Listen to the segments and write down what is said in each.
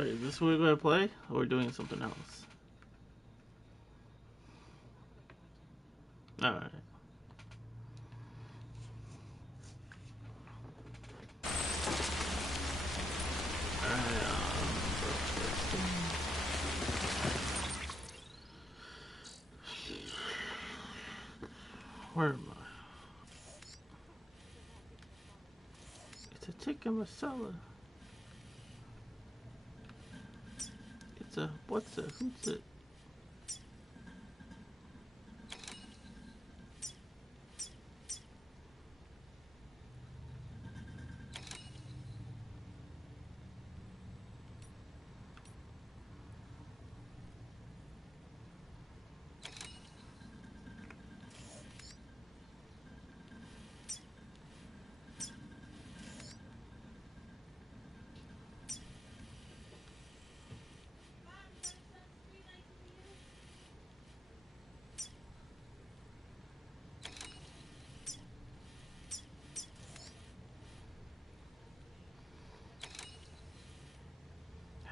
Wait, is this what we're gonna play? Or we're doing something else? Alright. Where am I? It's a tikka masala. It's a what's a who's it?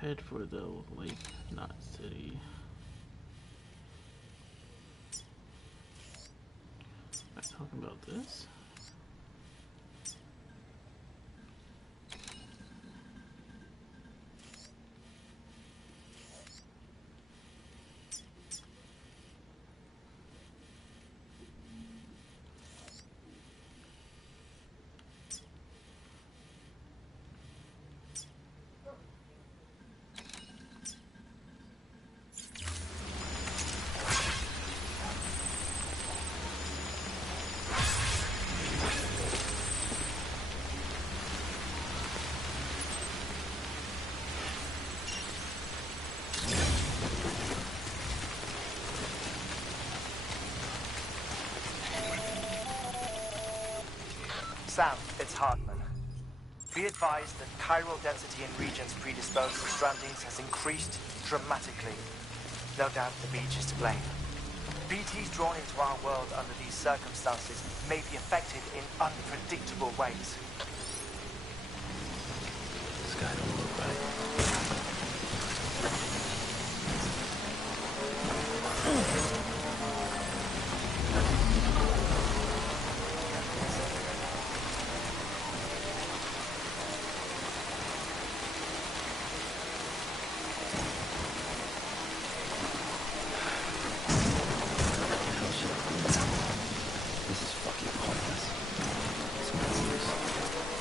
Head for the lake, not city. I'm talking about this. Sam, it's Hartman. Be advised that chiral density in regions predisposed to strandings has increased dramatically. No doubt the beach is to blame. BTs drawn into our world under these circumstances may be affected in unpredictable ways. This guy don't look right. This is fucking pointless. It's pointless.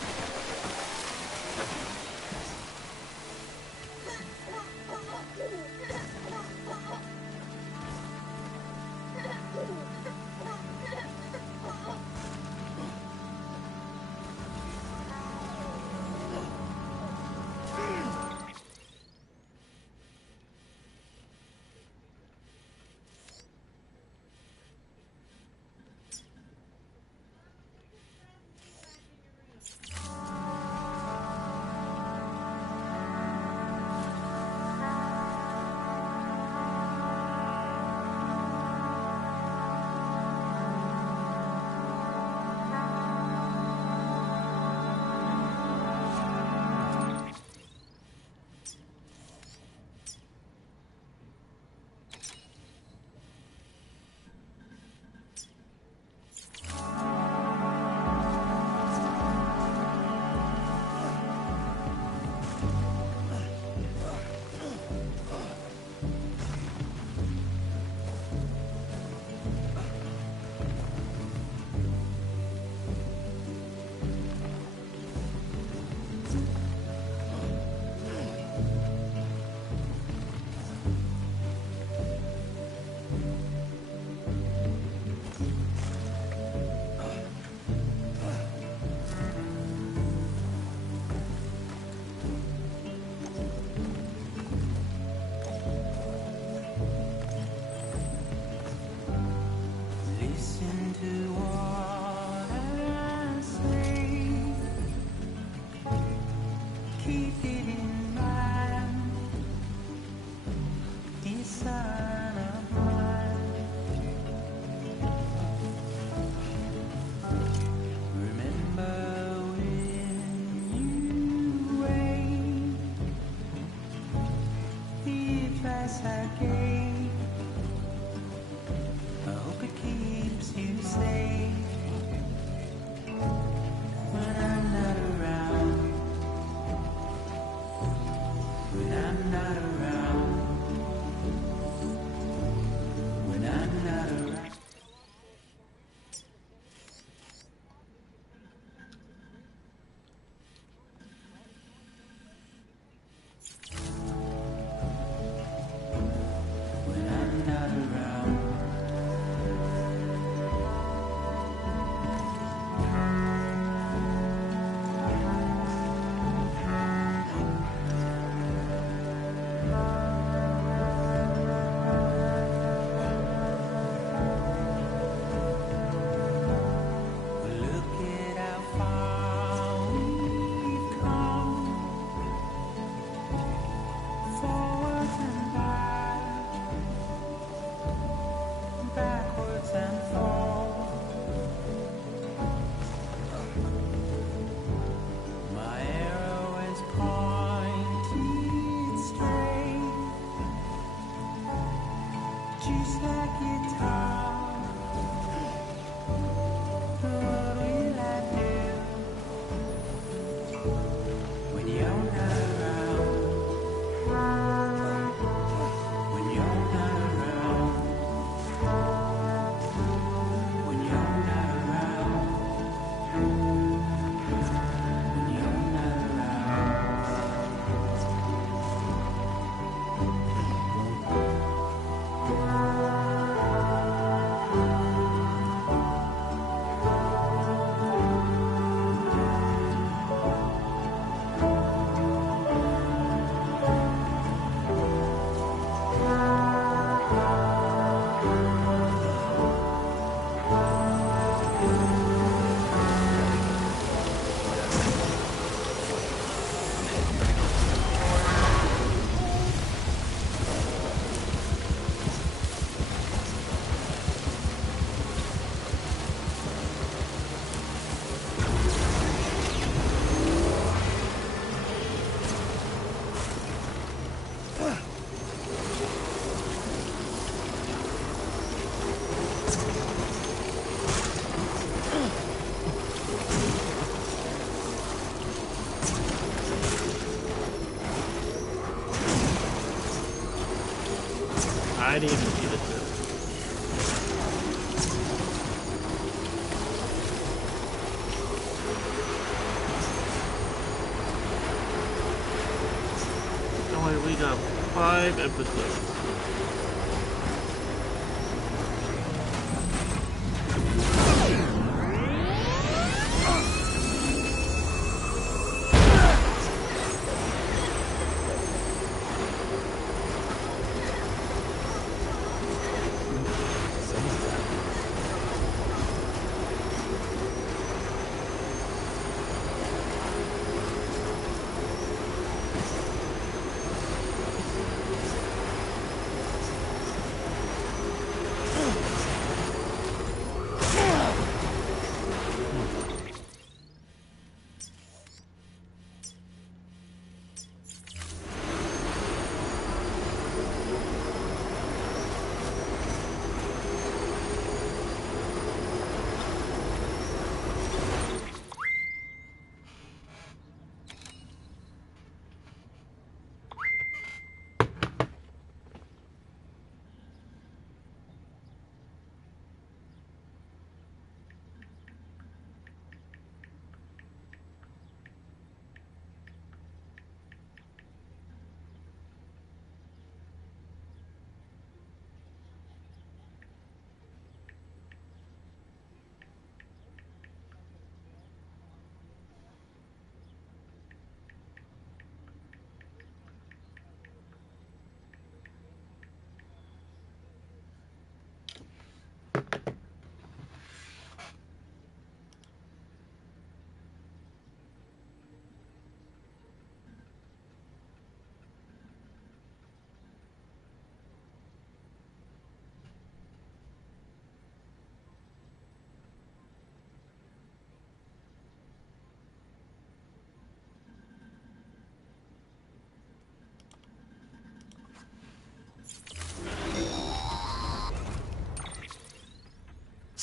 5 episodes.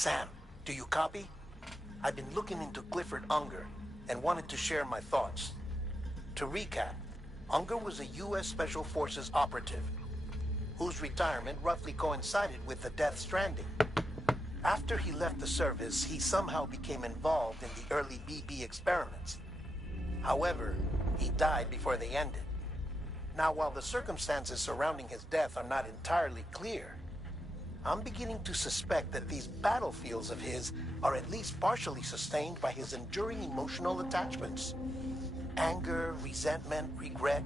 Sam, do you copy? I've been looking into Clifford Unger and wanted to share my thoughts. To recap, Unger was a U.S. Special Forces operative whose retirement roughly coincided with the Death Stranding. After he left the service, he somehow became involved in the early BB experiments. However, he died before they ended. Now, while the circumstances surrounding his death are not entirely clear, I'm beginning to suspect that these battlefields of his are at least partially sustained by his enduring emotional attachments. Anger, resentment, regret.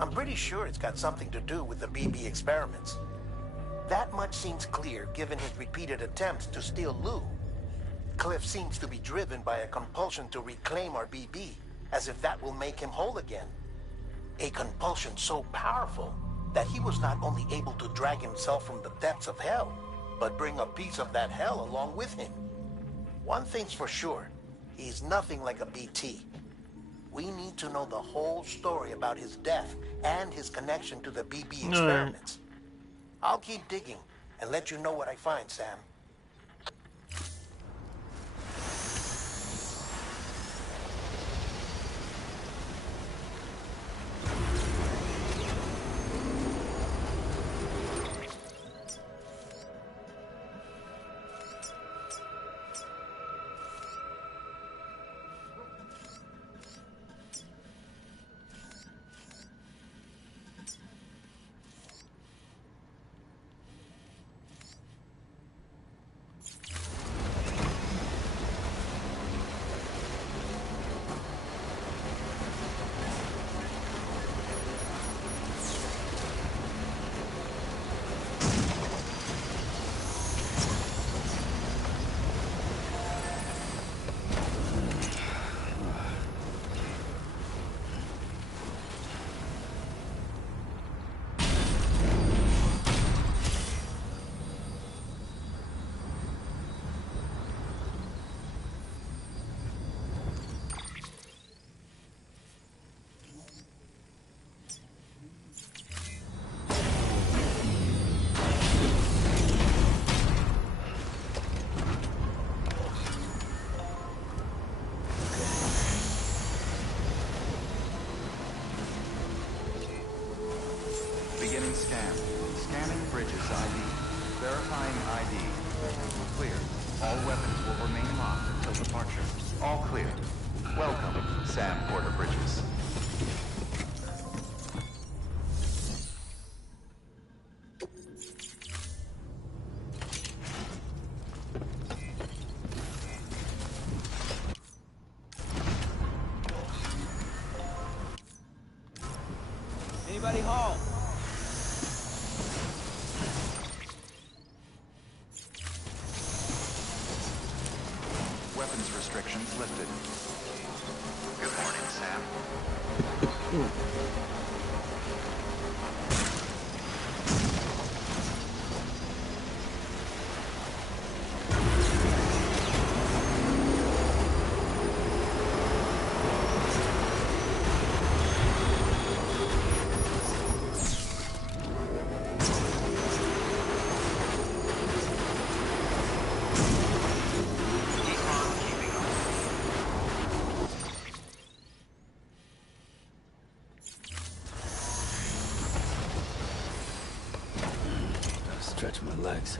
I'm pretty sure it's got something to do with the BB experiments. That much seems clear given his repeated attempts to steal Lou. Cliff seems to be driven by a compulsion to reclaim our BB, as if that will make him whole again. A compulsion so powerful that he was not only able to drag himself from the depths of hell, but bring a piece of that hell along with him. One thing's for sure, he's nothing like a BT. We need to know the whole story about his death and his connection to the BB experiments. I'll keep digging and let you know what I find, Sam. Beginning scan. Scanning bridges ID. Verifying ID. Clear. All weapons will remain locked until departure. All clear. Welcome, Sam Porter Bridges. Everybody halt! Weapons restrictions lifted. Good morning, Sam. Stretch my legs.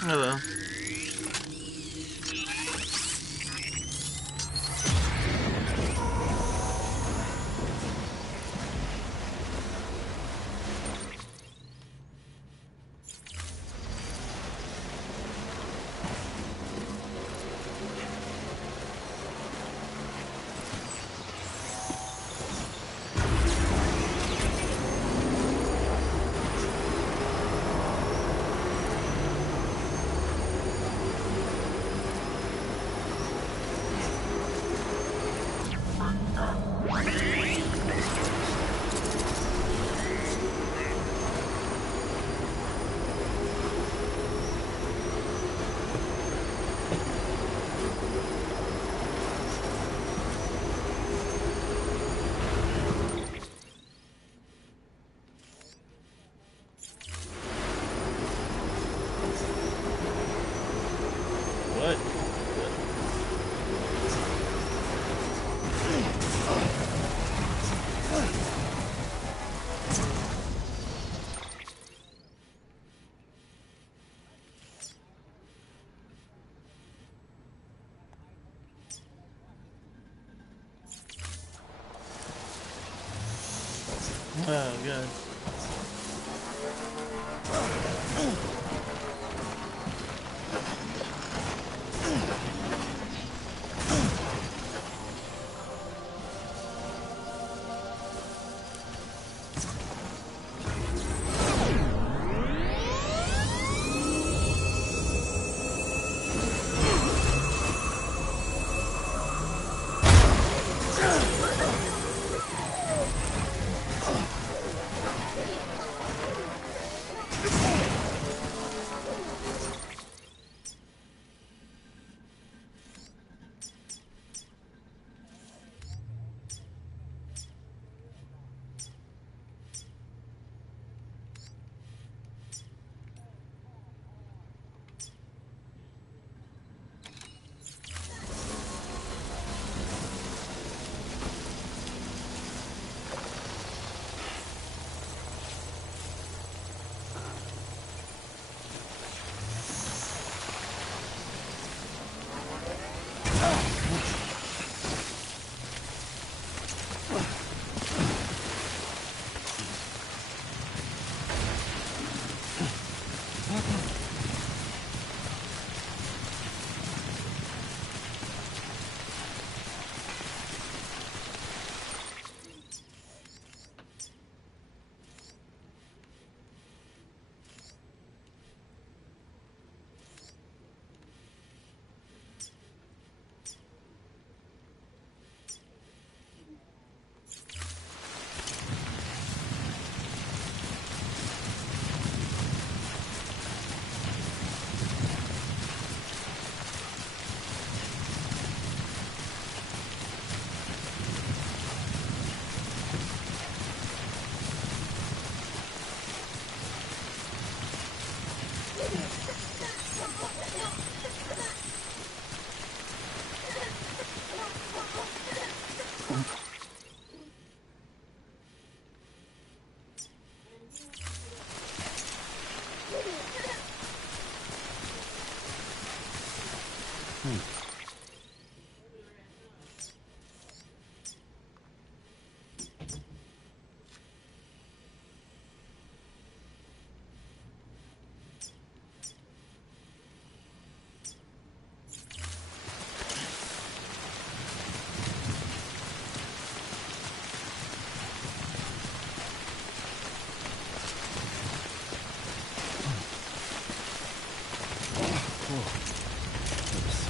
Hello. Oh, God.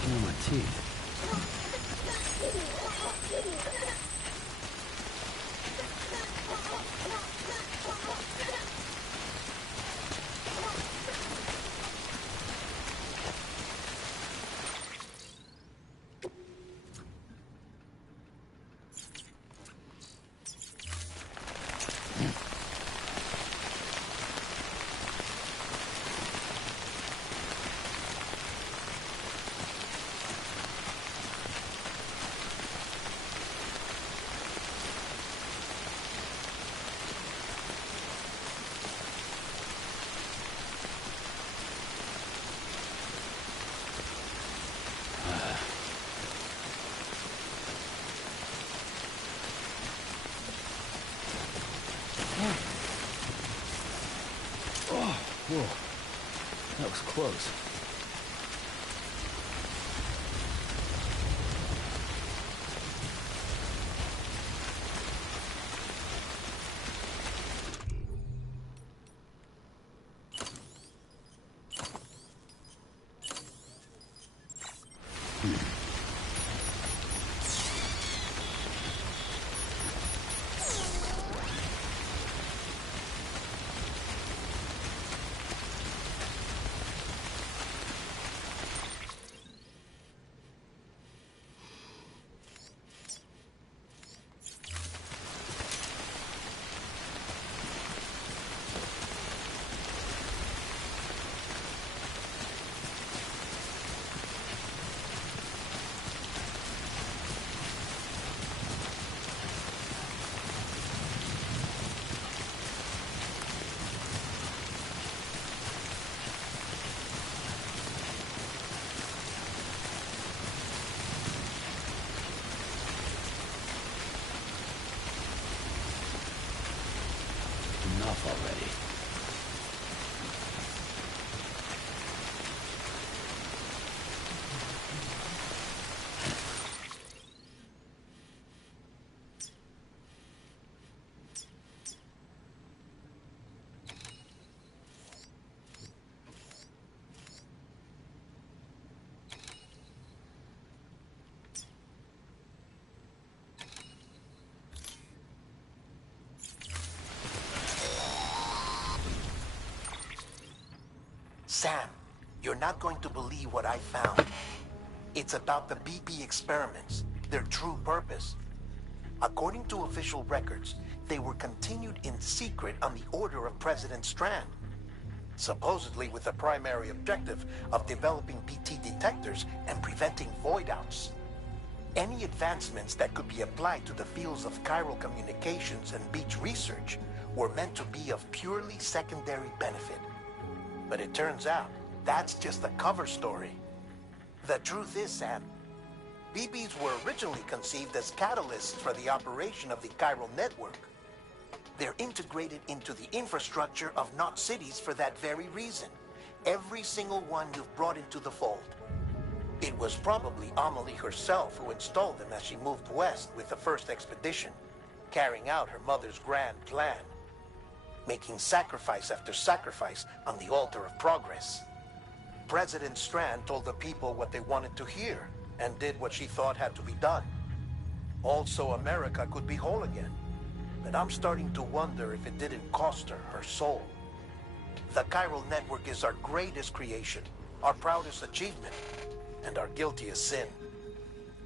Smell my teeth. Whoa, that was close. Sam, you're not going to believe what I found. It's about the BP experiments, their true purpose. According to official records, they were continued in secret on the order of President Strand, supposedly with the primary objective of developing BT detectors and preventing void-outs. Any advancements that could be applied to the fields of chiral communications and beach research were meant to be of purely secondary benefit. But it turns out, that's just a cover story. The truth is, Sam, BBs were originally conceived as catalysts for the operation of the chiral network. They're integrated into the infrastructure of Knot cities for that very reason. Every single one you've brought into the fold. It was probably Amelie herself who installed them as she moved west with the first expedition, carrying out her mother's grand plan, making sacrifice after sacrifice on the altar of progress. President Strand told the people what they wanted to hear, and did what she thought had to be done. Also, America could be whole again. But I'm starting to wonder if it didn't cost her her soul. The chiral network is our greatest creation, our proudest achievement, and our guiltiest sin.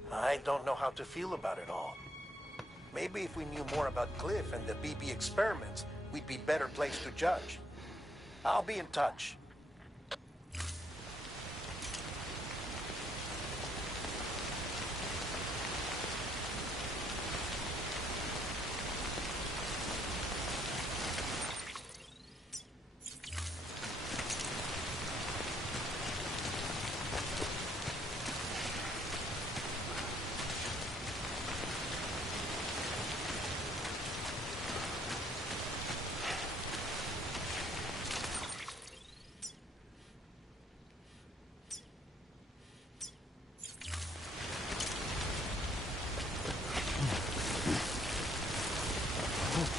I don't know how to feel about it all. Maybe if we knew more about Cliff and the BB experiments, we'd be better placed to judge. I'll be in touch.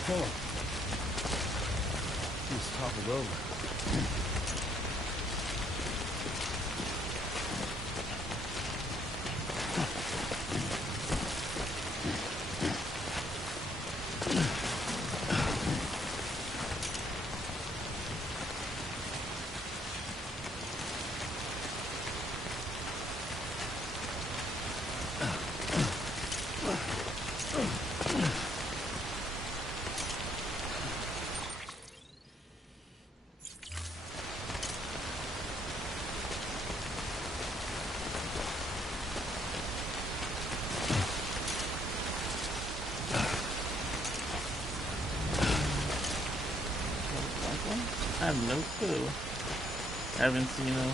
Hold on. He's toppled over. I have no clue. Haven't seen them.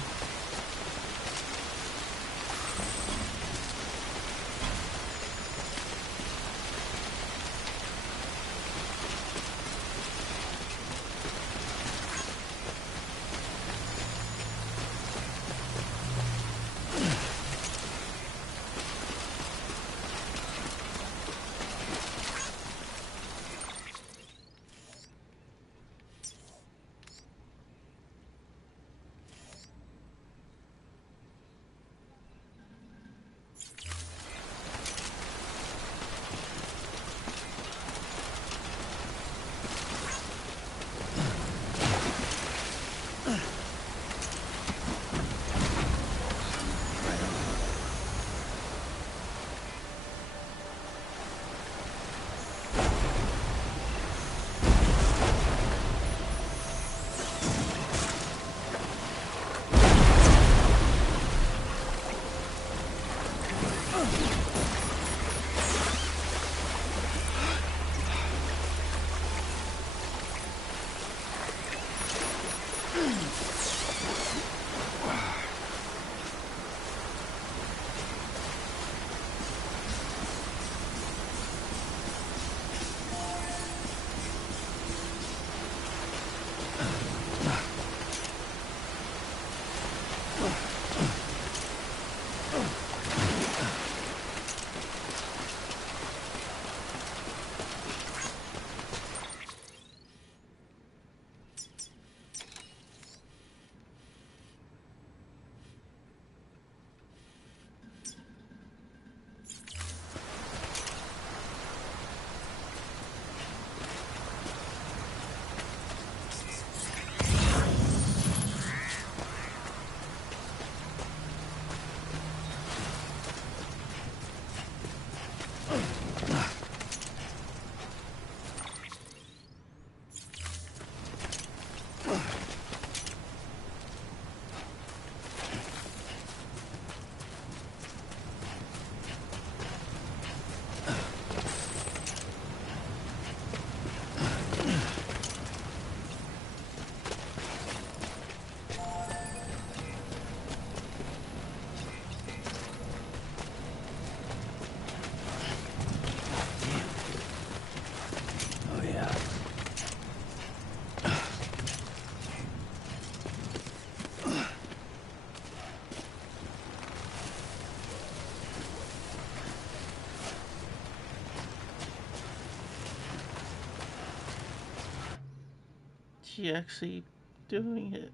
she actually doing it?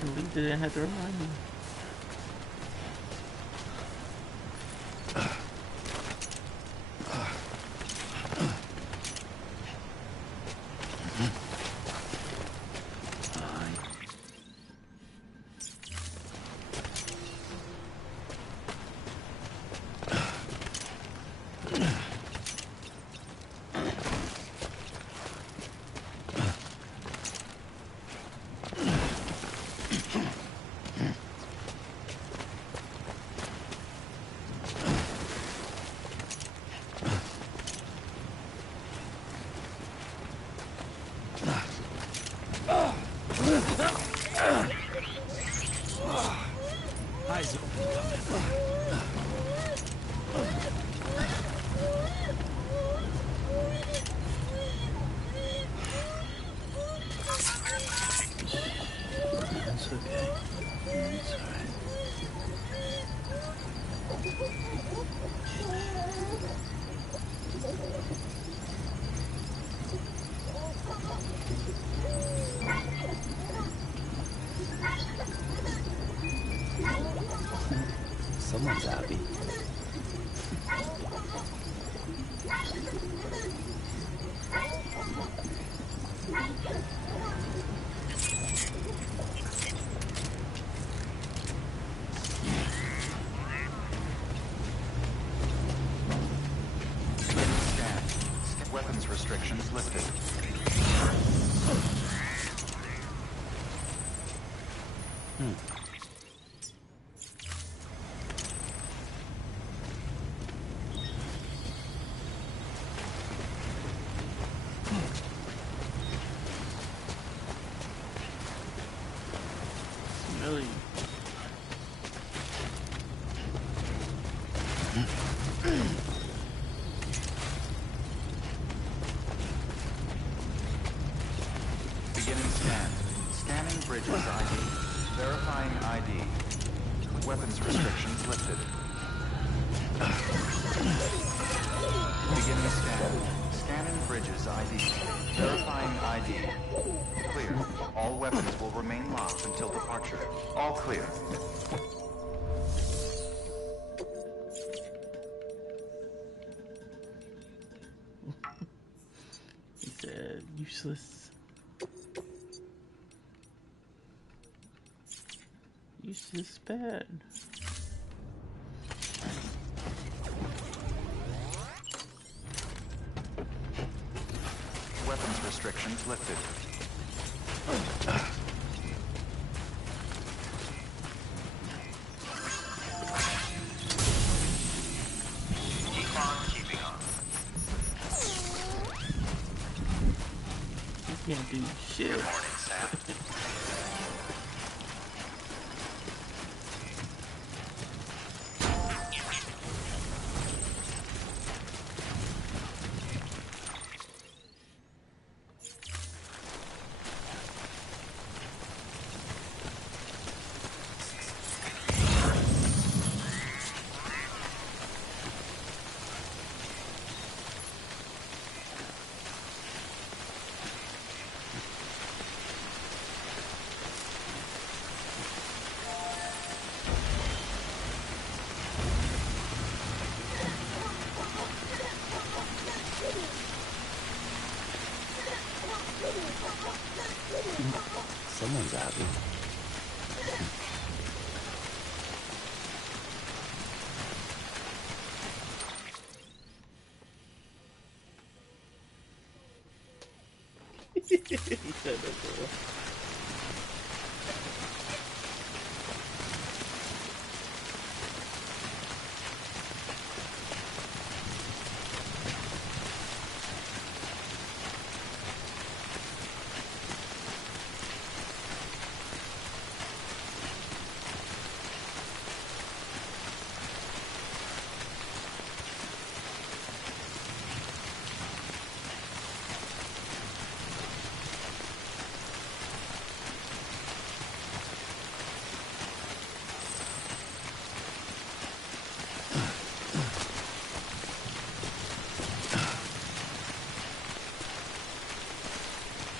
At least they didn't have to remind me. Eyes open. That's okay. It's alright. Someone's happy. Scan. Weapons restrictions lifted. Really? Beginning scan. Scanning bridges ID. Verifying ID. Weapons restrictions lifted. Beginning scan. Scanning bridges ID. Verifying ID. Clear. All weapons will remain locked until departure. All clear. He said useless. Useless bad. Weapons restrictions lifted. Keep on keeping on. You can't do shit. Good morning, Sam. Someone's happy. He said that, bro.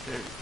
Very good.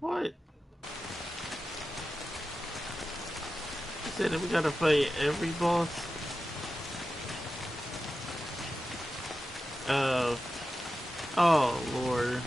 What? You said that we gotta fight every boss? Oh, Lord.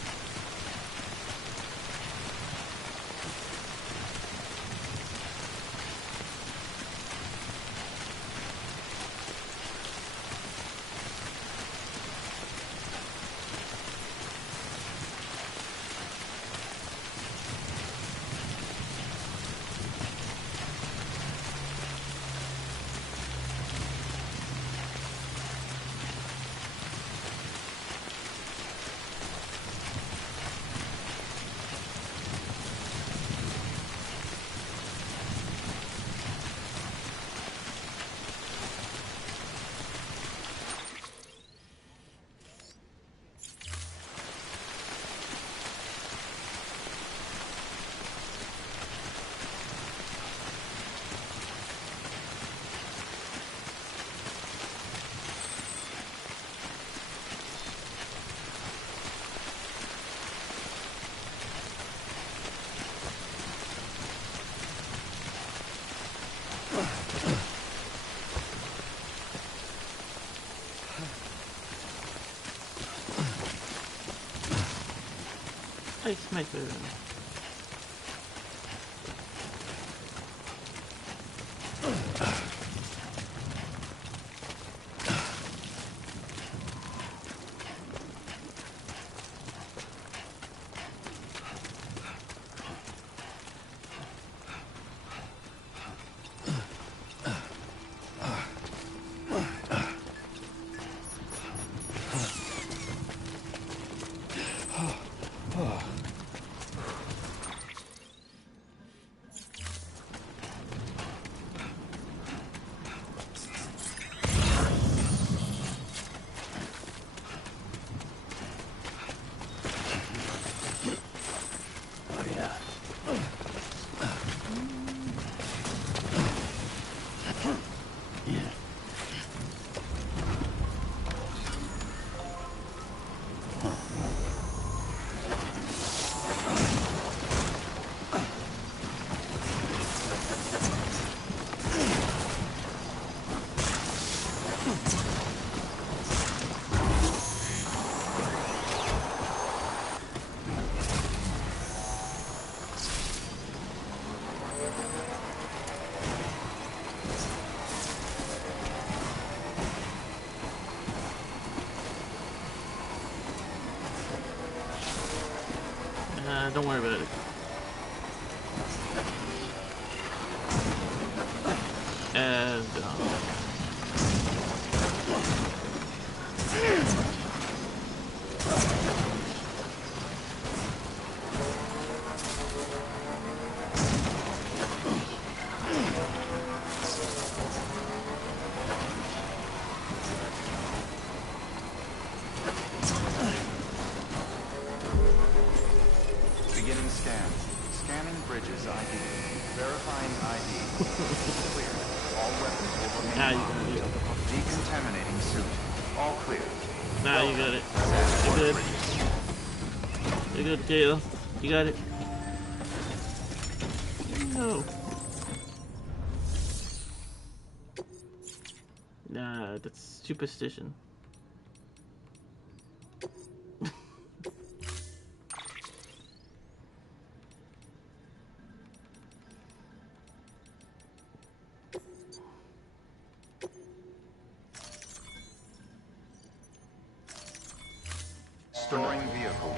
Ice maker. Don't worry about it. And Beginning scan. Scanning bridges ID. Verifying ID. Clear. All weapons will remain now you locked. got it. Decontaminating suit. All clear. Now you got it. You're good. You're good, Kayla. You got it. No. Nah, that's superstition. Storing vehicle.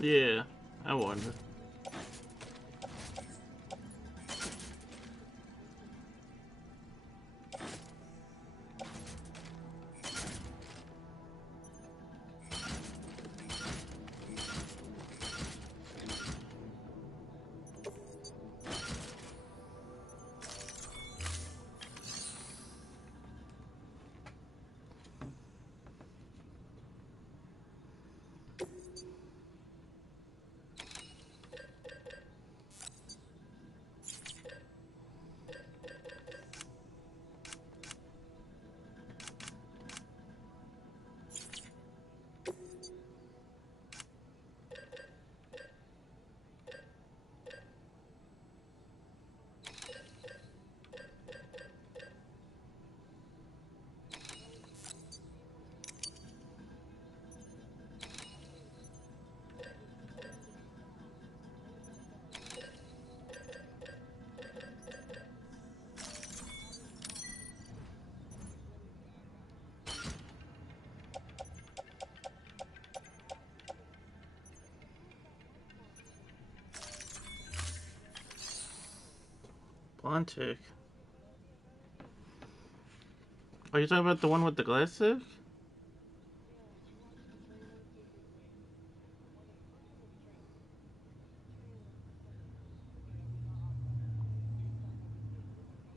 Yeah, I wonder. Quantic. Are you talking about the one with the glasses?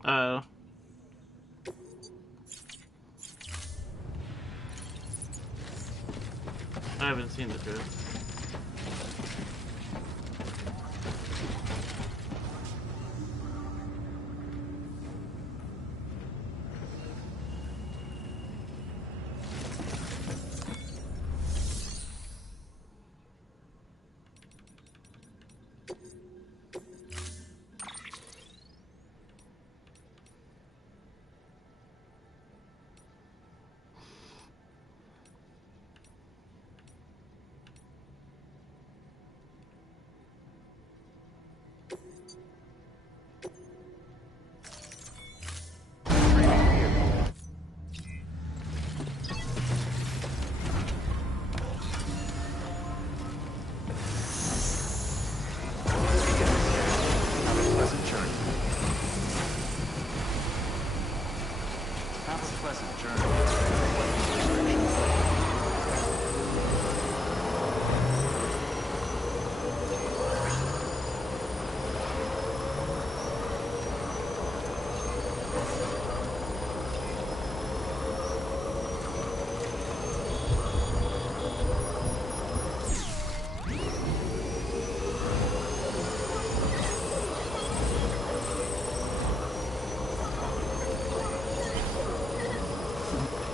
Oh. I haven't seen the dress.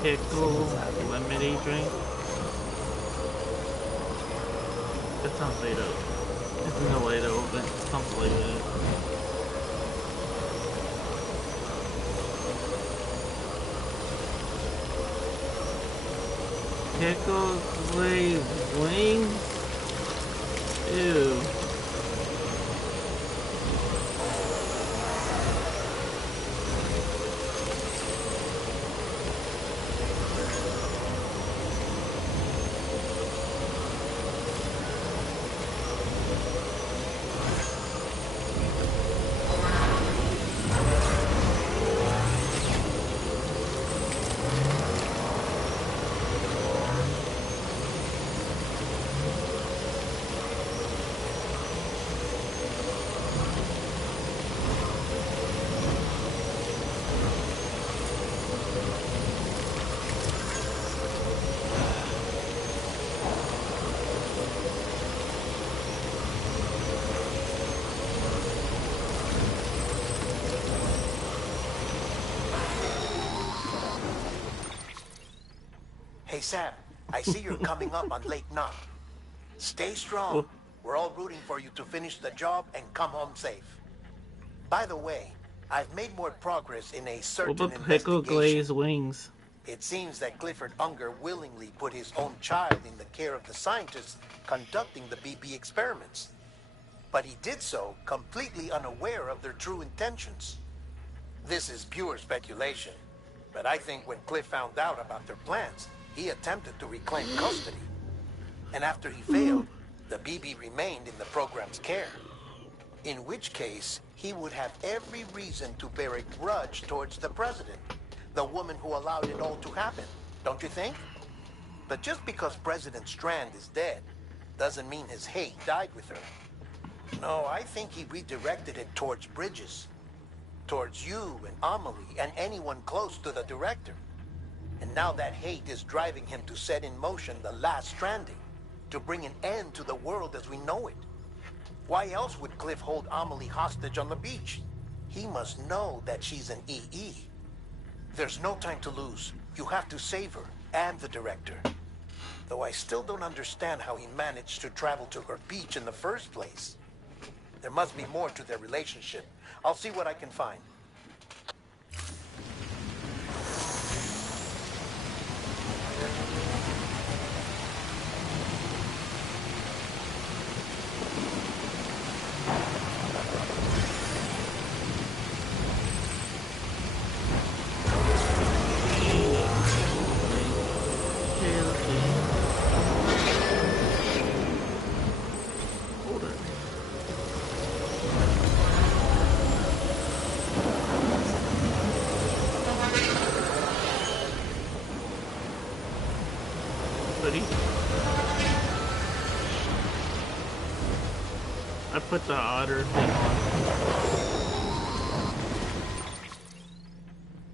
Pickle lemonade drink. That sounds way dope. There's no way to open. It sounds like it. Pickle glazed wings? Ew. Hey, Sam, I see you're coming up on Lake Knock. Stay strong. We're all rooting for you to finish the job and come home safe. By the way, I've made more progress in a certain What about pickle glazed wings? It seems that Clifford Unger willingly put his own child in the care of the scientists conducting the BB experiments. But he did so completely unaware of their true intentions. This is pure speculation, but I think when Cliff found out about their plans, he attempted to reclaim custody. And after he failed, the BB remained in the program's care. In which case, he would have every reason to bear a grudge towards the president, the woman who allowed it all to happen, don't you think? But just because President Strand is dead, doesn't mean his hate died with her. No, I think he redirected it towards Bridges, towards you and Amelie and anyone close to the director. And now that hate is driving him to set in motion the last stranding, to bring an end to the world as we know it. Why else would Cliff hold Amelie hostage on the beach? He must know that she's an EE. There's no time to lose. You have to save her and the director. Though I still don't understand how he managed to travel to her beach in the first place. There must be more to their relationship. I'll see what I can find. Sweet. I put the otter thing on.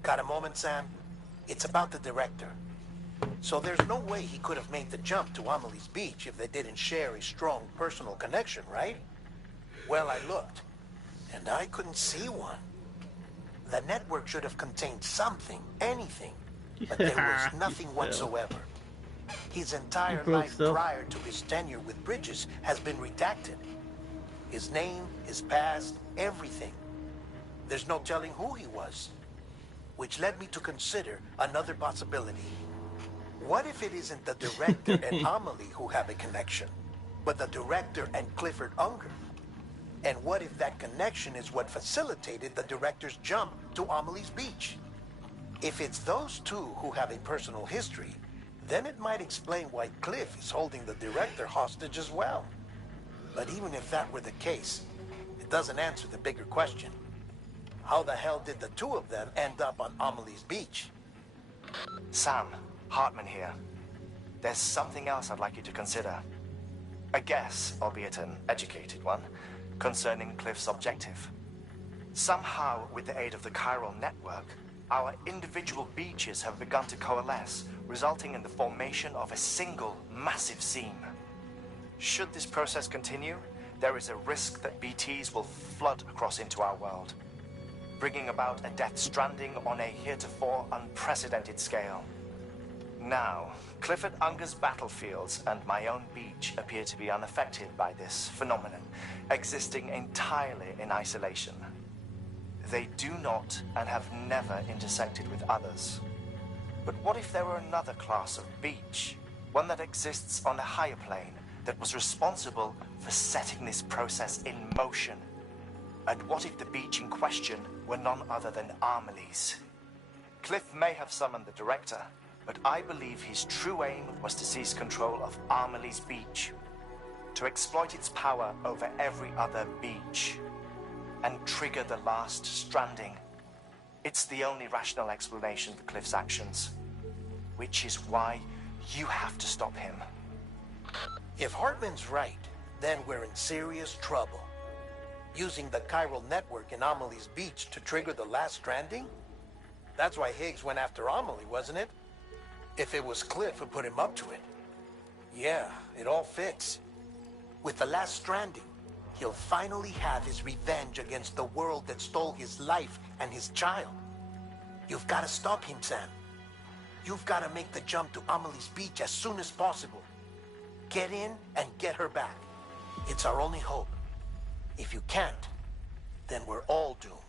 Got a moment, Sam? It's about the director. So there's no way he could have made the jump to Amelie's Beach if they didn't share a strong personal connection, right? Well, I looked, and I couldn't see one. The network should have contained something, anything, but there was nothing whatsoever. His entire life prior to his tenure with Bridges has been redacted. His name, his past, everything. There's no telling who he was. Which led me to consider another possibility. What if it isn't the director and Amelie who have a connection, but the director and Clifford Unger? And what if that connection is what facilitated the director's jump to Amelie's Beach? If it's those two who have a personal history, then it might explain why Cliff is holding the director hostage as well. But even if that were the case, it doesn't answer the bigger question. How the hell did the two of them end up on Amelie's Beach? Sam, Hartman here. There's something else I'd like you to consider. A guess, albeit an educated one, concerning Cliff's objective. Somehow, with the aid of the chiral network, our individual beaches have begun to coalesce, resulting in the formation of a single massive seam. Should this process continue, there is a risk that BTs will flood across into our world, bringing about a death stranding on a heretofore unprecedented scale. Now, Clifford Unger's battlefields and my own beach appear to be unaffected by this phenomenon, existing entirely in isolation. They do not and have never intersected with others. But what if there were another class of beach, one that exists on a higher plane, that was responsible for setting this process in motion? And what if the beach in question were none other than Amelie's? Cliff may have summoned the director, but I believe his true aim was to seize control of Amelie's Beach, to exploit its power over every other beach, and trigger the last stranding. It's the only rational explanation for Cliff's actions, which is why you have to stop him. If Hartman's right, then we're in serious trouble. Using the chiral network in Amelie's Beach to trigger the last stranding? That's why Higgs went after Amelie, wasn't it? If it was Cliff who put him up to it. Yeah, it all fits. With the last stranding, he'll finally have his revenge against the world that stole his life and his child. You've got to stop him, Sam. You've got to make the jump to Amelie's Beach as soon as possible. Get in and get her back. It's our only hope. If you can't, then we're all doomed.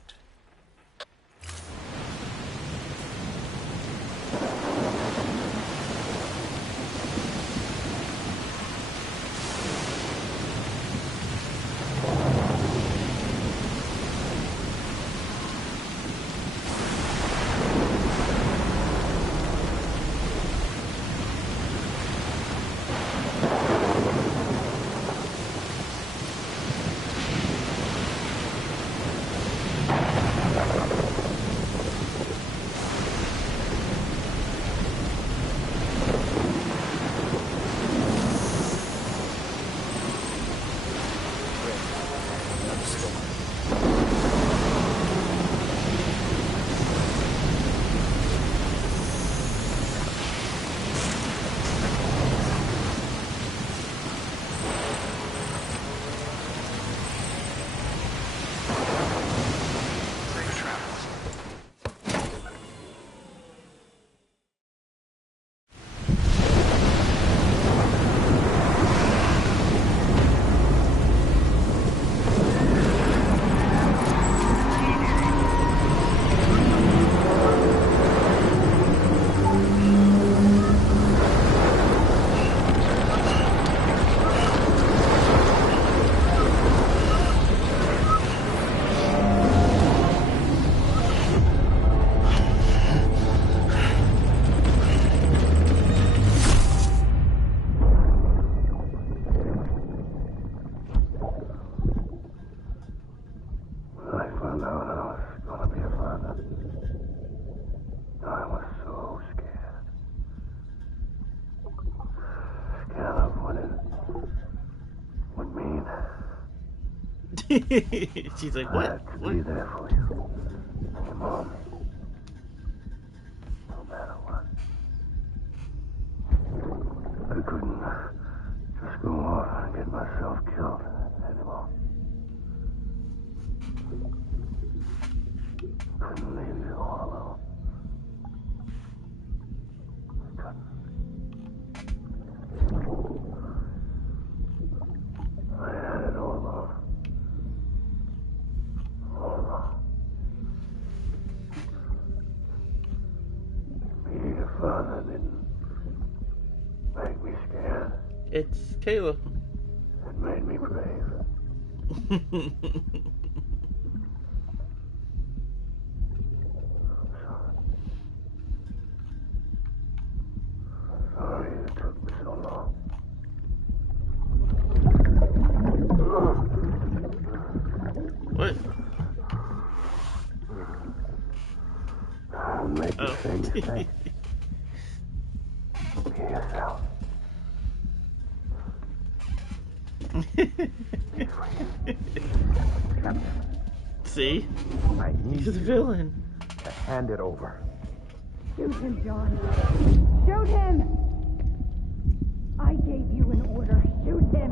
She's like, what? I have to be there for you. Your mom. No matter what. I couldn't just go off and get myself killed anymore. Couldn't leave you all alone. I couldn't. I had it all wrong. All wrong. Being a father didn't make me scared. It's Kayla. It made me brave. Sorry it took me so long. What? Don't make the same mistake. Be yourself. See? I need He's a villain. to hand it over. Shoot him, John. Shoot him! I gave you an order. Shoot him!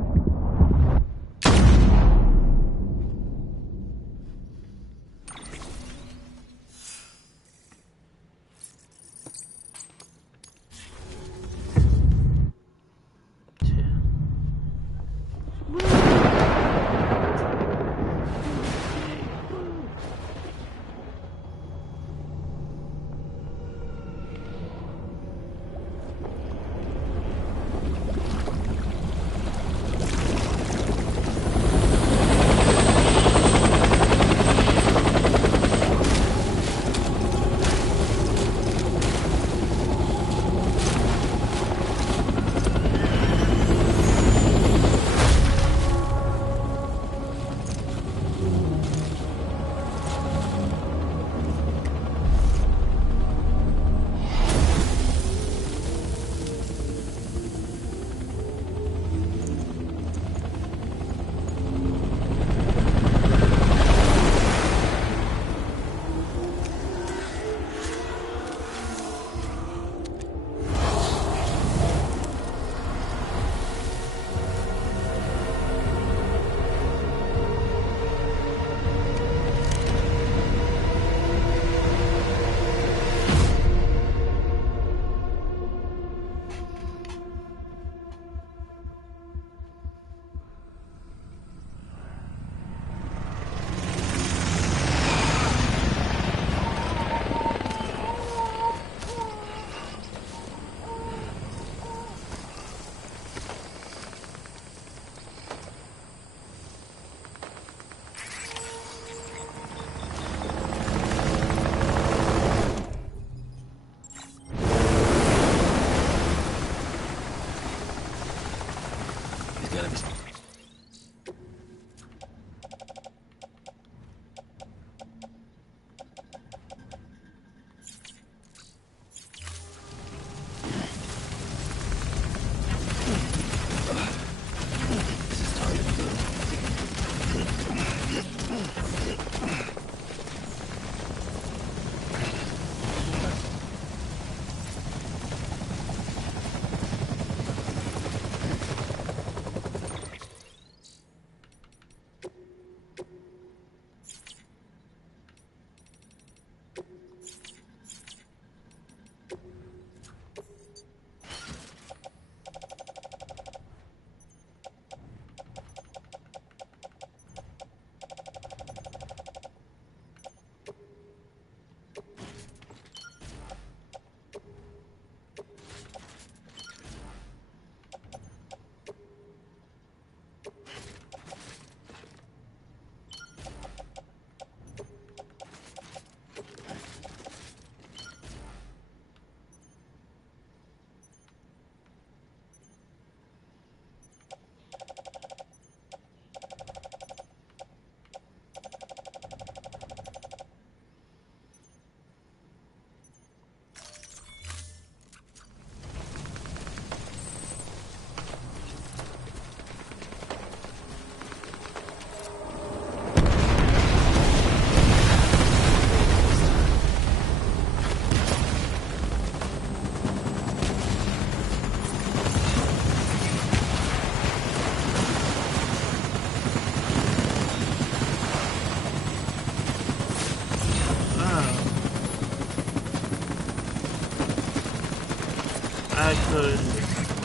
I could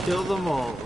kill them all.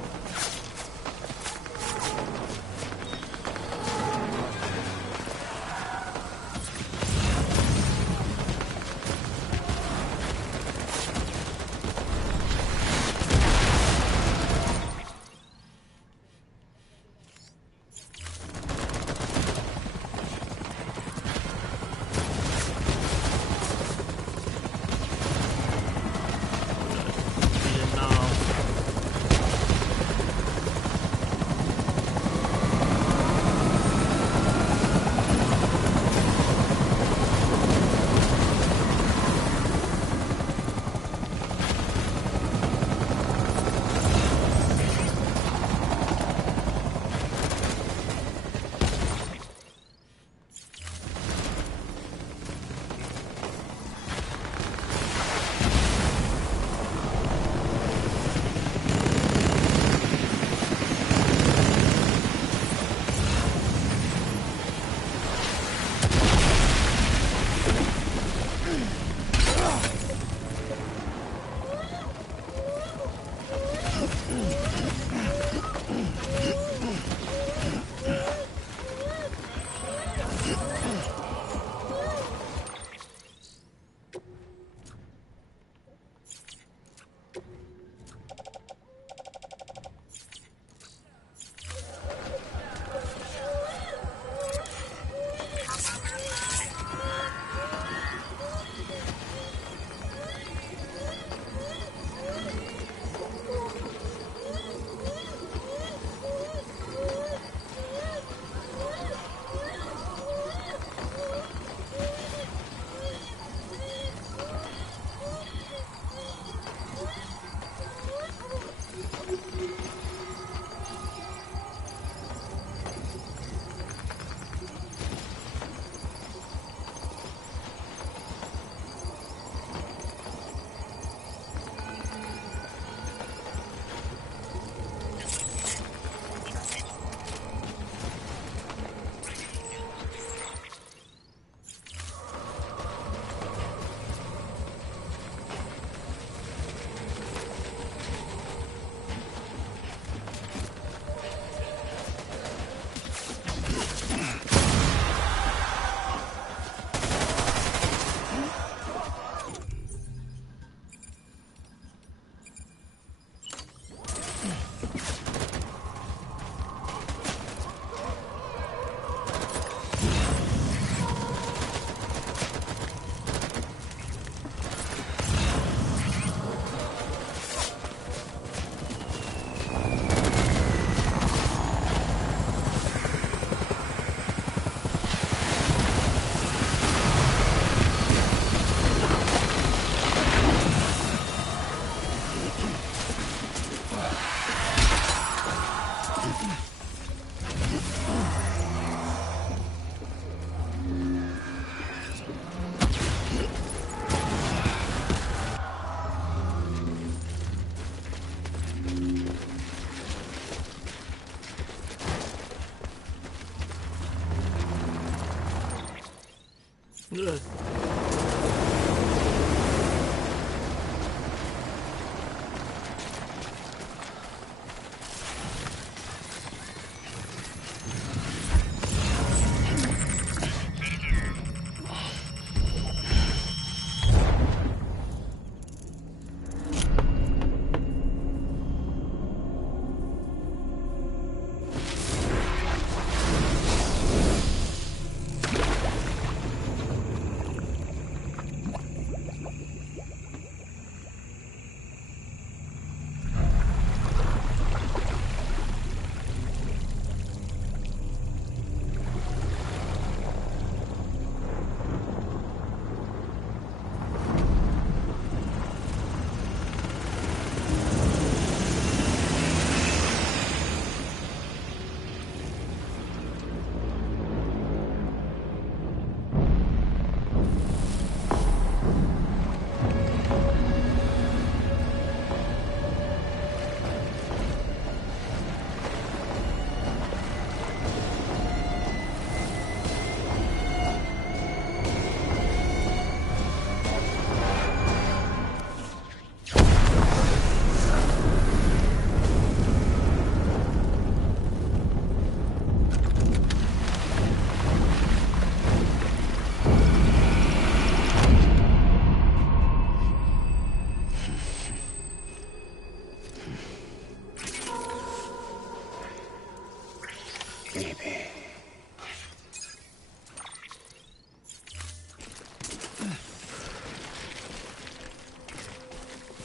Ugh.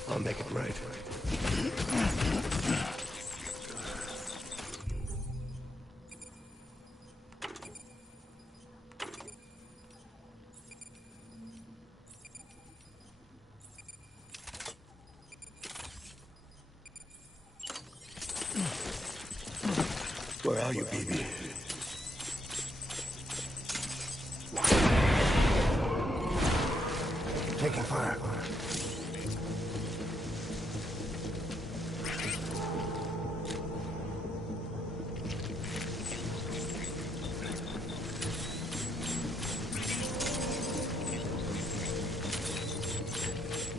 I'll make it right. Where are you, BB? Taking fire.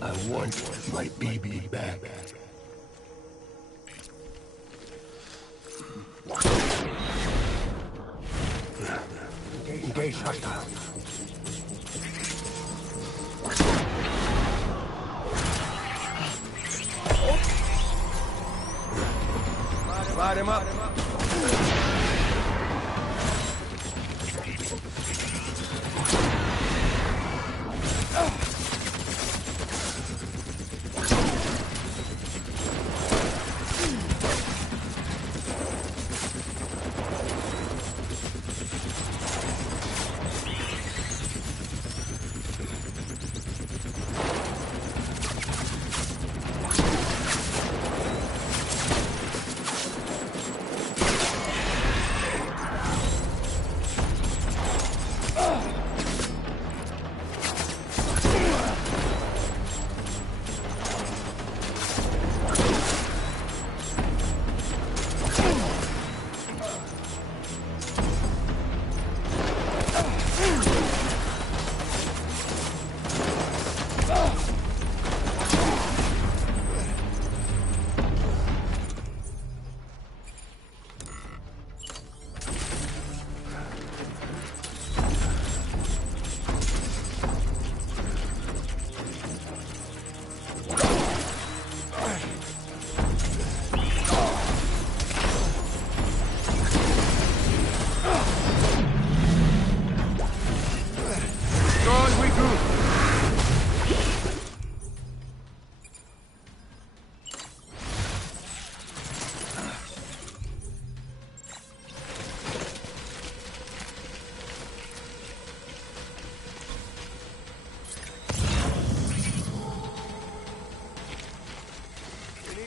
I want my BB back. Engage hostile. Light him up.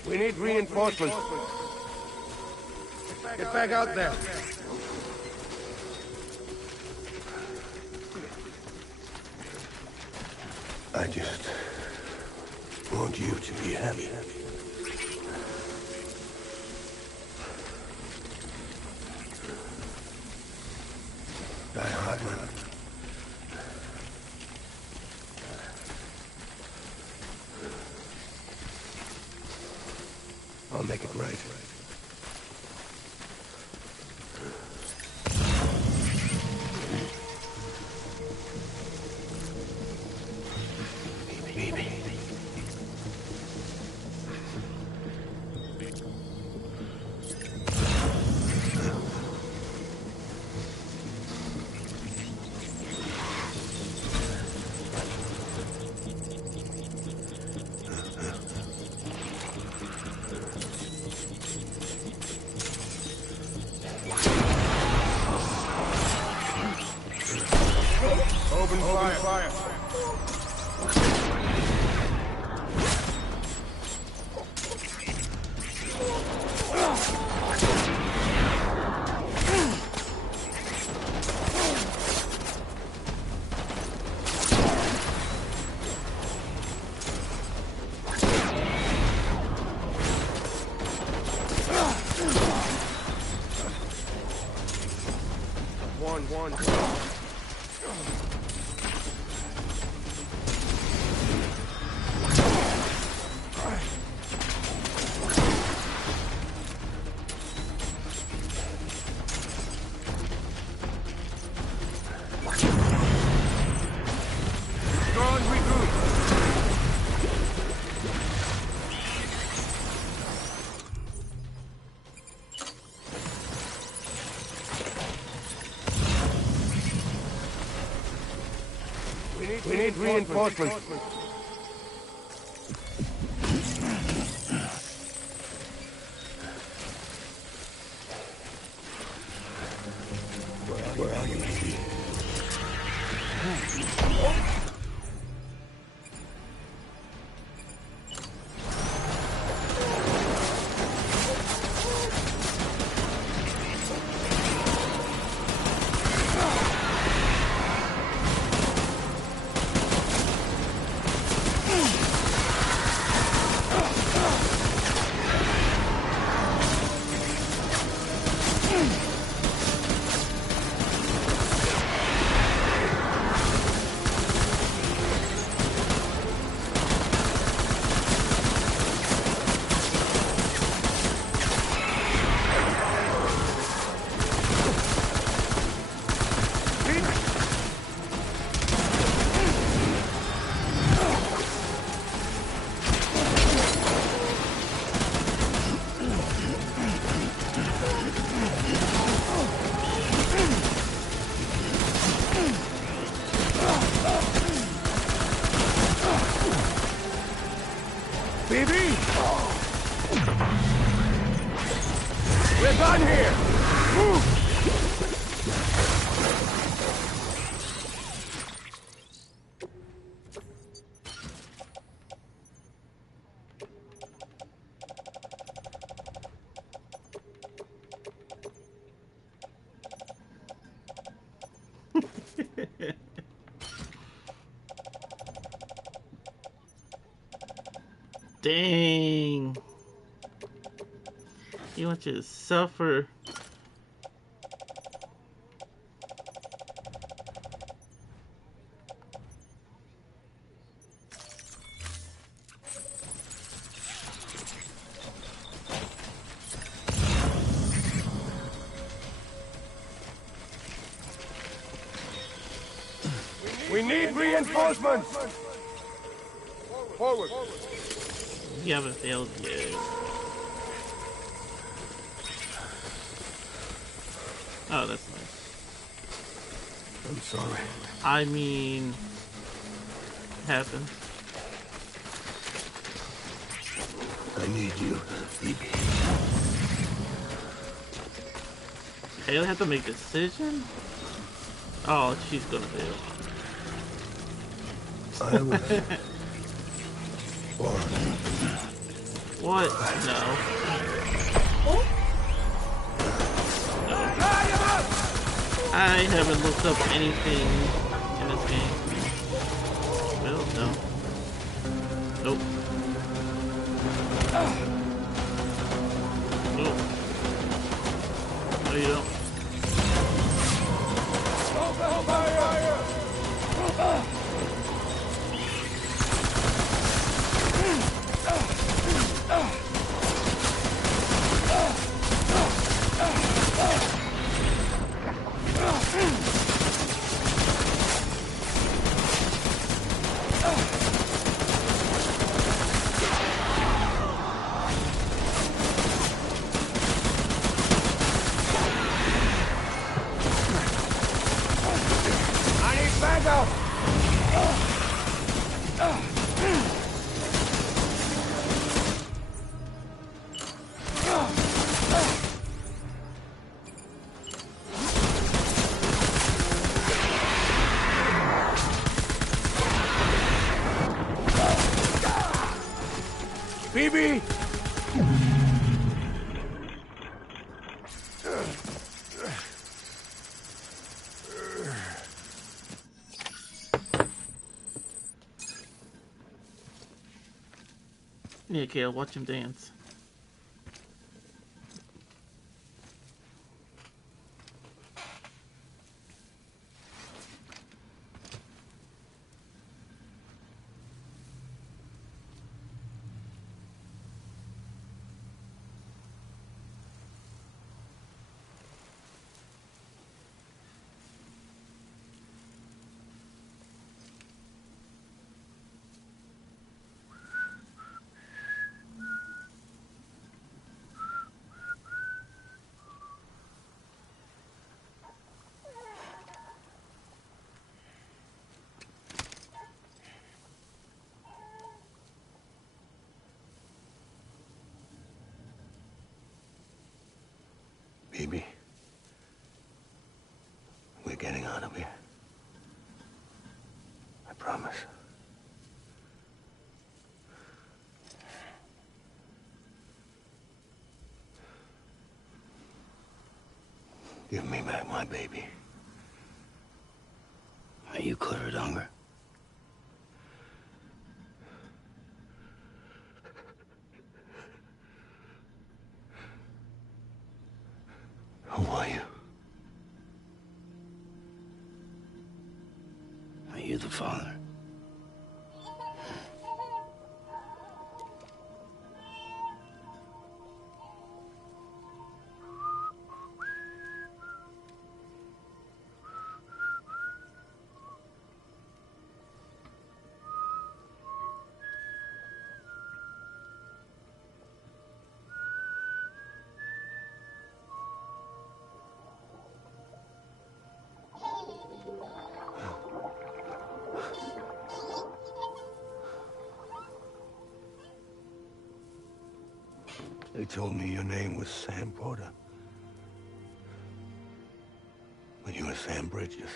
We need reinforcements. Get back out there. I just want you to be happy. Die hard, man. I'll make it right. Baby. Open fire. One. We need reinforcements. BB! We're done here! Move! Dang. You want you to suffer. We need reinforcements! Forward! You haven't failed yet. Oh, that's nice. I'm sorry. I mean, it happens. I need you, BB. Kayla have to make a decision? Oh, she's gonna fail. I was born. What? No. I haven't looked up anything in this game. Well, no. Nope. Nope. No, you don't. BB! Yeah, Kayla, watch him dance. BB. We're getting out of here. I promise. Give me back my baby. Are you cleared, Unger? Who are you? Are you the father? They told me your name was Sam Porter. But you were Sam Bridges.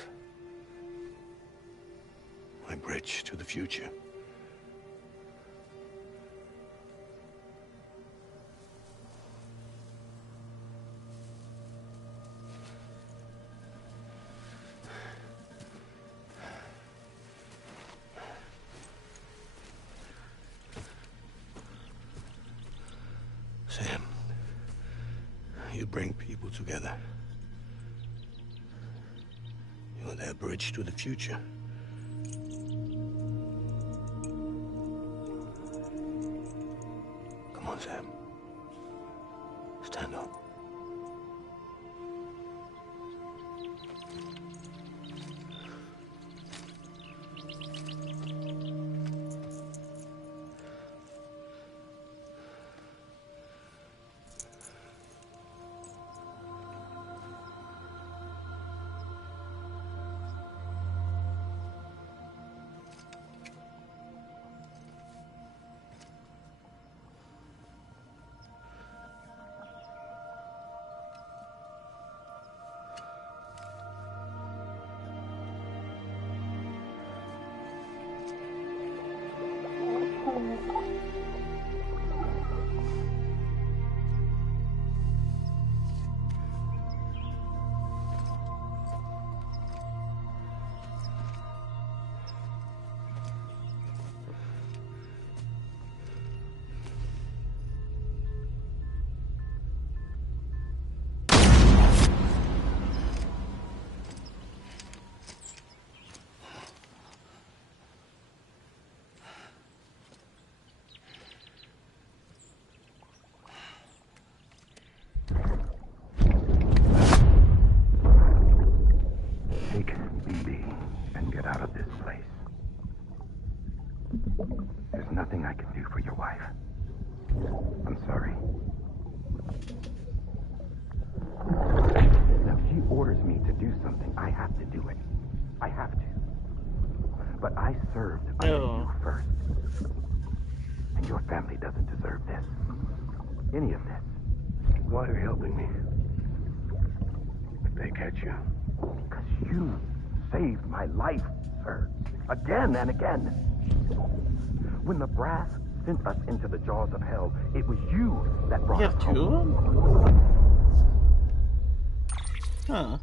My bridge to the future. Sam, you bring people together. You're their bridge to the future. Come on, Sam. Stand up. There's nothing I can do for your wife. I'm sorry. Now, if she orders me to do something, I have to do it. I have to. But I served under you first. And your family doesn't deserve this. Any of this. Why are you helping me? If they catch you. Because you saved my life, sir. Again and again. When the brass sent us into the jaws of hell, it was you that brought us home. You have two of them? Huh.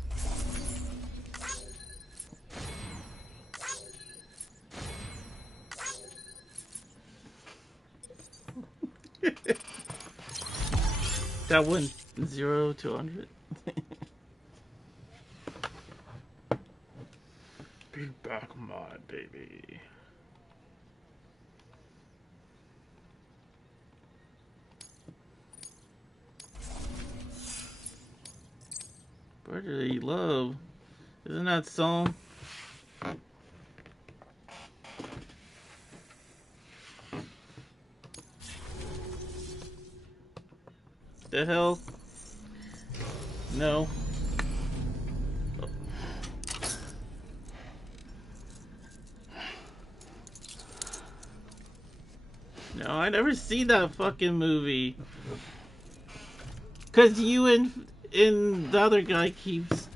That went 0 to 100. Be back, my baby. Brotherly love. Isn't that song? The hell? No. No, I never seen that fucking movie. Cause you and the other guy keeps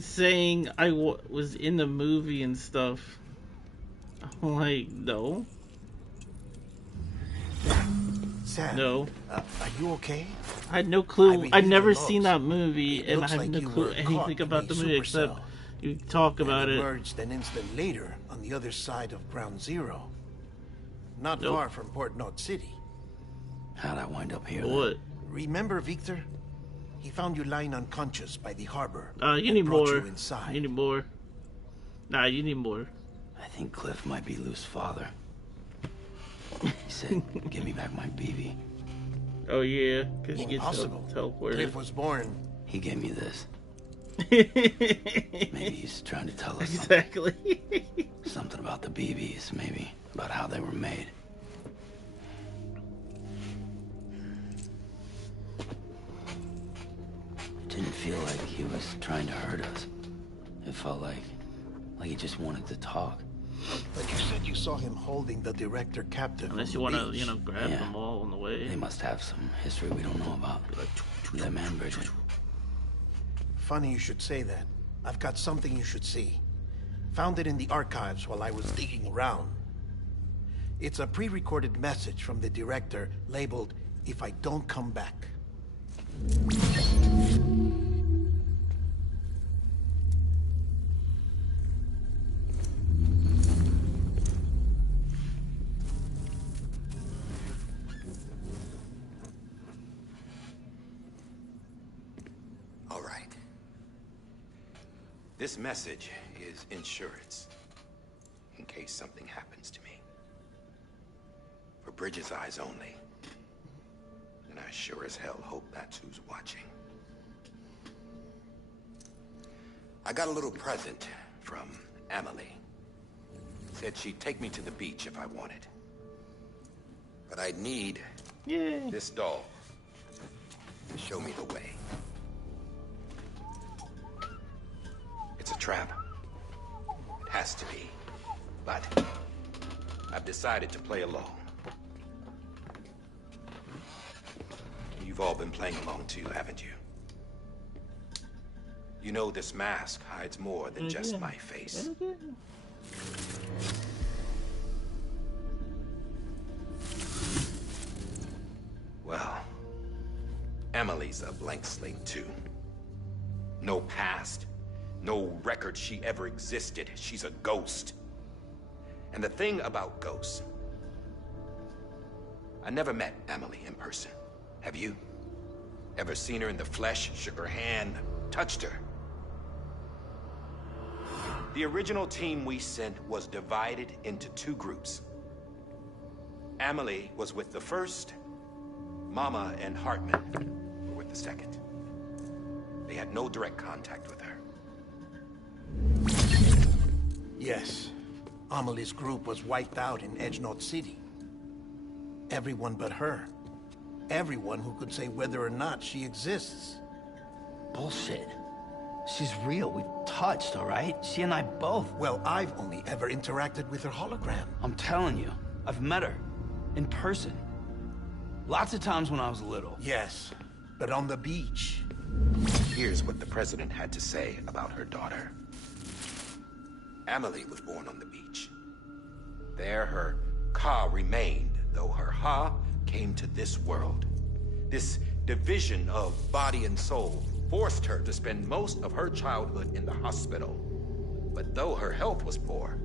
saying I was in the movie and stuff. I'm like, no. Sam, No. are you okay? I had no clue. I'd never your seen logs. that movie, It and I looks have like no you clue were anything caught about in the a movie except supercell. you talk about and it. emerged an instant later on the other side of Ground Zero. Not Nope. far from Port Knot City. How'd I wind up here? then? What? Remember Victor? He found you lying unconscious by the harbor. You and need brought more. You inside. You need more. Nah, you need more. I think Cliff might be Lou's father. He said, give me back my BB. Oh yeah, because you get Impossible. teleported. Cliff was born. He gave me this. Maybe he's trying to tell us Exactly. something about the BBs, maybe. About how they were made. It didn't feel like he was trying to hurt us. It felt like he just wanted to talk. But you said you saw him holding the director captive. Unless you want to, you know, grab them all on the way. They must have some history we don't know about. That man, Bridget. Funny you should say that. I've got something you should see. Found it in the archives while I was digging around. It's a pre-recorded message from the director labeled, "If I don't come back." All right. This message is insurance, in case something happens to me. For Bridget's eyes only. And I sure as hell hope that's who's watching. I got a little present from Emily. Said she'd take me to the beach if I wanted. But I'd need this doll to show me the way. It's a trap. It has to be. But I've decided to play along. You've all been playing along too, haven't you? You know this mask hides more than just my face. Well, Emily's a blank slate too. No past, no record she ever existed. She's a ghost. And the thing about ghosts, I never met Emily in person. Have you? Ever seen her in the flesh, shook her hand, touched her? The original team we sent was divided into two groups. Emily was with the first. Mama and Hartman were with the second. They had no direct contact with her. Yes. Amelie's group was wiped out in Edgenorth City. Everyone but her. Everyone who could say whether or not she exists. Bullshit. She's real. We've touched, all right? She and I both. Well, I've only ever interacted with her hologram. I'm telling you, I've met her. In person. Lots of times when I was little. Yes, but on the beach. Here's what the president had to say about her daughter. Emily was born on the beach. There her ka remained, though her ha came to this world. This division of body and soul forced her to spend most of her childhood in the hospital. But though her health was poor,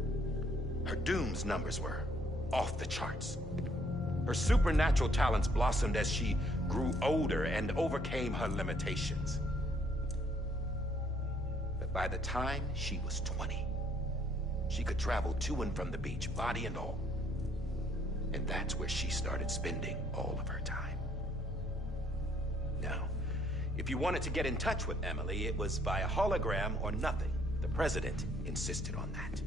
her dooms numbers were off the charts. Her supernatural talents blossomed as she grew older and overcame her limitations. But by the time she was 20, she could travel to and from the beach, body and all. And that's where she started spending all of her time. Now, if you wanted to get in touch with Emily, it was via hologram or nothing. The president insisted on that.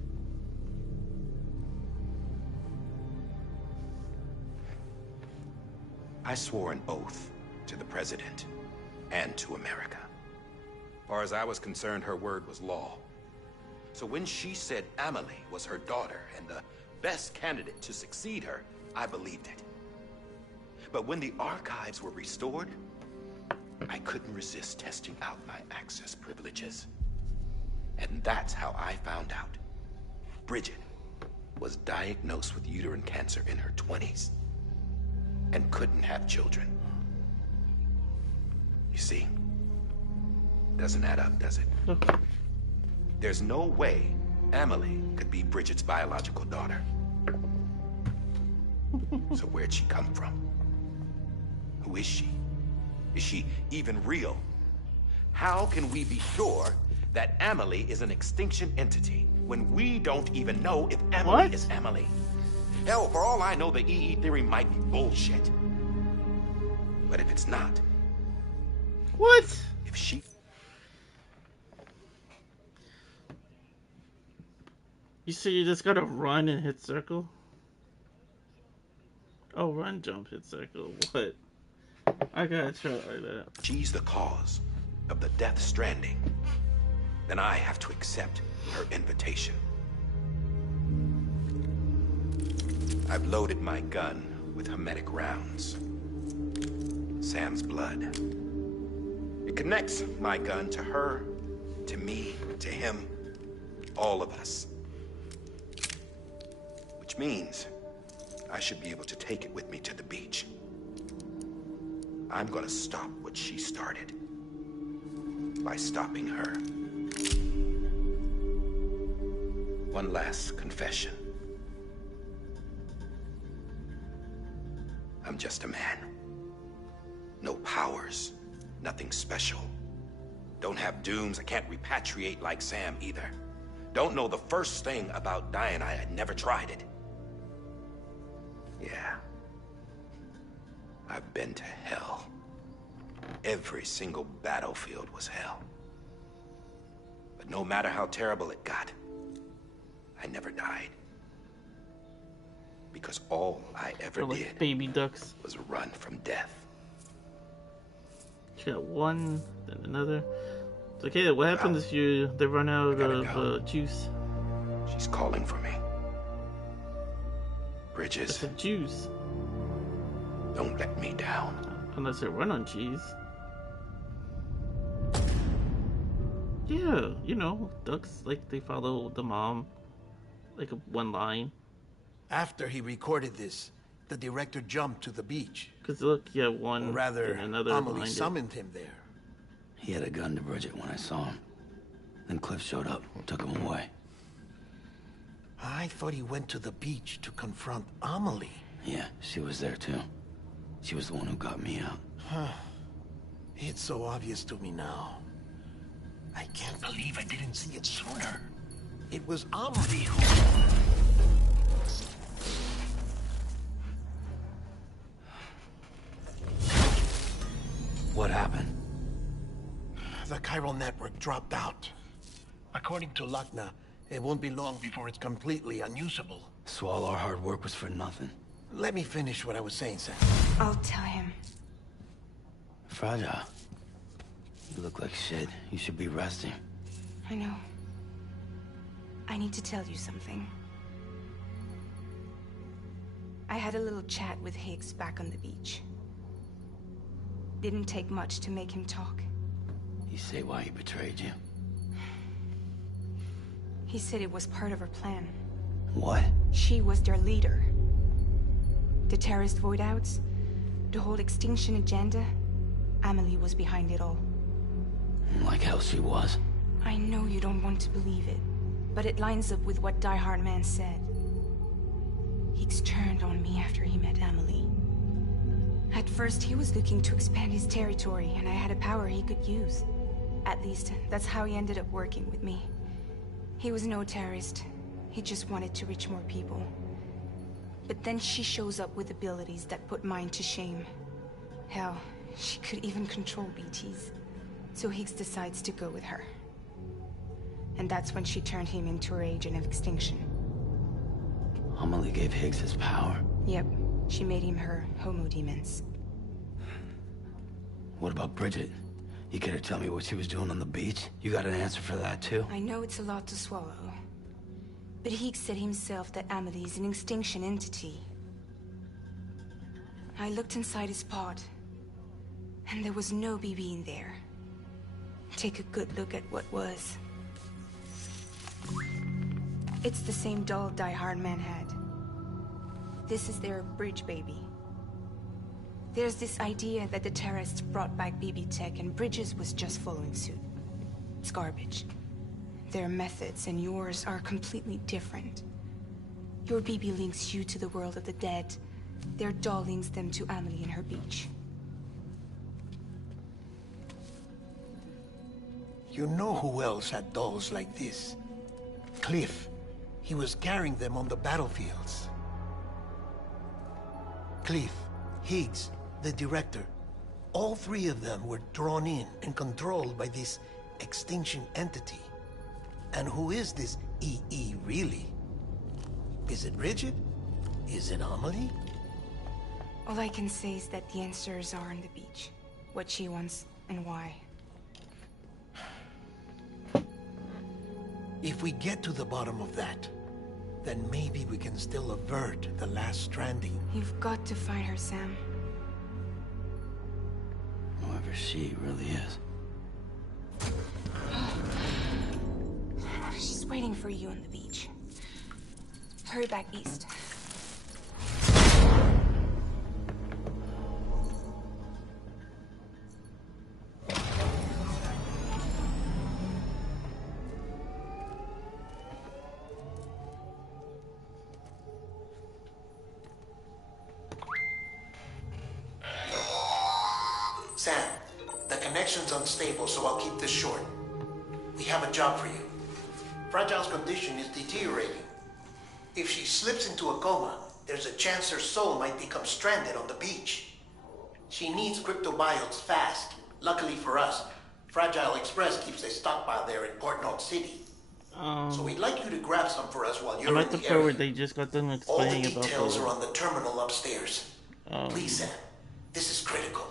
I swore an oath to the president and to America. As far as I was concerned, her word was law. So when she said Emily was her daughter and the best candidate to succeed her, I believed it. But when the archives were restored, I couldn't resist testing out my access privileges. And that's how I found out. Bridget was diagnosed with uterine cancer in her 20s and couldn't have children. You see, doesn't add up, does it? There's no way Emily could be Bridget's biological daughter. So where'd she come from? Who is she? Is she even real? How can we be sure that Emily is an extinction entity when we don't even know if Emily is Emily? Hell, for all I know, the EE theory might be bullshit. But if it's not... What? If she... You say you just gotta run and hit circle? Oh, run, jump, hit circle. What? I gotta try it like that. She's the cause of the Death Stranding. Then I have to accept her invitation. I've loaded my gun with hermetic rounds. Sam's blood. It connects my gun to her, to me, to him, all of us. Which means I should be able to take it with me to the beach. I'm gonna stop what she started by stopping her. One last confession. I'm just a man. No powers, nothing special. Don't have dooms, I can't repatriate like Sam either. Don't know the first thing about dying, I had never tried it. Yeah. I've been to hell. Every single battlefield was hell. But no matter how terrible it got, I never died. Because all I ever They're like did baby ducks. was run from death. You got one, then another. It's okay, what happens if they run out of juice? She's calling for me. Bridges, That's a juice. don't let me down. Unless they run on cheese. Yeah, you know, ducks, like, they follow the mom. Like, one line. After he recorded this, the director jumped to the beach. Because look, yeah, one, Or rather, and another Amelie behind it. summoned him there. He had a gun to Bridget when I saw him. Then Cliff showed up, took him away. I thought he went to the beach to confront Amelie. Yeah, she was there too. She was the one who got me out. It's so obvious to me now. I can't believe I didn't see it sooner. It was Amelie who... What happened? The chiral network dropped out. According to Lachna, it won't be long before it's completely unusable. So all our hard work was for nothing. Let me finish what I was saying, Sam. I'll tell him. Fragile. You look like shit. You should be resting. I know. I need to tell you something. I had a little chat with Higgs back on the beach. Didn't take much to make him talk. You say why he betrayed you? He said it was part of her plan. What? She was their leader. The terrorist void outs, the whole extinction agenda, Amelie was behind it all. Like hell she was. I know you don't want to believe it, but it lines up with what Die Hard Man said. Higgs turned on me after he met Amelie. At first, he was looking to expand his territory, and I had a power he could use. At least, that's how he ended up working with me. He was no terrorist. He just wanted to reach more people. But then she shows up with abilities that put mine to shame. Hell, she could even control BTs. So Higgs decides to go with her. And that's when she turned him into her agent of extinction. Amelie gave Higgs his power. Yep, she made him her homo demons. What about Bridget? You care to tell me what she was doing on the beach? You got an answer for that too? I know it's a lot to swallow. But Higgs said himself that Amelie is an extinction entity. I looked inside his pod, and there was no BB in there. Take a good look at what was. It's the same doll Die Hard Man had. This is their bridge baby. There's this idea that the terrorists brought back BB tech and Bridges was just following suit. It's garbage. Their methods and yours are completely different. Your BB links you to the world of the dead. Their doll links them to Amelie and her beach. You know who else had dolls like this? Cliff. He was carrying them on the battlefields. Cliff, Higgs, the director. All three of them were drawn in and controlled by this extinction entity. And who is this EE really? Is it Bridget? Is it Amelie? All I can say is that the answers are on the beach. What she wants and why. If we get to the bottom of that, then maybe we can still avert the last stranding. You've got to find her, Sam. Whoever she really is. She's waiting for you on the beach. Hurry back east. Sam, the connection's unstable, so I'll keep this short. We have a job for you. Fragile's condition is deteriorating. If she slips into a coma, there's a chance her soul might become stranded on the beach. She needs cryptobiotes fast. Luckily for us, Fragile Express keeps a stockpile there in Port North City. So we'd like you to grab some for us while you're I'm in at the the part area. where they just got them All the explaining about details the... are on the terminal upstairs. Please, Sam. This is critical.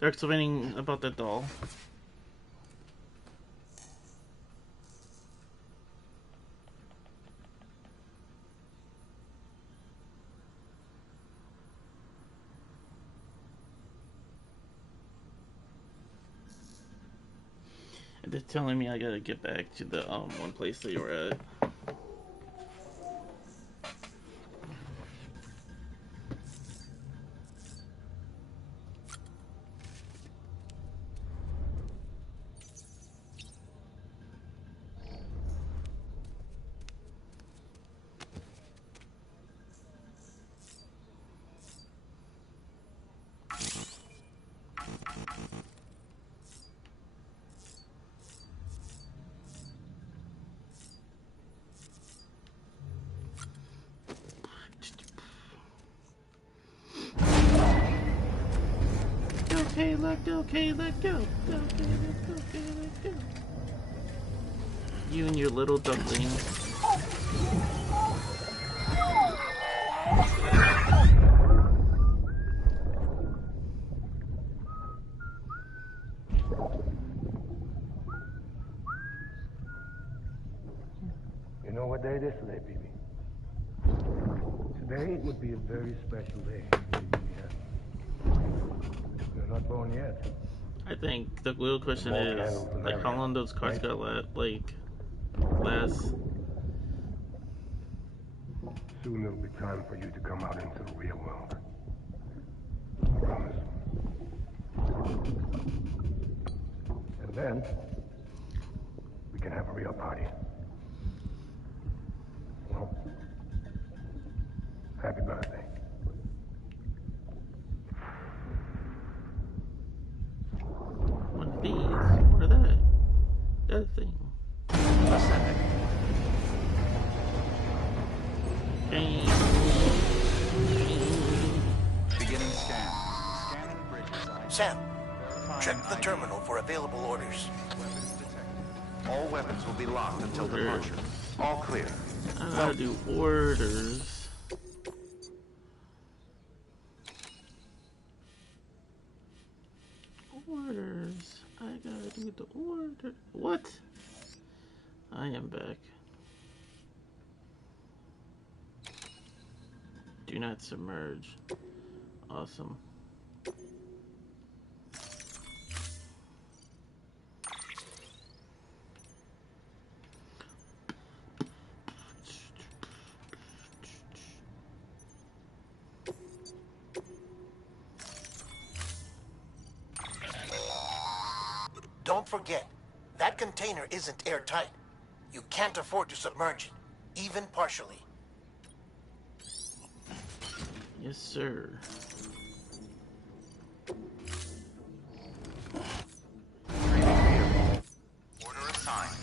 They're explaining about the doll. And they're telling me I gotta get back to the one place that you were at. Okay, let go. Okay, let go. Okay, let go. You and your little duckling. You know what day it is today, baby? Today would be a very special day. You're not born yet. I think the real question is, like, how long those cars got last? Soon it'll be time for you to come out into the real world. I promise. And then, we can have a real party. Well, happy birthday. What are these? What are that? That thing. Beginning scan. Scanning bridge side. Sam, check the terminal for available orders. Weapons detected. All weapons will be locked until departure. All clear. I gotta do orders. Orders. I gotta do the order. What? I am back. Do not submerge. Awesome. Don't forget, that container isn't airtight. You can't afford to submerge it, even partially. Yes, sir. Order assigned.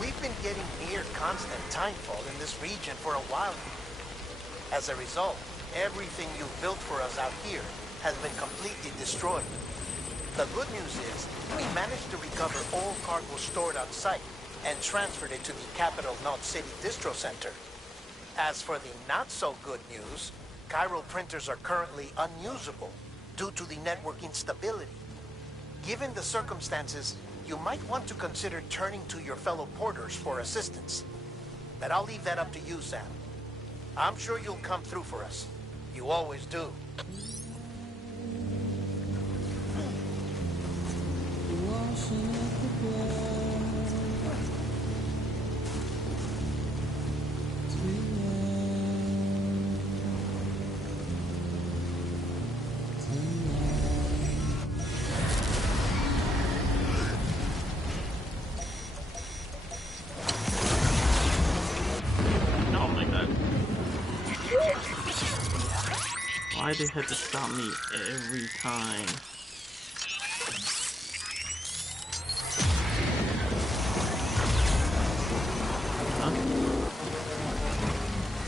We've been getting near constant timefall in this region for a while now. As a result, everything you've built for us out here has been completely destroyed. The good news is, we managed to recover all cargo stored on site and transferred it to the Capital Knot City Distro Center. As for the not-so-good news, chiral printers are currently unusable due to the network instability. Given the circumstances, you might want to consider turning to your fellow porters for assistance. But I'll leave that up to you, Sam. I'm sure you'll come through for us. You always do. Oh my god. Why they had to stop me every time?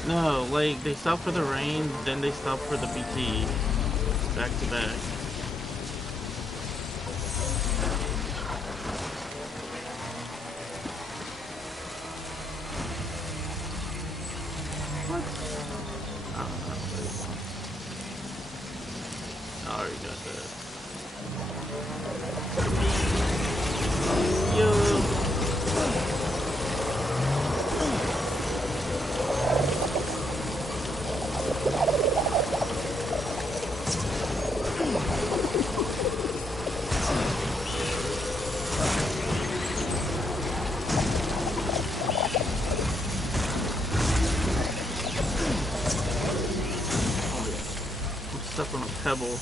No, like, they stop for the rain, then they stop for the BT. Back to back. What? I don't know. I already got that. Yo! Stuck on a pebble.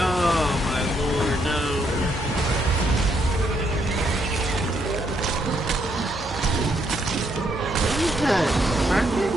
Oh my lord, no. What is that? Sparking?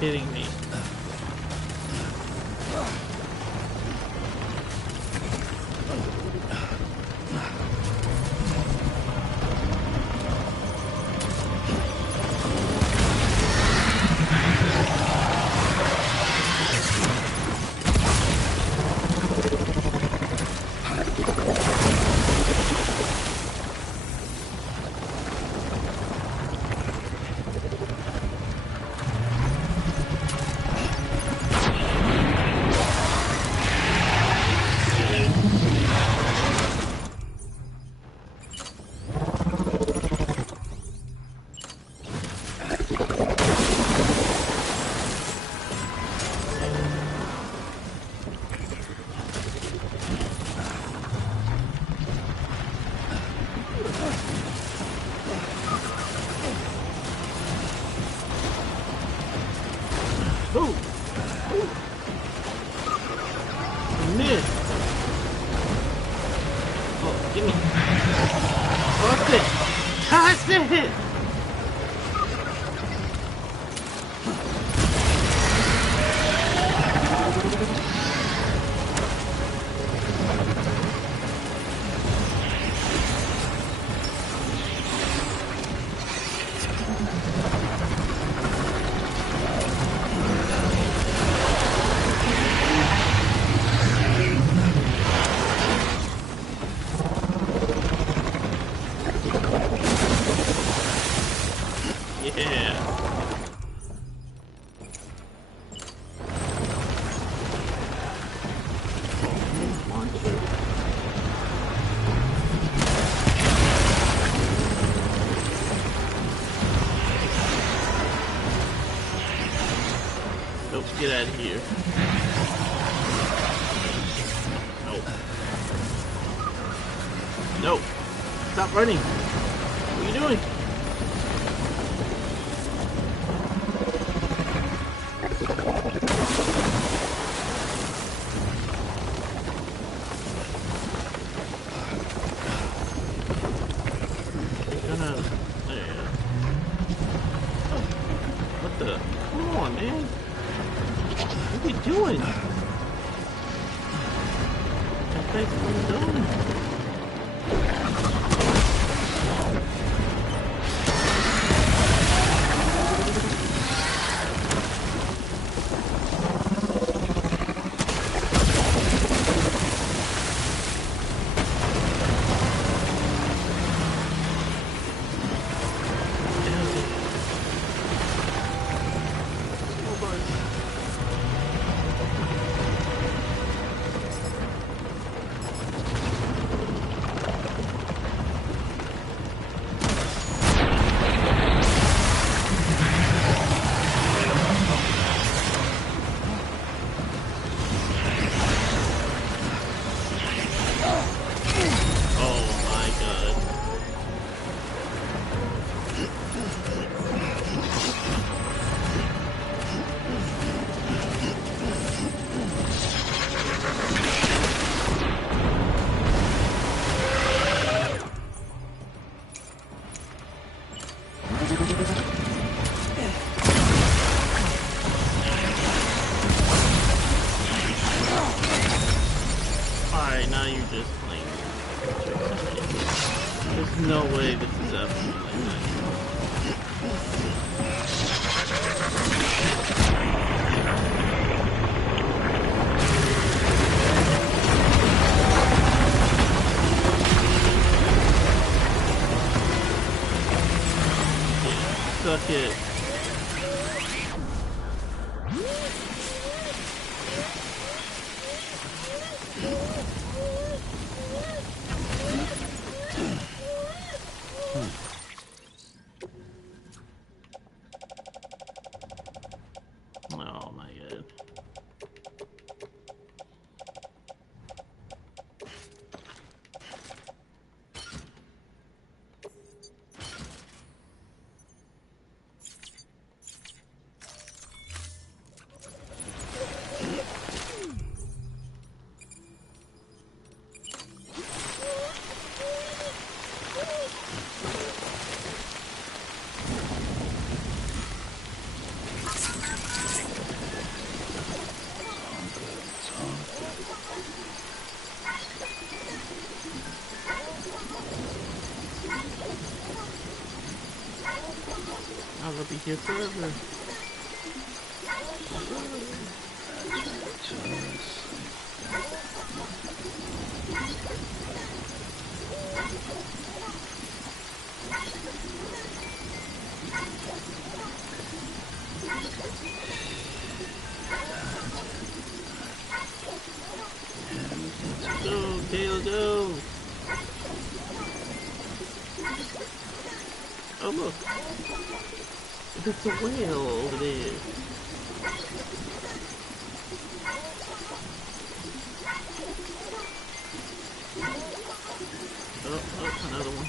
Kidding me. Give me. Toss it! Toss it! Yeah. Nope, get out of here. Nope. Nope. Stop running. What are you doing? What the? Come on, man. What are you doing? That guy's going down. Alright, now you're just playing. There's no way this is absolutely like suck it. Oh my god. I'll be here forever. Go, Gale, go! Oh look! That's a whale over there. Oh, another one.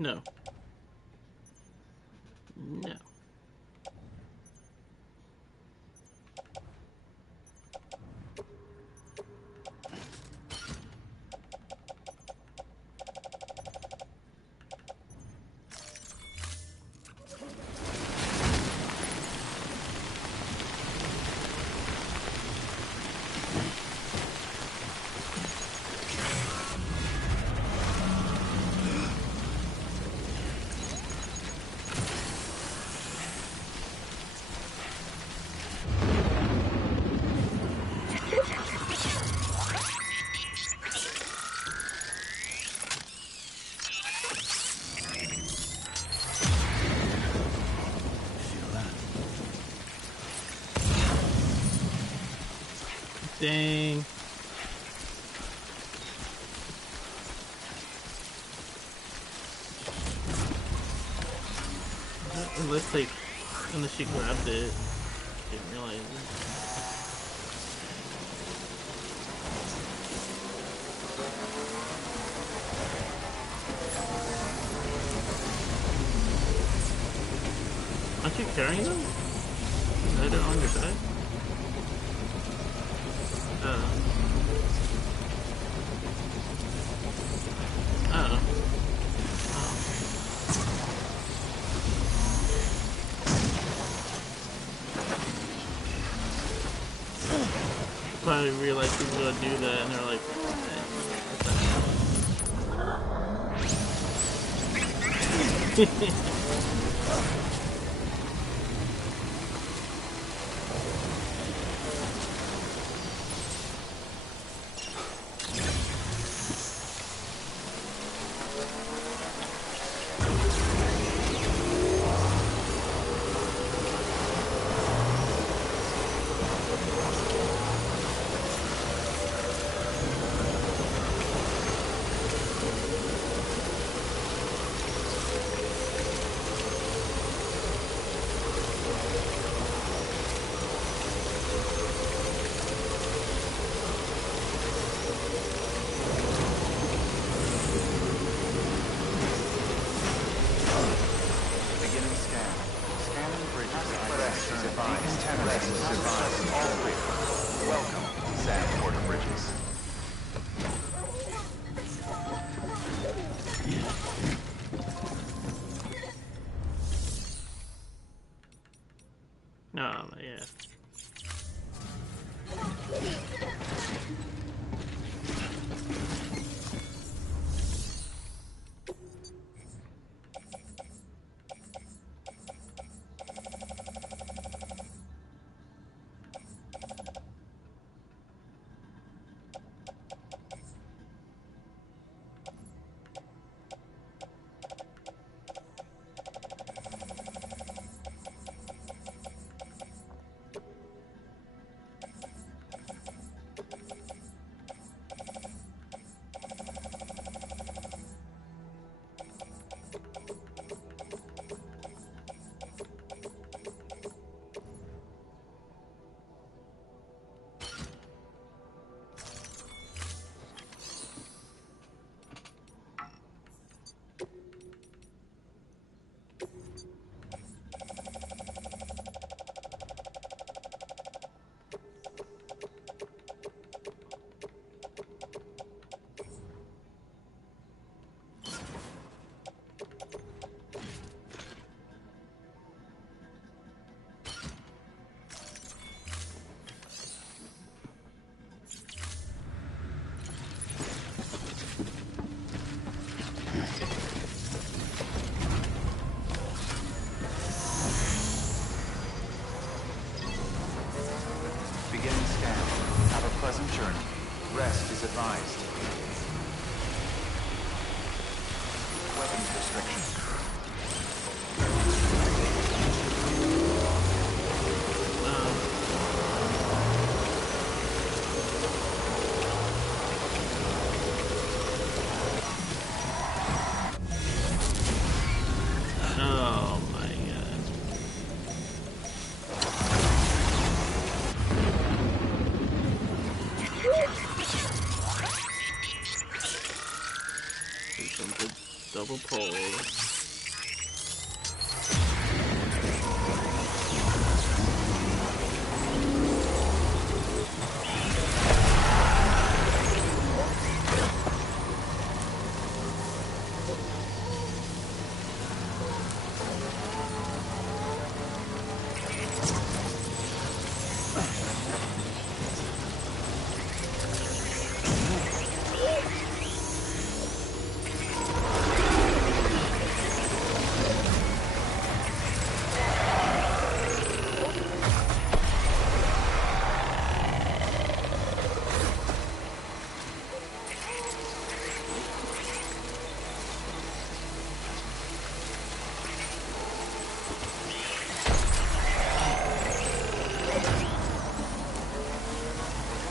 No. No. Dang. Unless she grabbed it. Didn't realize it. Aren't you carrying them? Is that on your back? Probably realized he was gonna do that, and they're like, yeah. Beginning scan. Have a pleasant journey. Rest is advised. Weapons restrictions. Oh my god. Do some good double double pulls.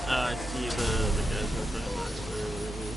I see the guys were talking about it earlier.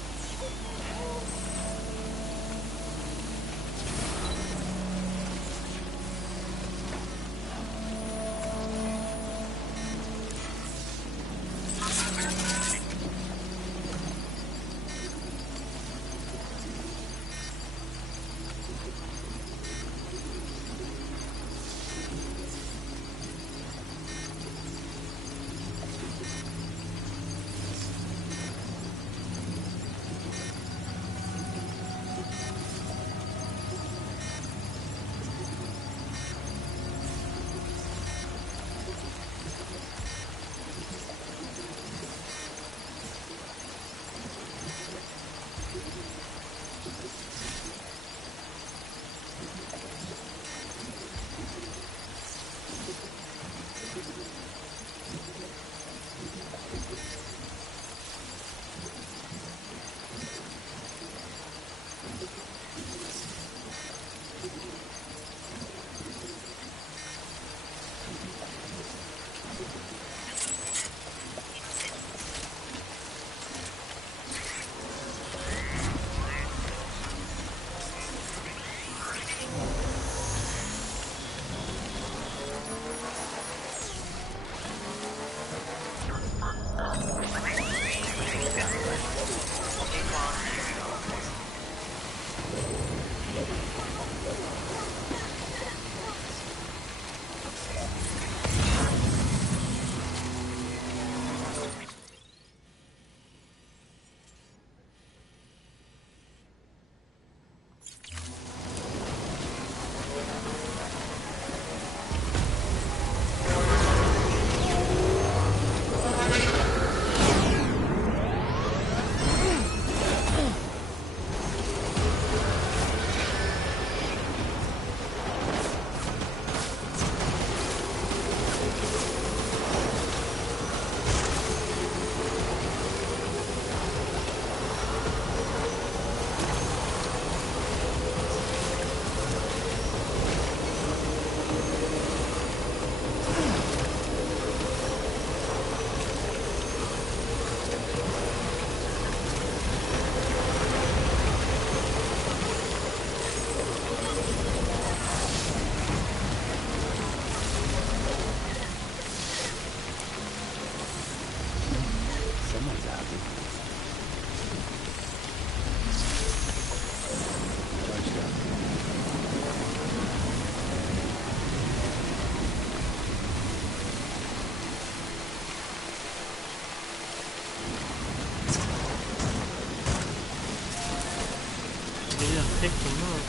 Pick them up.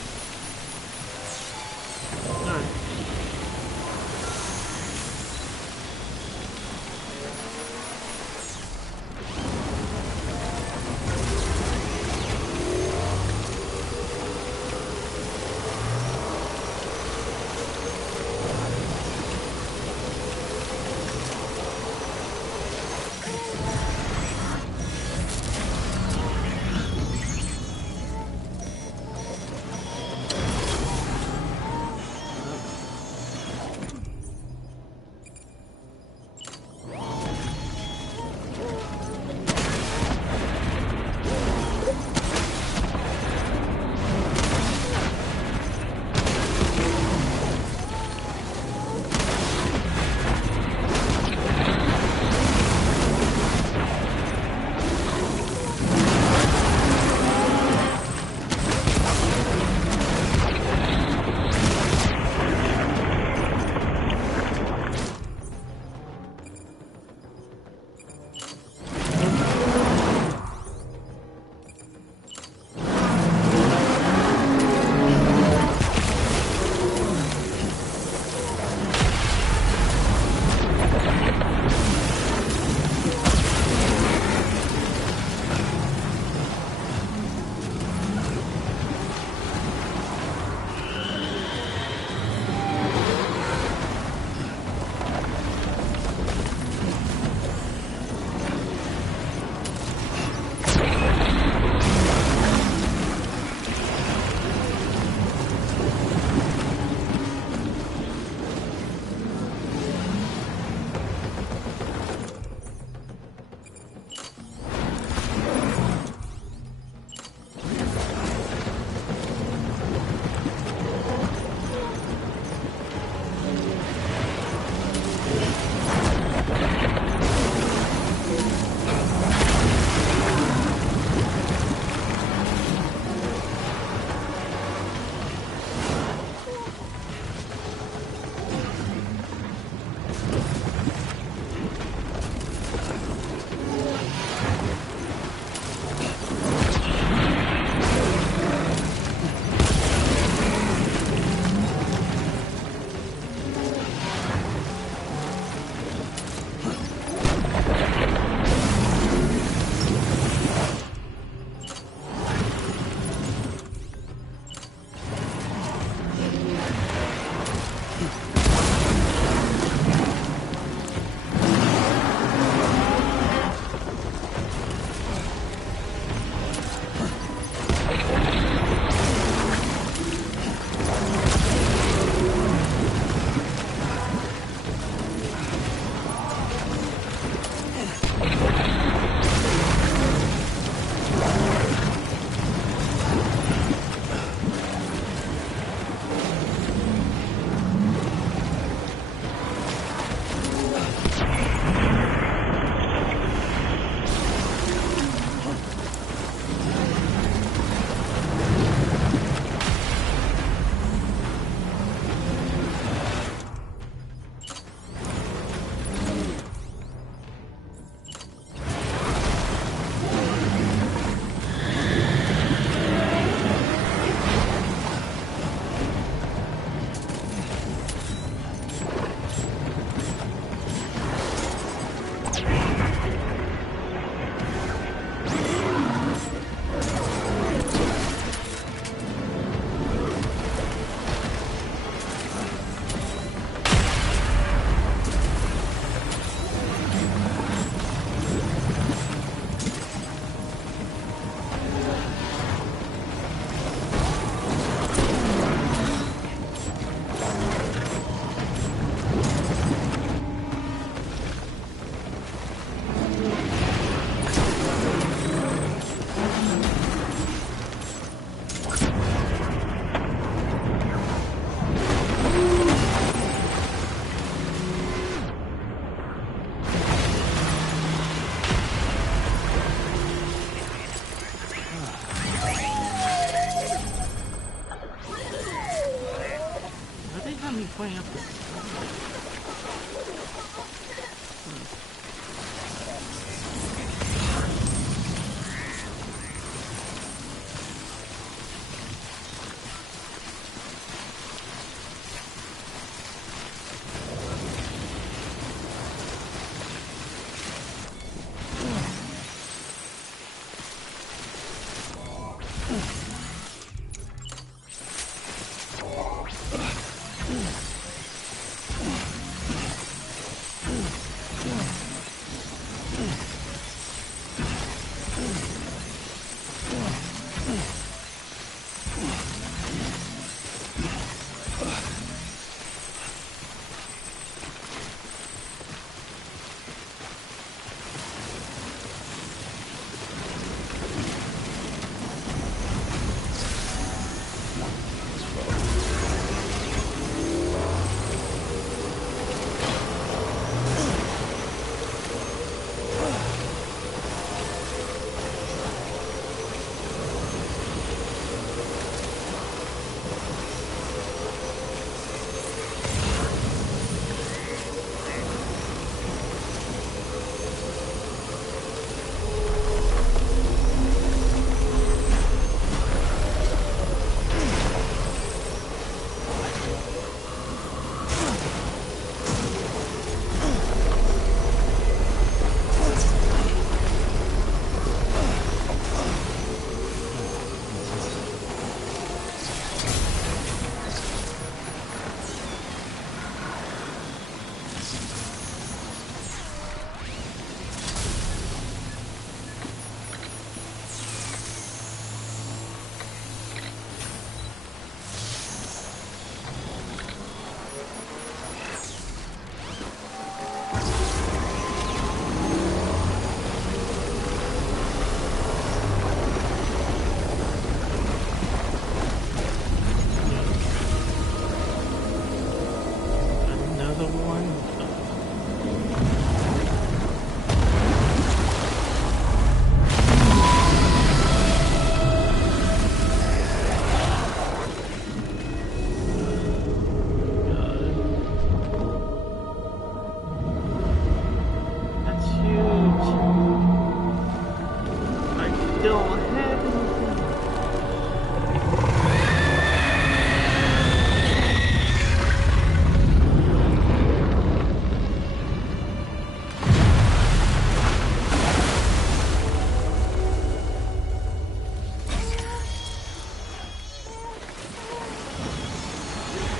Alright. Pointing up this.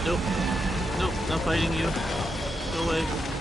Nope. Nope, not fighting you. Go away.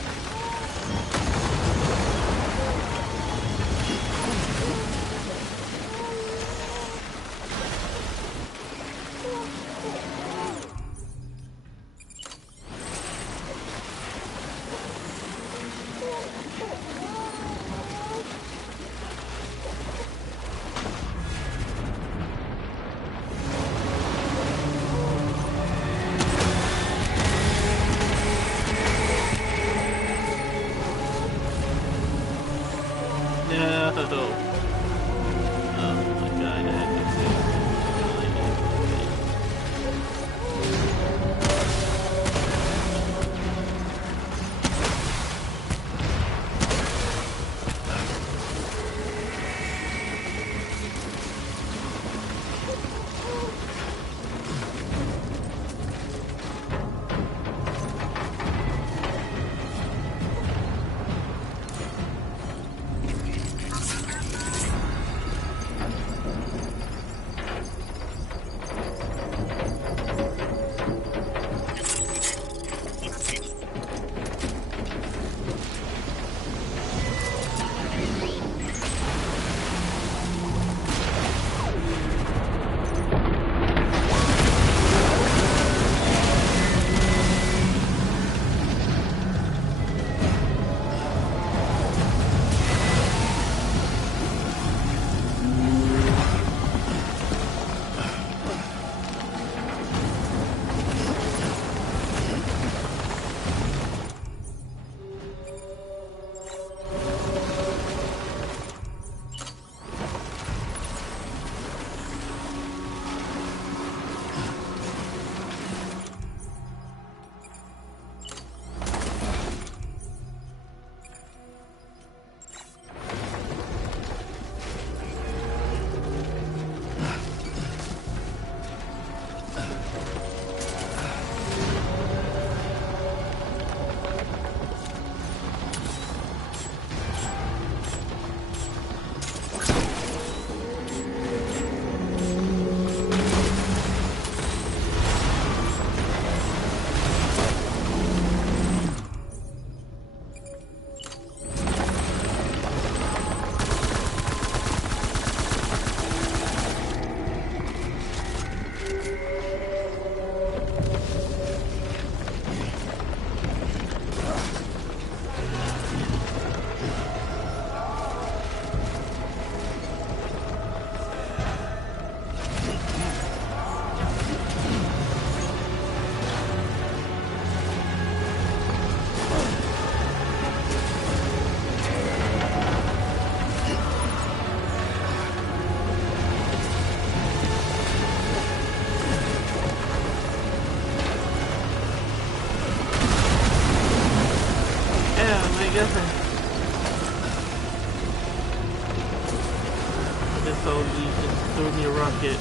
So you just threw me a rocket.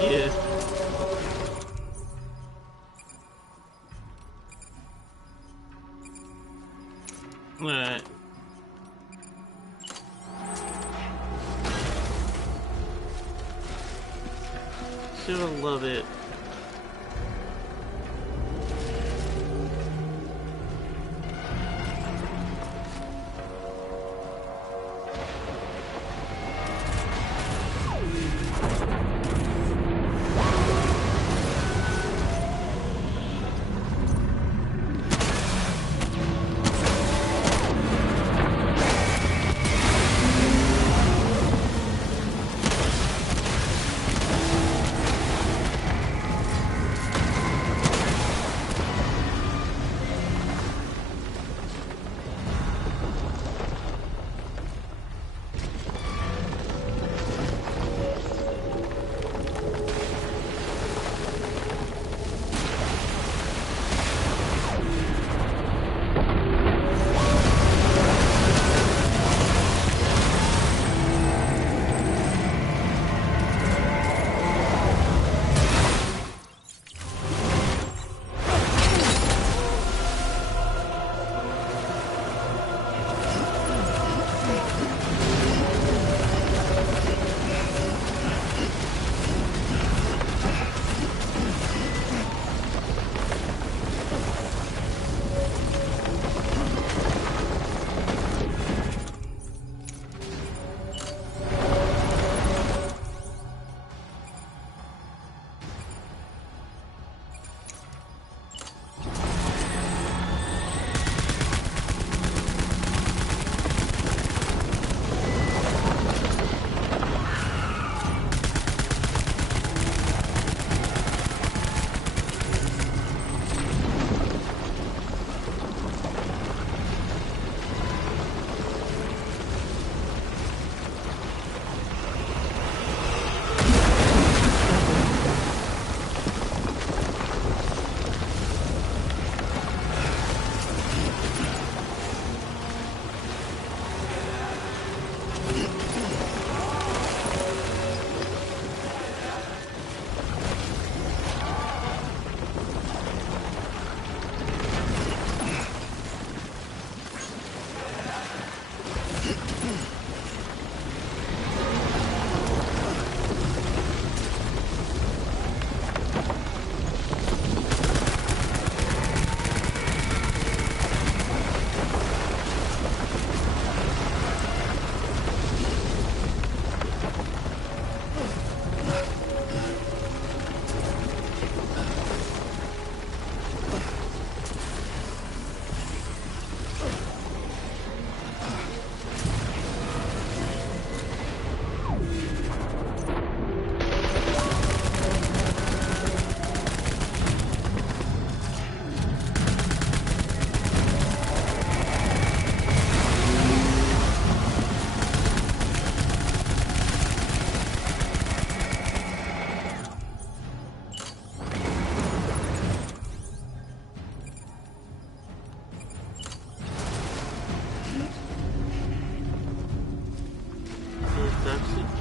Yeah. Alright. Sure love it.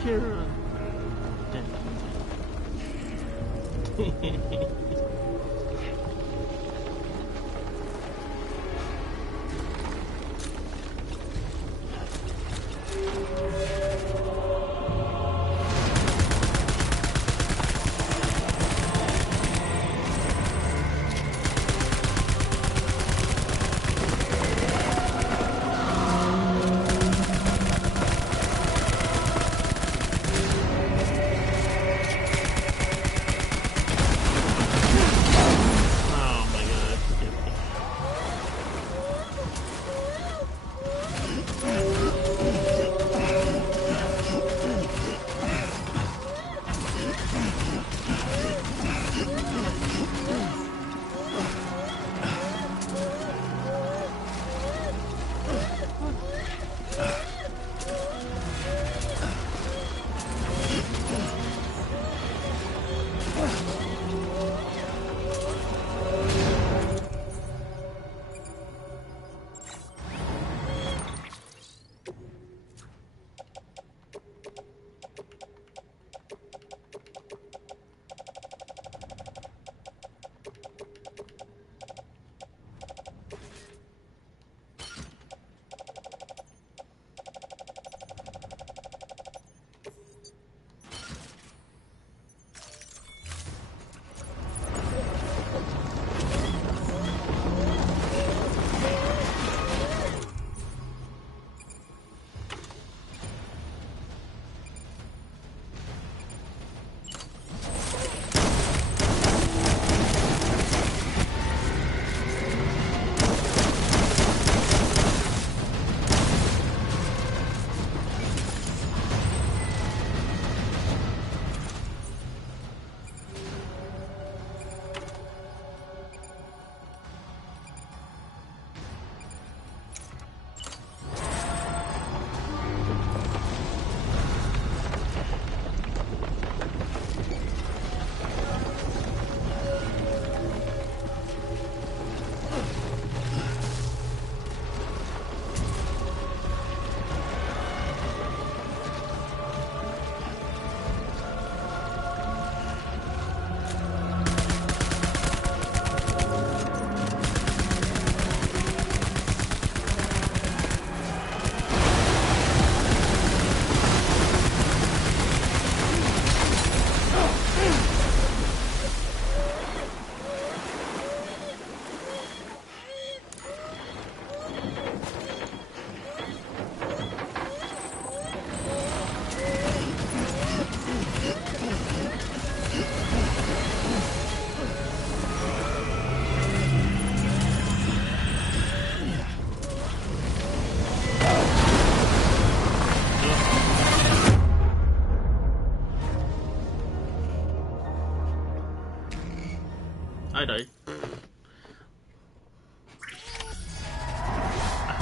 Kira.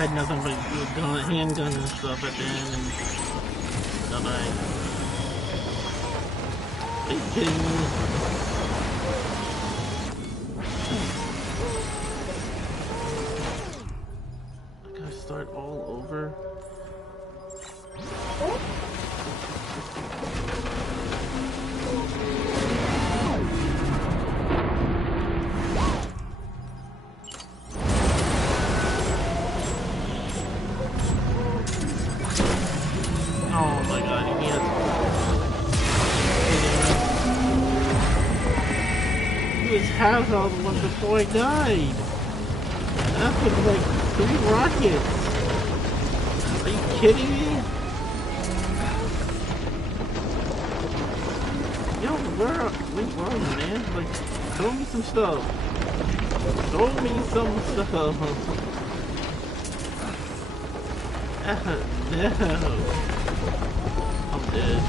had nothing but handgun and stuff at the end, and then are you kidding me? I gotta start all over. Have all the ones before I died. That's with like 3 rockets. Are you kidding me? Yo, where are you, man? Like, show me some stuff. Show me some stuff. No. I'm dead.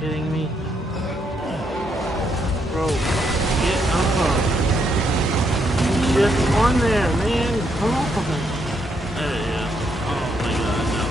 kidding me? Bro, get up. Just on there, man. Come on. There you go. Oh my god, no.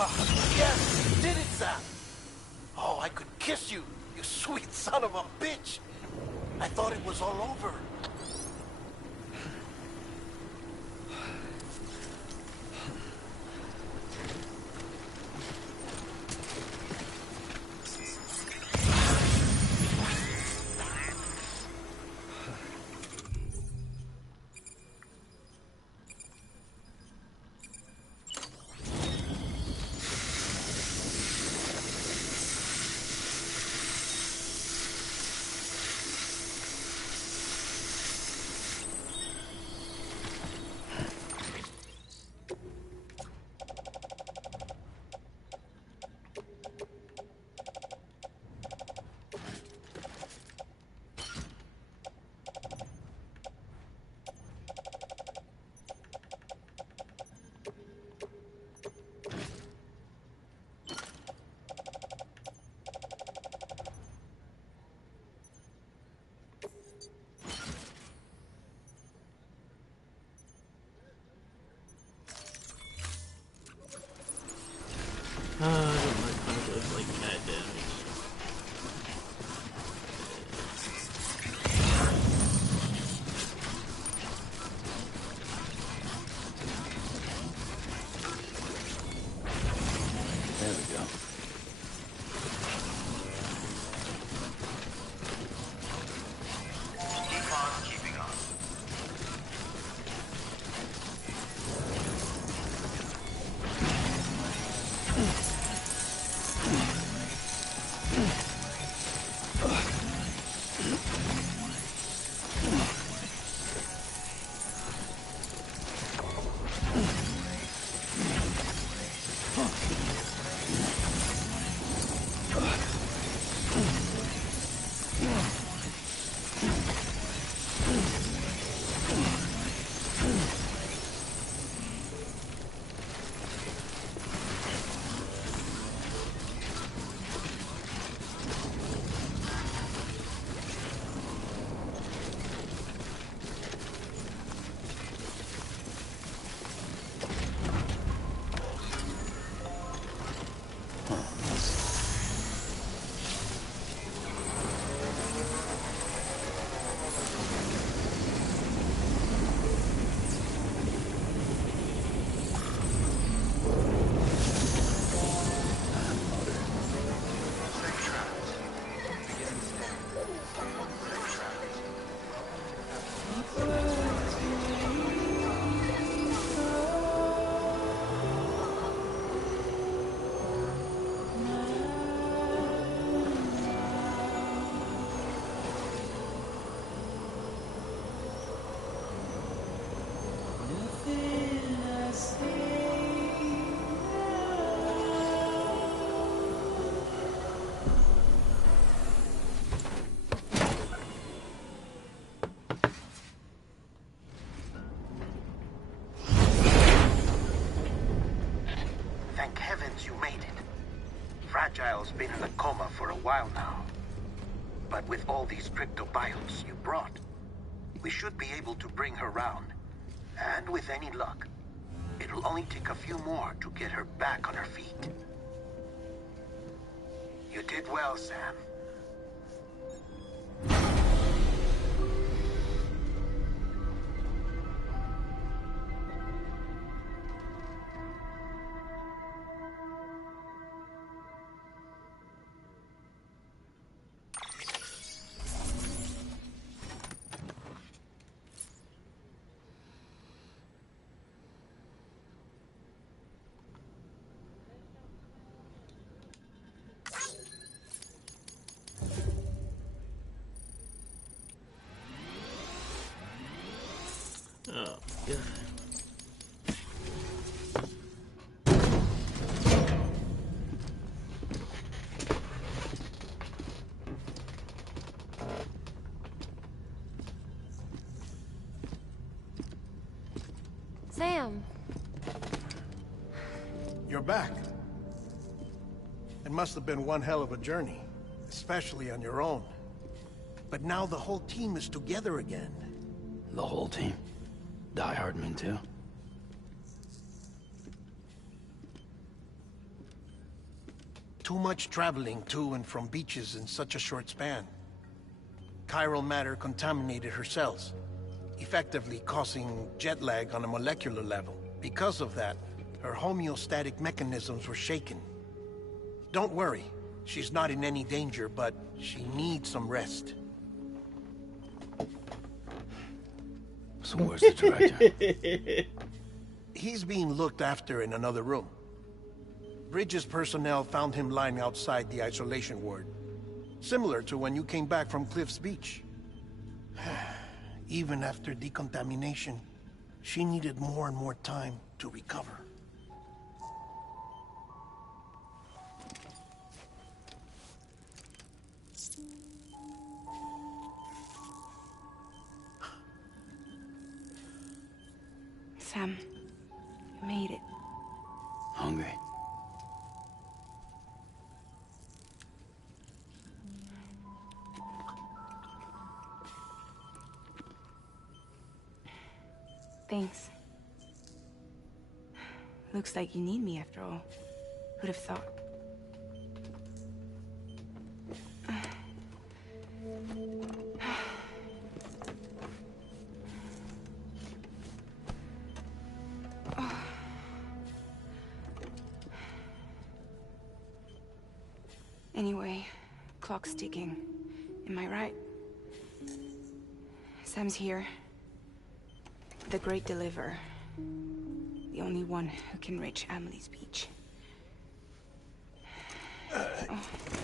Yes, you did it, Sam. Oh, I could kiss you, you sweet son of a bitch. I thought it was all over. I don't like how it does like mad damage. There we go. Keep on keeping on. Thank heavens you made it. Fragile's been in a coma for a while now. But with all these cryptobiotes you brought, we should be able to bring her round. And with any luck, it'll only take a few more to get her back on her feet. You did well, Sam. Oh, God. Sam. You're back. It must have been one hell of a journey, especially on your own. But now the whole team is together again. The whole team? Die Hard men too? too much traveling to and from beaches in such a short span. Chiral matter contaminated her cells, effectively causing jet lag on a molecular level. Because of that, her homeostatic mechanisms were shaken. Don't worry, she's not in any danger, but she needs some rest. So where's the director? He's being looked after in another room. Bridges personnel found him lying outside the isolation ward. Similar to when you came back from Cliff's Beach. Even after decontamination, she needed more and more time to recover. Sam, you made it. Hungry? Thanks. Looks like you need me after all. Who'd have thought? Anyway, clock's ticking. Am I right? Sam's here. The Great Deliverer. The only one who can reach Amelie's Beach.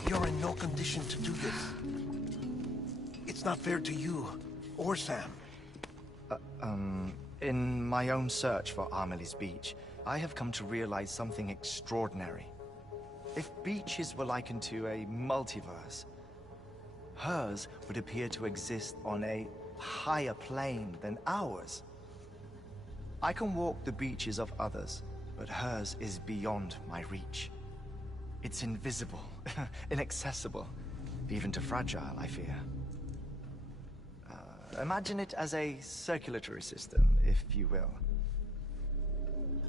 You're in no condition to do this. It's not fair to you, or Sam. In my own search for Amelie's Beach, I have come to realize something extraordinary. If beaches were likened to a multiverse, hers would appear to exist on a higher plane than ours. I can walk the beaches of others, but hers is beyond my reach. It's invisible, inaccessible, even to fragile, I fear. Imagine it as a circulatory system, if you will.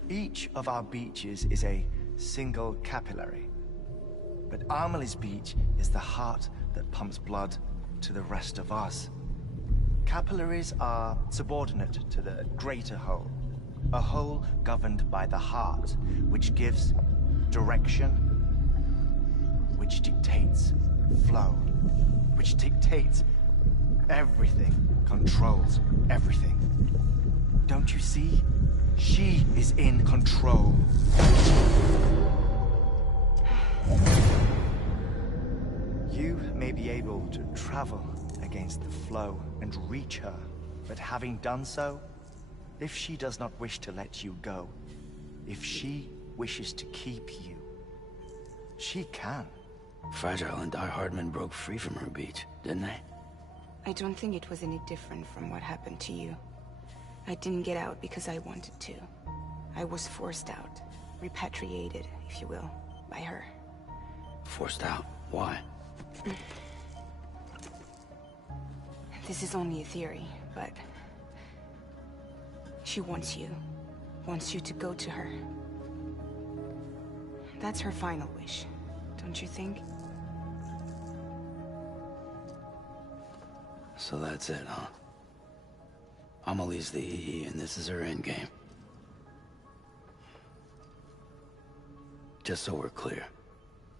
Each of our beaches is a single capillary, but Amelie's Beach is the heart that pumps blood to the rest of us. Capillaries are subordinate to the greater whole, a whole governed by the heart, which gives direction, which dictates flow, which dictates everything, controls everything. Don't you see? She is in control. You may be able to travel against the flow and reach her, but having done so, if she does not wish to let you go, if she wishes to keep you, she can. Fragile and Die Hardman broke free from her beach, didn't they? I don't think it was any different from what happened to you. I didn't get out because I wanted to. I was forced out. Repatriated, if you will, by her. Forced out? Why? This is only a theory, but... she wants you. Wants you to go to her. That's her final wish, don't you think? So that's it, huh? Amelie's the EE, and this is her endgame. Just so we're clear,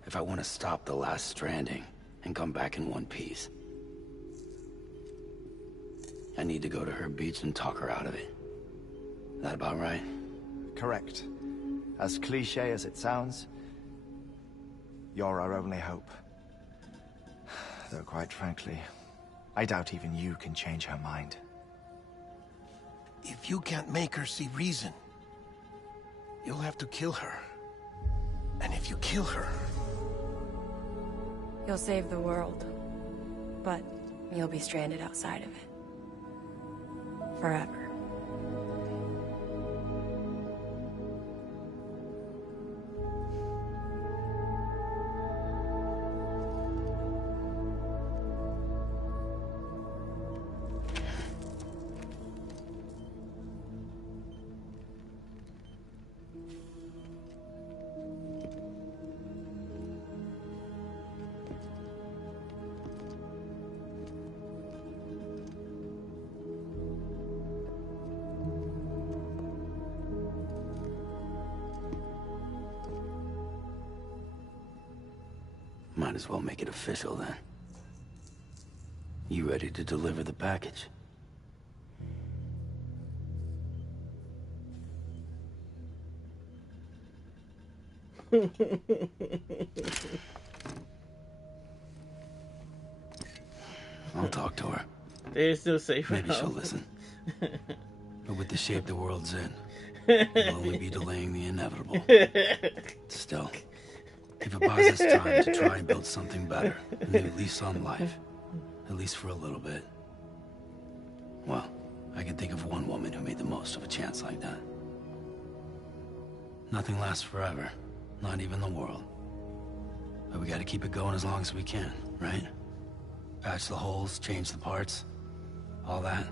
if I want to stop the last stranding and come back in one piece, I need to go to her beach and talk her out of it. That about right? Correct. As cliché as it sounds, you're our only hope. Though quite frankly, I doubt even you can change her mind. If you can't make her see reason, you'll have to kill her. And if you kill her... You'll save the world, but you'll be stranded outside of it. Forever. Might as well make it official then. You ready to deliver the package? I'll talk to her. There's no safe Maybe route. she'll listen. But with the shape the world's in, we'll only be delaying the inevitable. Still, if it buys us time to try and build something better, a new lease on life, at least for a little bit, well, I can think of one woman who made the most of a chance like that. Nothing lasts forever, not even the world. But we gotta keep it going as long as we can, right? Patch the holes, change the parts, all that.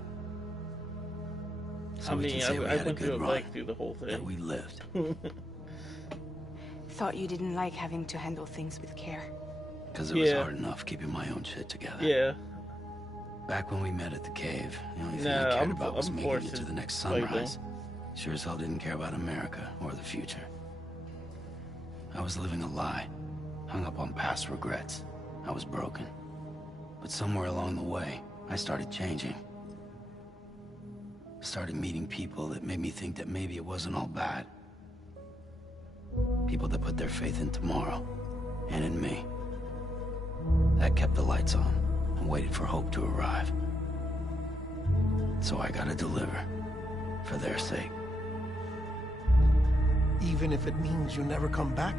So I we mean, can say we I had a went good through a run, bike through the whole thing. that we lived. Thought you didn't like having to handle things with care. Because it was hard enough keeping my own shit together. Yeah. Back when we met at the cave, the only thing Nah, I cared I'm about was making forced it to to the next fight them. sunrise. Sure as hell didn't care about America or the future. I was living a lie, hung up on past regrets. I was broken. But somewhere along the way, I started changing. Started meeting people that made me think that maybe it wasn't all bad. People that put their faith in tomorrow, and in me. That kept the lights on, and waited for hope to arrive. So I gotta deliver, for their sake. Even if it means you never come back?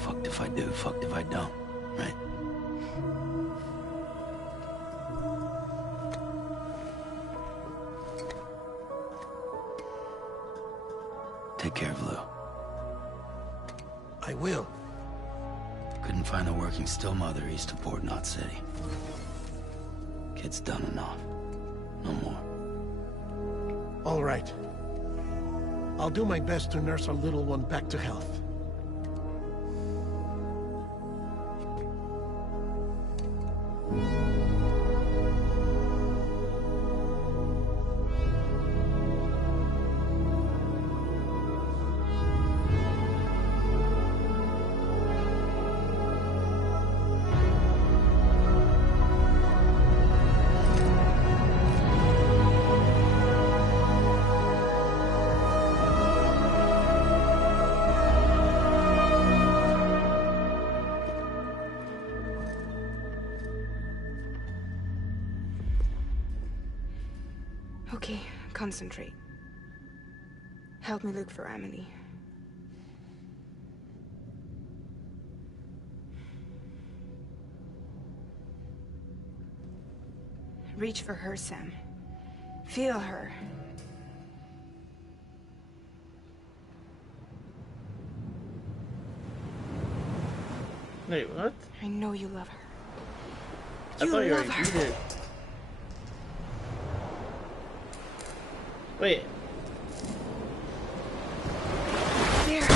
Fucked if I do, fucked if I don't, right? Take care of Lou. I will. Couldn't find a working still mother east of Port Knot City. Kid's done enough. No more. All right. I'll do my best to nurse our little one back to health. Okay, concentrate. Help me look for Emily. Reach for her, Sam. Feel her. Wait, what? I know you love her. I thought you love already her. beat it. Wait. There.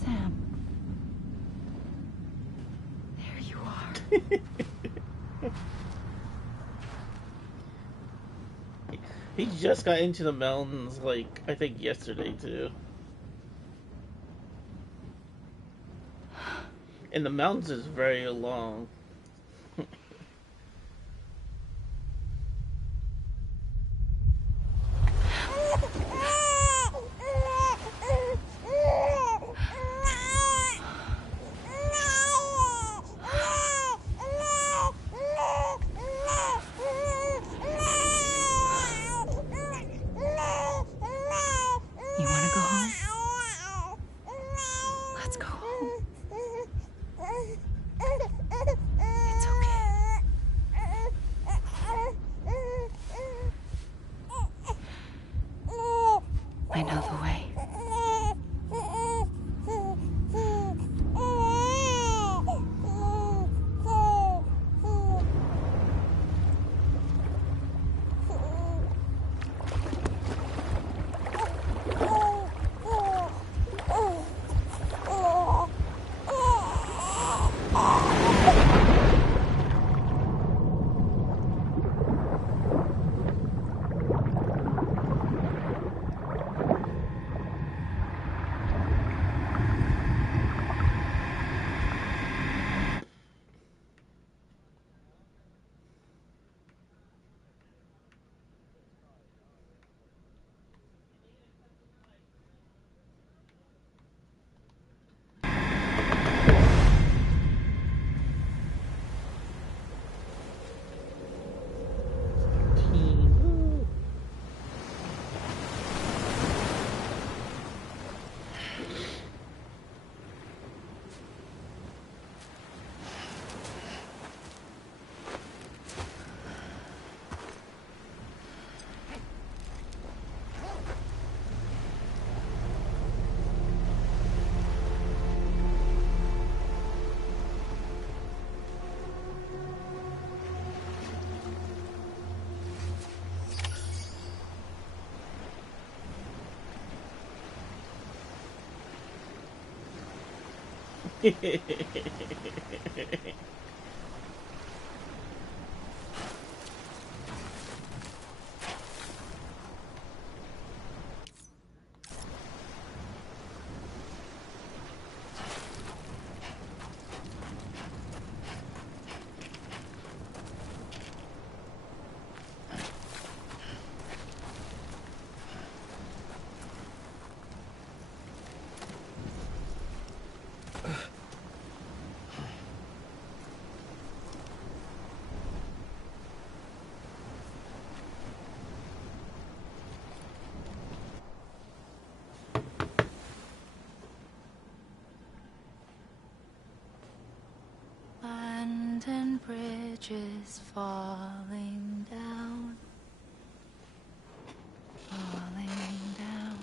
Sam. There you are. He just got into the mountains, like, I think yesterday, too. And the mountains is very long. You want to go home? Let's go home. It's okay. London Bridge is falling down, falling down,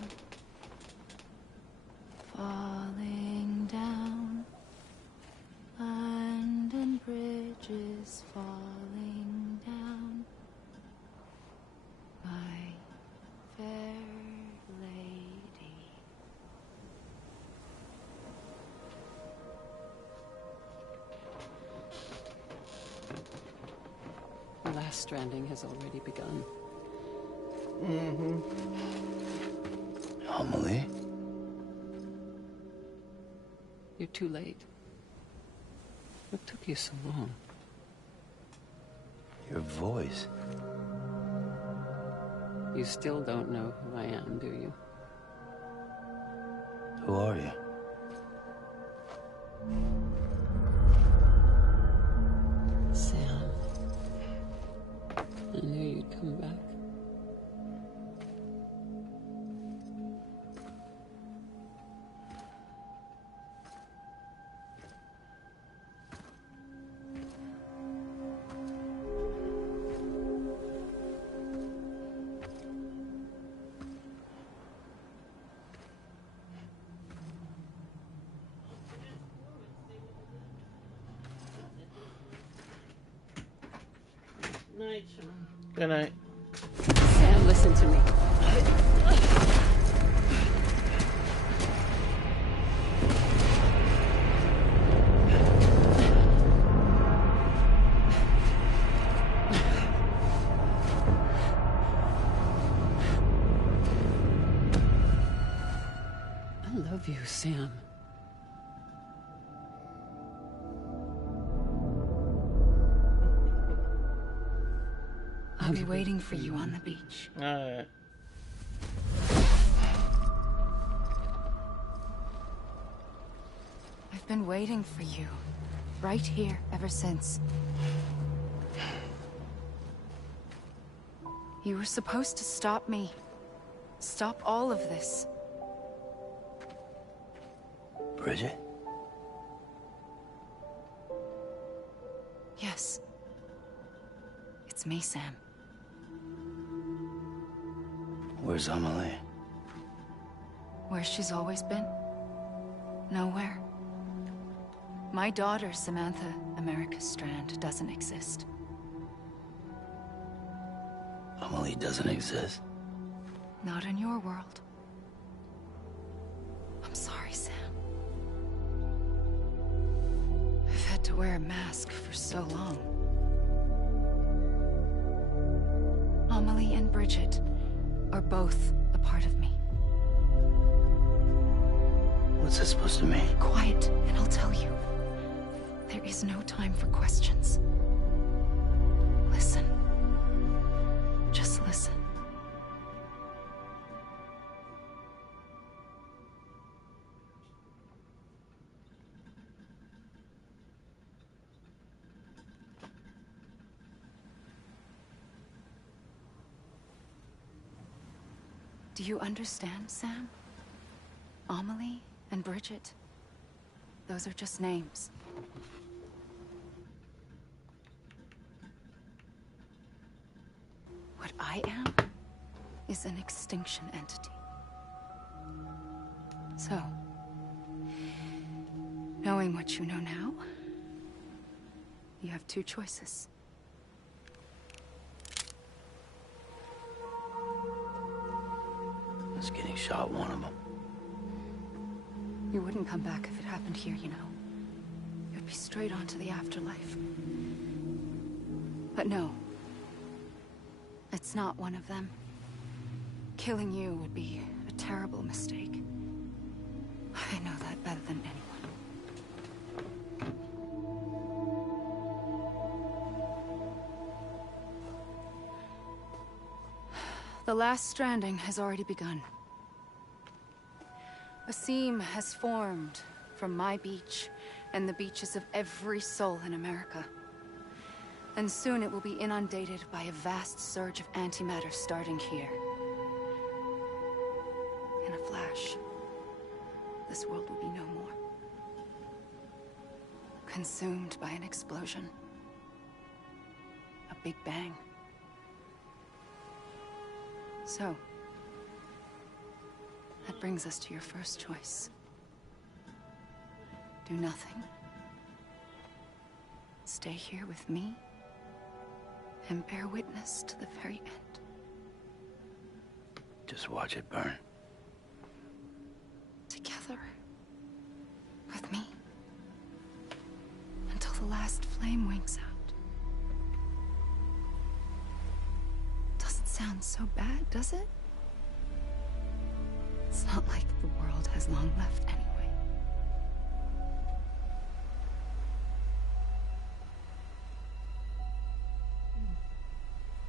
falling down. London Bridge is falling down, my fair lady. The last stranding has already begun. Amelie? You're too late. What took you so long? Your voice. You still don't know who I am, do you? Who are you? Sam. I knew you'd come back. Night, Sean. Good night. Sam, listen to me. I love you, Sam. I'll be waiting for you on the beach. Alright. I've been waiting for you, right here, ever since. You were supposed to stop me. Stop all of this. Bridget? Yes. It's me, Sam. Where's Amelie? Where she's always been. Nowhere. My daughter, Samantha America Strand, doesn't exist. Amelie doesn't exist? Not in your world. I'm sorry, Sam. I've had to wear a mask for so long. Amelie and Bridget are both a part of me. What's this supposed to mean? Quiet, and I'll tell you. There is no time for questions. Listen. Just listen. Do you understand, Sam? Amelie and Bridget. Those are just names. What I am is an extinction entity. So, knowing what you know now, you have two choices. Is getting shot one of them? You wouldn't come back if it happened here, you know. me straight onto the afterlife. But no. It's not one of them. Killing you would be a terrible mistake. I know that better than anyone. The last stranding has already begun. A seam has formed from my beach and the beaches of every soul in America. And soon it will be inundated by a vast surge of antimatter starting here. In a flash, this world will be no more. Consumed by an explosion. A big bang. So, that brings us to your first choice. Do nothing. Stay here with me, and bear witness to the very end. Just watch it burn. Together. With me. Until the last flame winks out. Doesn't sound so bad, does it? It's not like the world has long left anyway.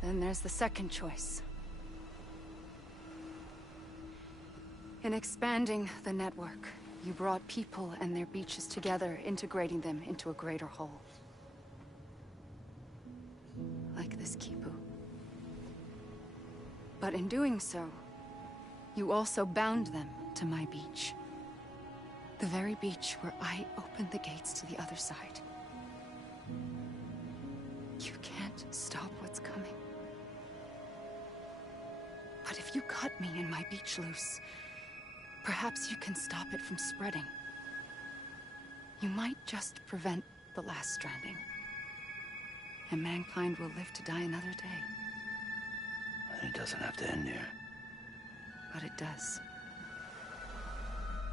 Then there's the second choice. In expanding the network, you brought people and their beaches together, integrating them into a greater whole. Like this Kipu. But in doing so, you also bound them to my beach. The very beach where I opened the gates to the other side. You can't stop what's coming. But if you cut me and my beach loose, perhaps you can stop it from spreading. You might just prevent the last stranding. And mankind will live to die another day. It doesn't have to end here. But it does.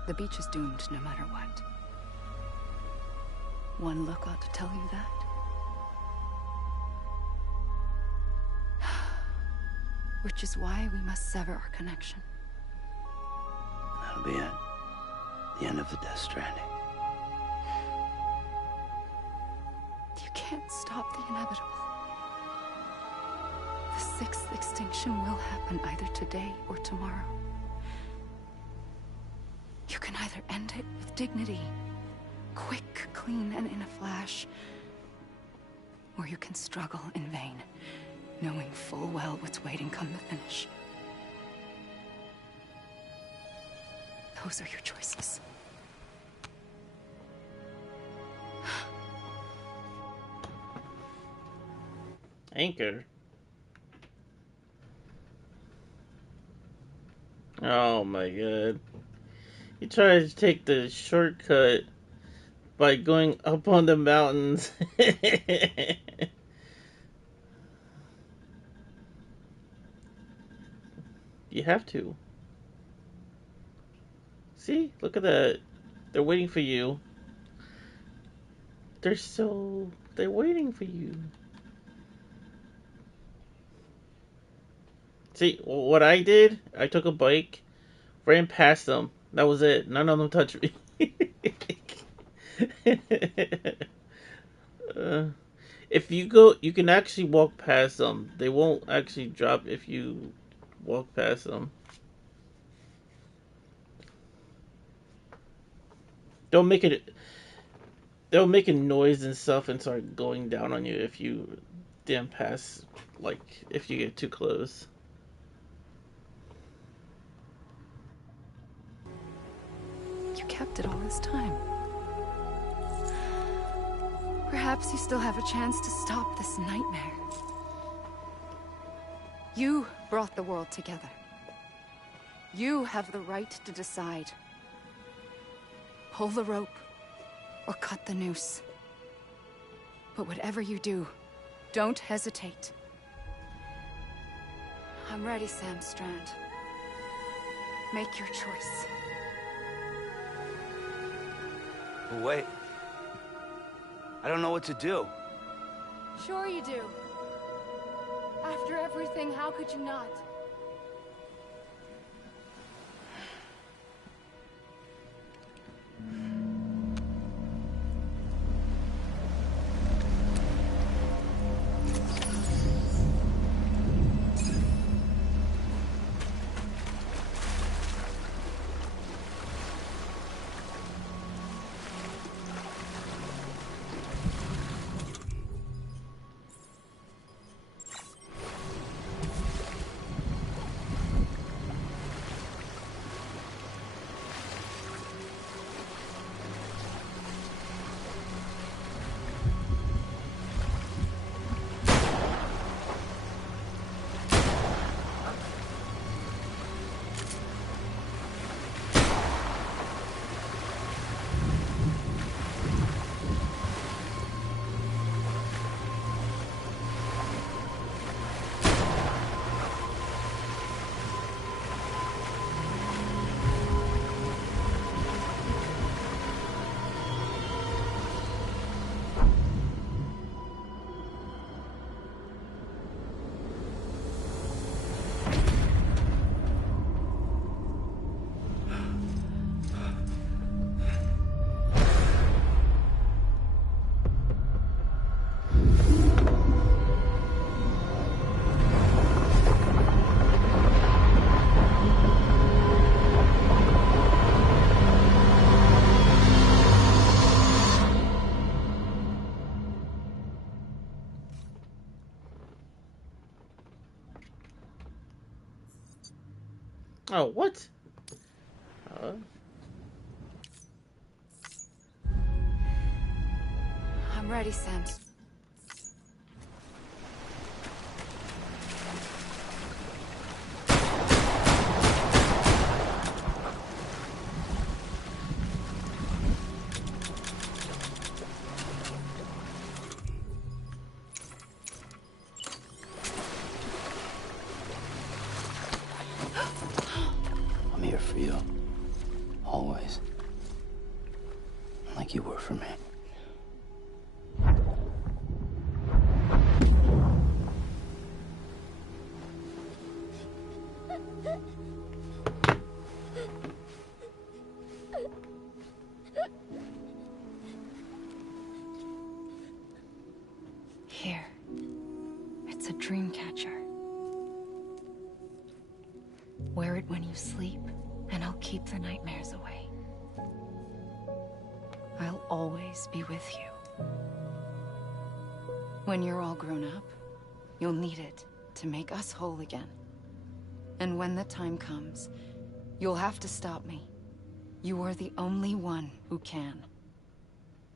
The beach is doomed no matter what. One look ought to tell you that. Which is why we must sever our connection. That'll be it. The end of the Death Stranding. You can't stop the inevitable. The sixth extinction will happen either today or tomorrow. You can either end it with dignity, quick, clean, and in a flash, or you can struggle in vain, knowing full well what's waiting come the finish. Those are your choices. Anchor. Oh my god. He tries to take the shortcut by going up on the mountains. You have to. See? Look at that. They're waiting for you. They're waiting for you. See, what I did, I took a bike, ran past them. That was it. None of them touched me. If you go, you can actually walk past them. They won't actually drop if you walk past them. They'll make a noise and stuff and start going down on you if you didn't pass, like, if you get too close. You kept it all this time. Perhaps you still have a chance to stop this nightmare. You brought the world together. You have the right to decide. Pull the rope or cut the noose. But whatever you do, don't hesitate. I'm ready, Sam Strand. Make your choice. Wait. I don't know what to do. Sure you do. After everything, how could you not? Oh, what? I'm ready, Sam. I'm here for you. Always. Like you were for me. Here. It's a dream catcher. Wear it when you sleep, and I'll keep the nightmares away. I'll always be with you. When you're all grown up, you'll need it to make us whole again. And when the time comes, you'll have to stop me. You are the only one who can.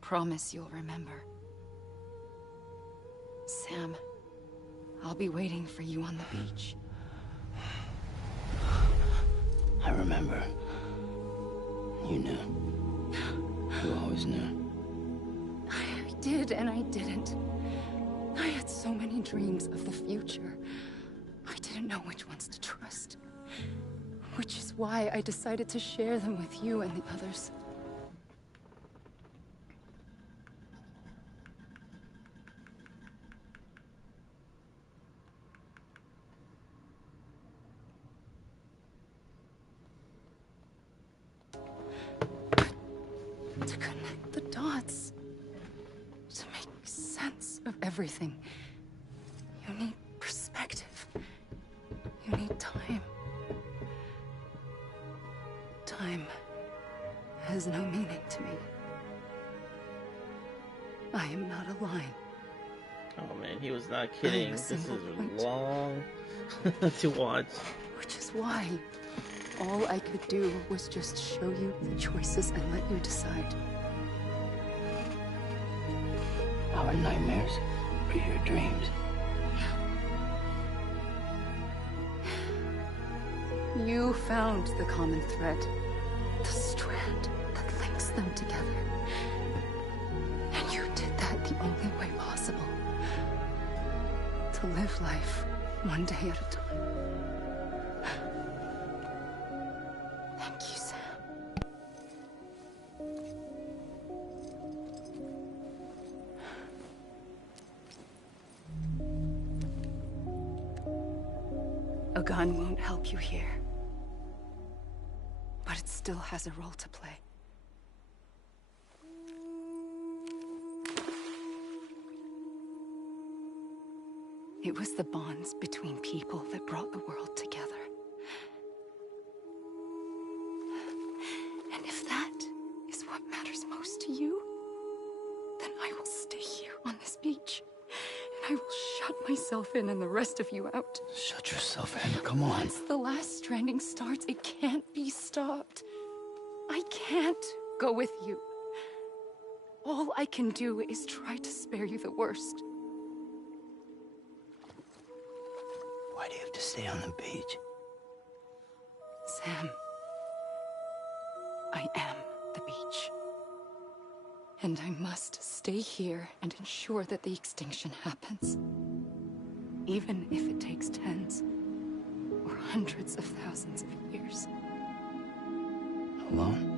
Promise you'll remember. Sam, I'll be waiting for you on the beach. I remember. You knew. You always knew. I did and I didn't. I had so many dreams of the future. I didn't know which ones to trust. Which is why I decided to share them with you and the others. To connect the dots, to make sense of everything, you need perspective. You need time. Time has no meaning to me. I am not a line. Oh man, he was not kidding. This is point. long to watch. Which is why all I could do was just show you the choices and let you decide. Our nightmares are your dreams. You found the common thread, the strand that links them together. And you did that the only way possible. To live life one day at a time. Thank you, Sam. A gun won't help you here. But it still has a role to play. It was the bonds between people that brought the world together. And if that is what matters most to you, then I will stay here on this beach. And I will shut myself in and the rest of you out. Shut yourself in, come on. Once the last stranding starts, it can't be stopped. I can't go with you. All I can do is try to spare you the worst. Why do you have to stay on the beach? Sam, I am the beach. And I must stay here and ensure that the extinction happens. Even if it takes tens or hundreds of thousands of years. Alone?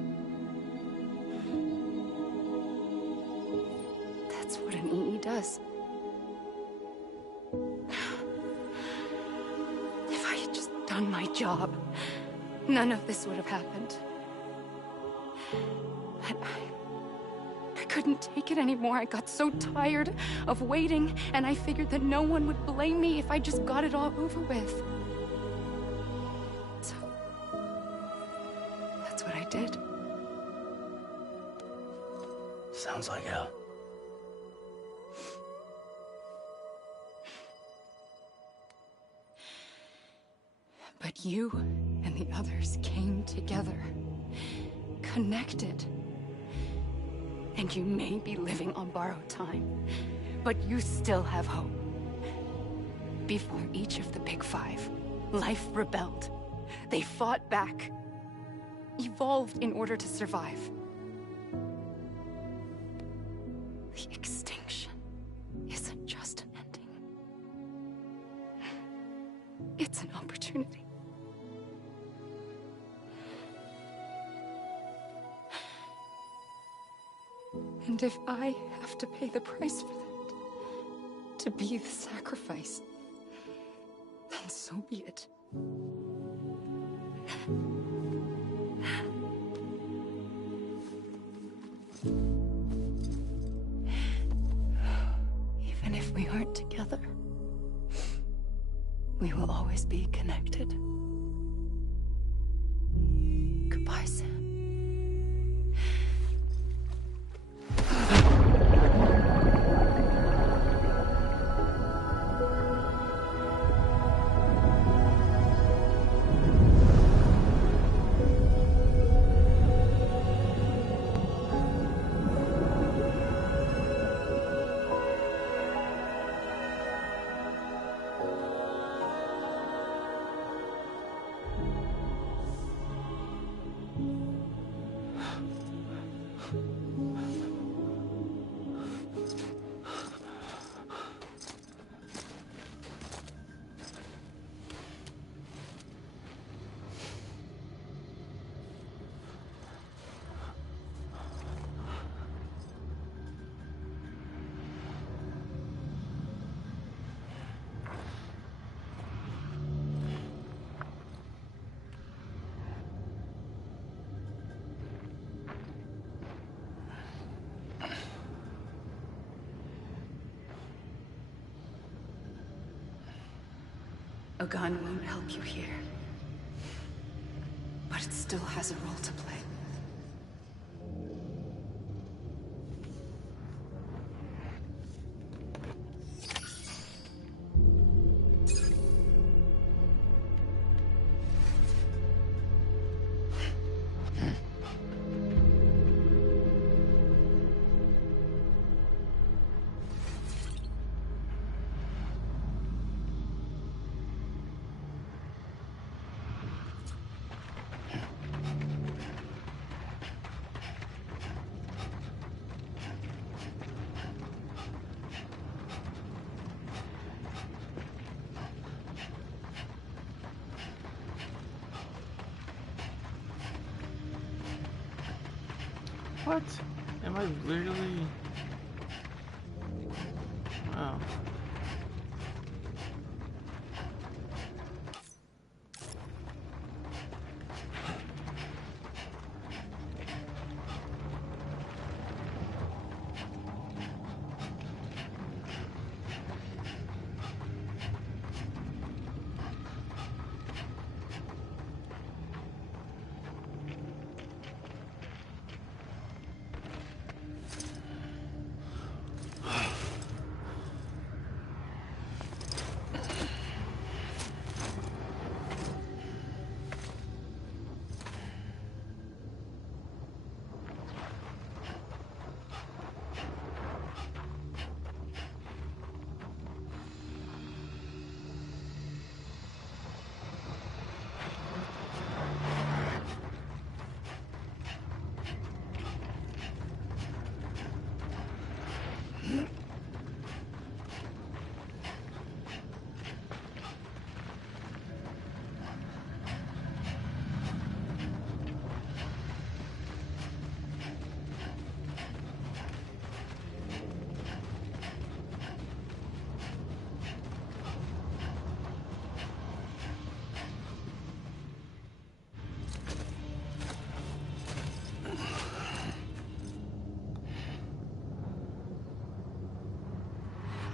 That's what an EE does. If I had just done my job, none of this would have happened. But I couldn't take it anymore. I got so tired of waiting, and I figured that no one would blame me if I just got it all over with. So, that's what I did. Sounds like hell. But you and the others came together, connected. And you may be living on borrowed time, but you still have hope. Before each of the Big Five, life rebelled. They fought back, evolved in order to survive. The extinction isn't just an ending. It's an opportunity. And if I have to pay the price for that, to be the sacrifice, then so be it. Even if we aren't together, we will always be connected. Goodbye, Sam. A gun won't help you here. But it still has a role to play. What? Am I literally... Oh.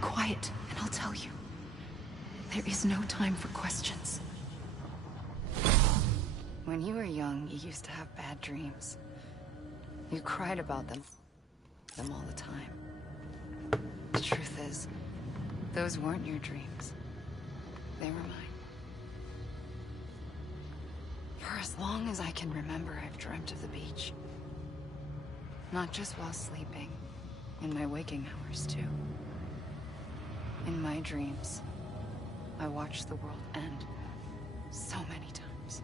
quiet, and I'll tell you. There is no time for questions. When you were young, you used to have bad dreams. You cried about them all the time. The truth is, those weren't your dreams. They were mine. For as long as I can remember, I've dreamt of the beach. Not just while sleeping, in my waking hours too. In my dreams, I watched the world end so many times.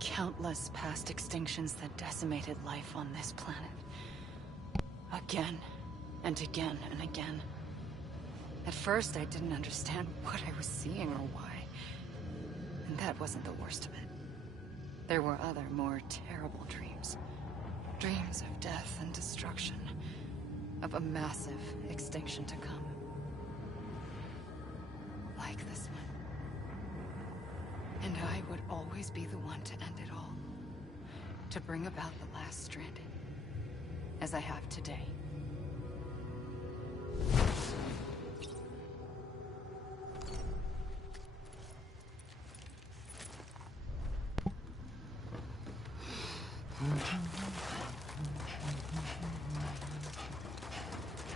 Countless past extinctions that decimated life on this planet. Again, and again, and again. At first, I didn't understand what I was seeing or why. And that wasn't the worst of it. There were other, more terrible dreams. Dreams of death and destruction. Of a massive extinction to come. Like this one. And I would always be the one to end it all. To bring about the last stranding. As I have today.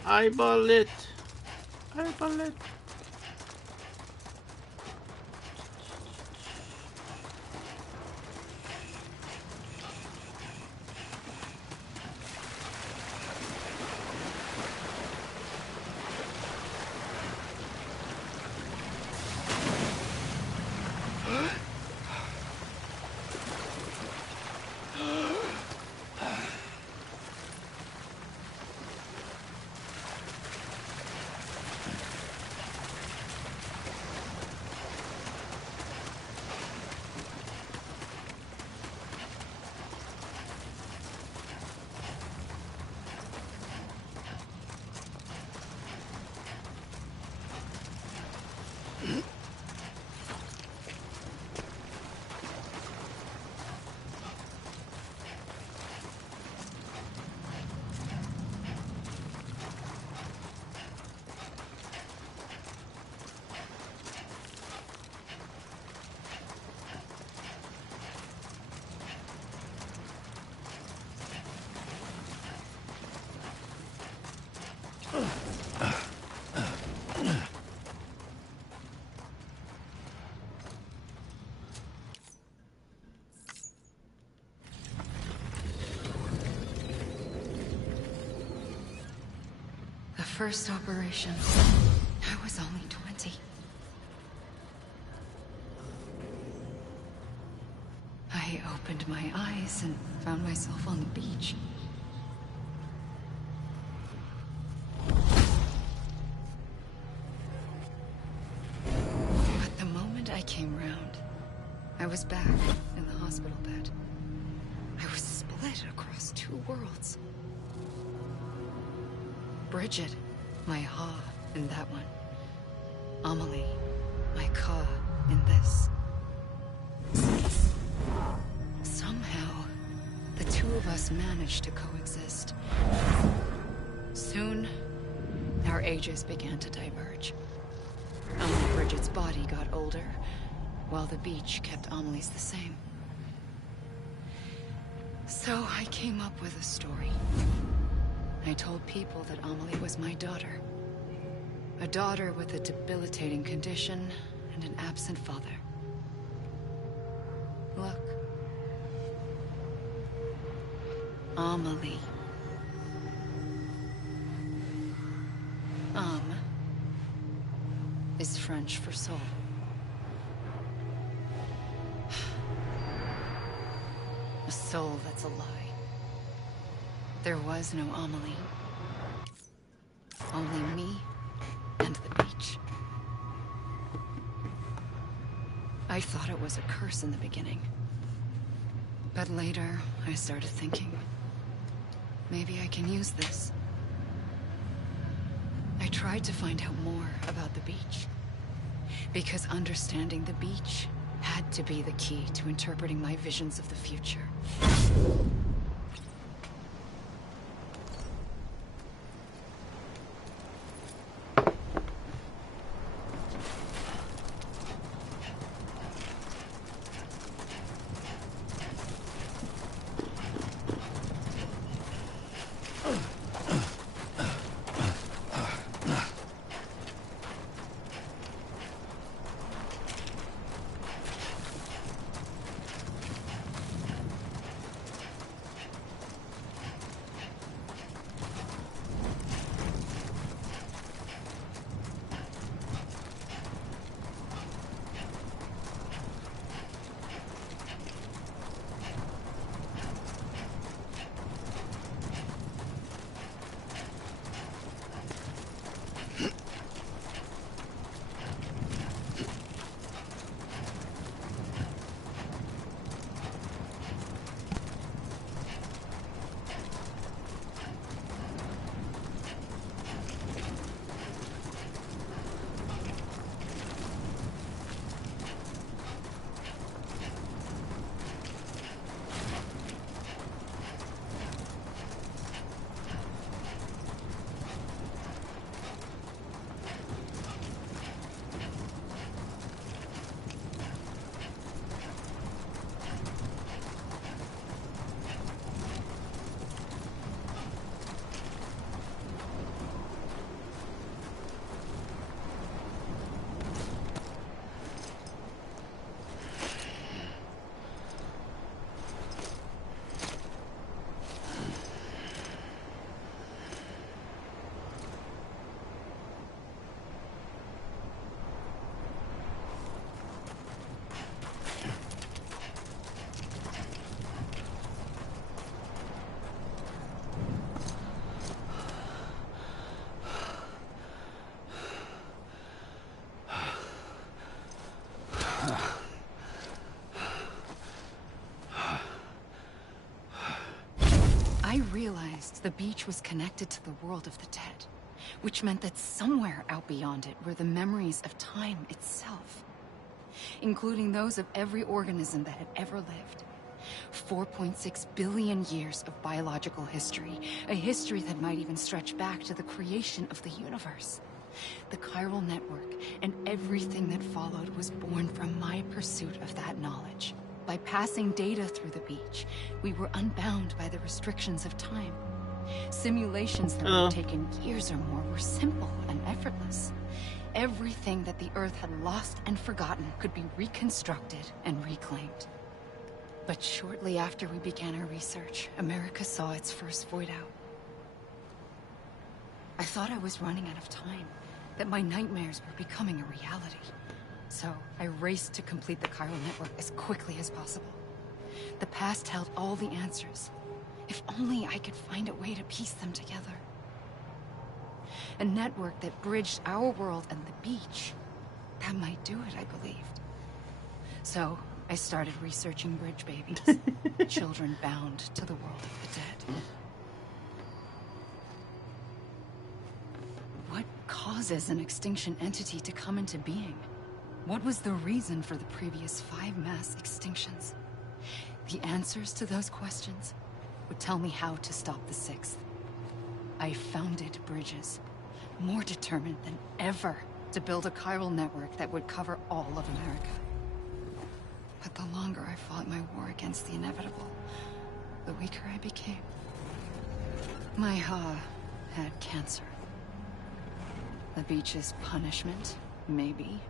Eyeball it. Eyeball it. The first operation, I was only 20. I opened my eyes and found myself on the beach. But the moment I came round, I was back in the hospital bed. I was split across two worlds. Bridget, my Ha in that one. Amelie, my Ka in this. Somehow, the two of us managed to coexist. Soon, our ages began to diverge. Bridget's body got older, while the beach kept Amelie's the same. So I came up with a story. I told people that Amelie was my daughter. A daughter with a debilitating condition and an absent father. Look. Amelie. Is French for soul. A soul that's a lie. There was no Amelie. Only me and the beach. I thought it was a curse in the beginning. But later, I started thinking, maybe I can use this. I tried to find out more about the beach. Because understanding the beach had to be the key to interpreting my visions of the future. The beach was connected to the world of the dead, which meant that somewhere out beyond it were the memories of time itself, including those of every organism that had ever lived. 4.6 billion years of biological history, a history that might even stretch back to the creation of the universe. The chiral network and everything that followed was born from my pursuit of that knowledge. By passing data through the beach, we were unbound by the restrictions of time. Simulations that would have taken years or more were simple and effortless. Everything that the Earth had lost and forgotten could be reconstructed and reclaimed. But shortly after we began our research, America saw its first void out. I thought I was running out of time, that my nightmares were becoming a reality. So I raced to complete the chiral network as quickly as possible. The past held all the answers. If only I could find a way to piece them together. A network that bridged our world and the beach. That might do it, I believed. So I started researching bridge babies, children bound to the world of the dead. What causes an extinction entity to come into being? What was the reason for the previous 5 mass extinctions? The answers to those questions would tell me how to stop the 6th. I founded bridges, more determined than ever to build a chiral network that would cover all of America. But the longer I fought my war against the inevitable, the weaker I became. My Ha had cancer. The beach's punishment, maybe,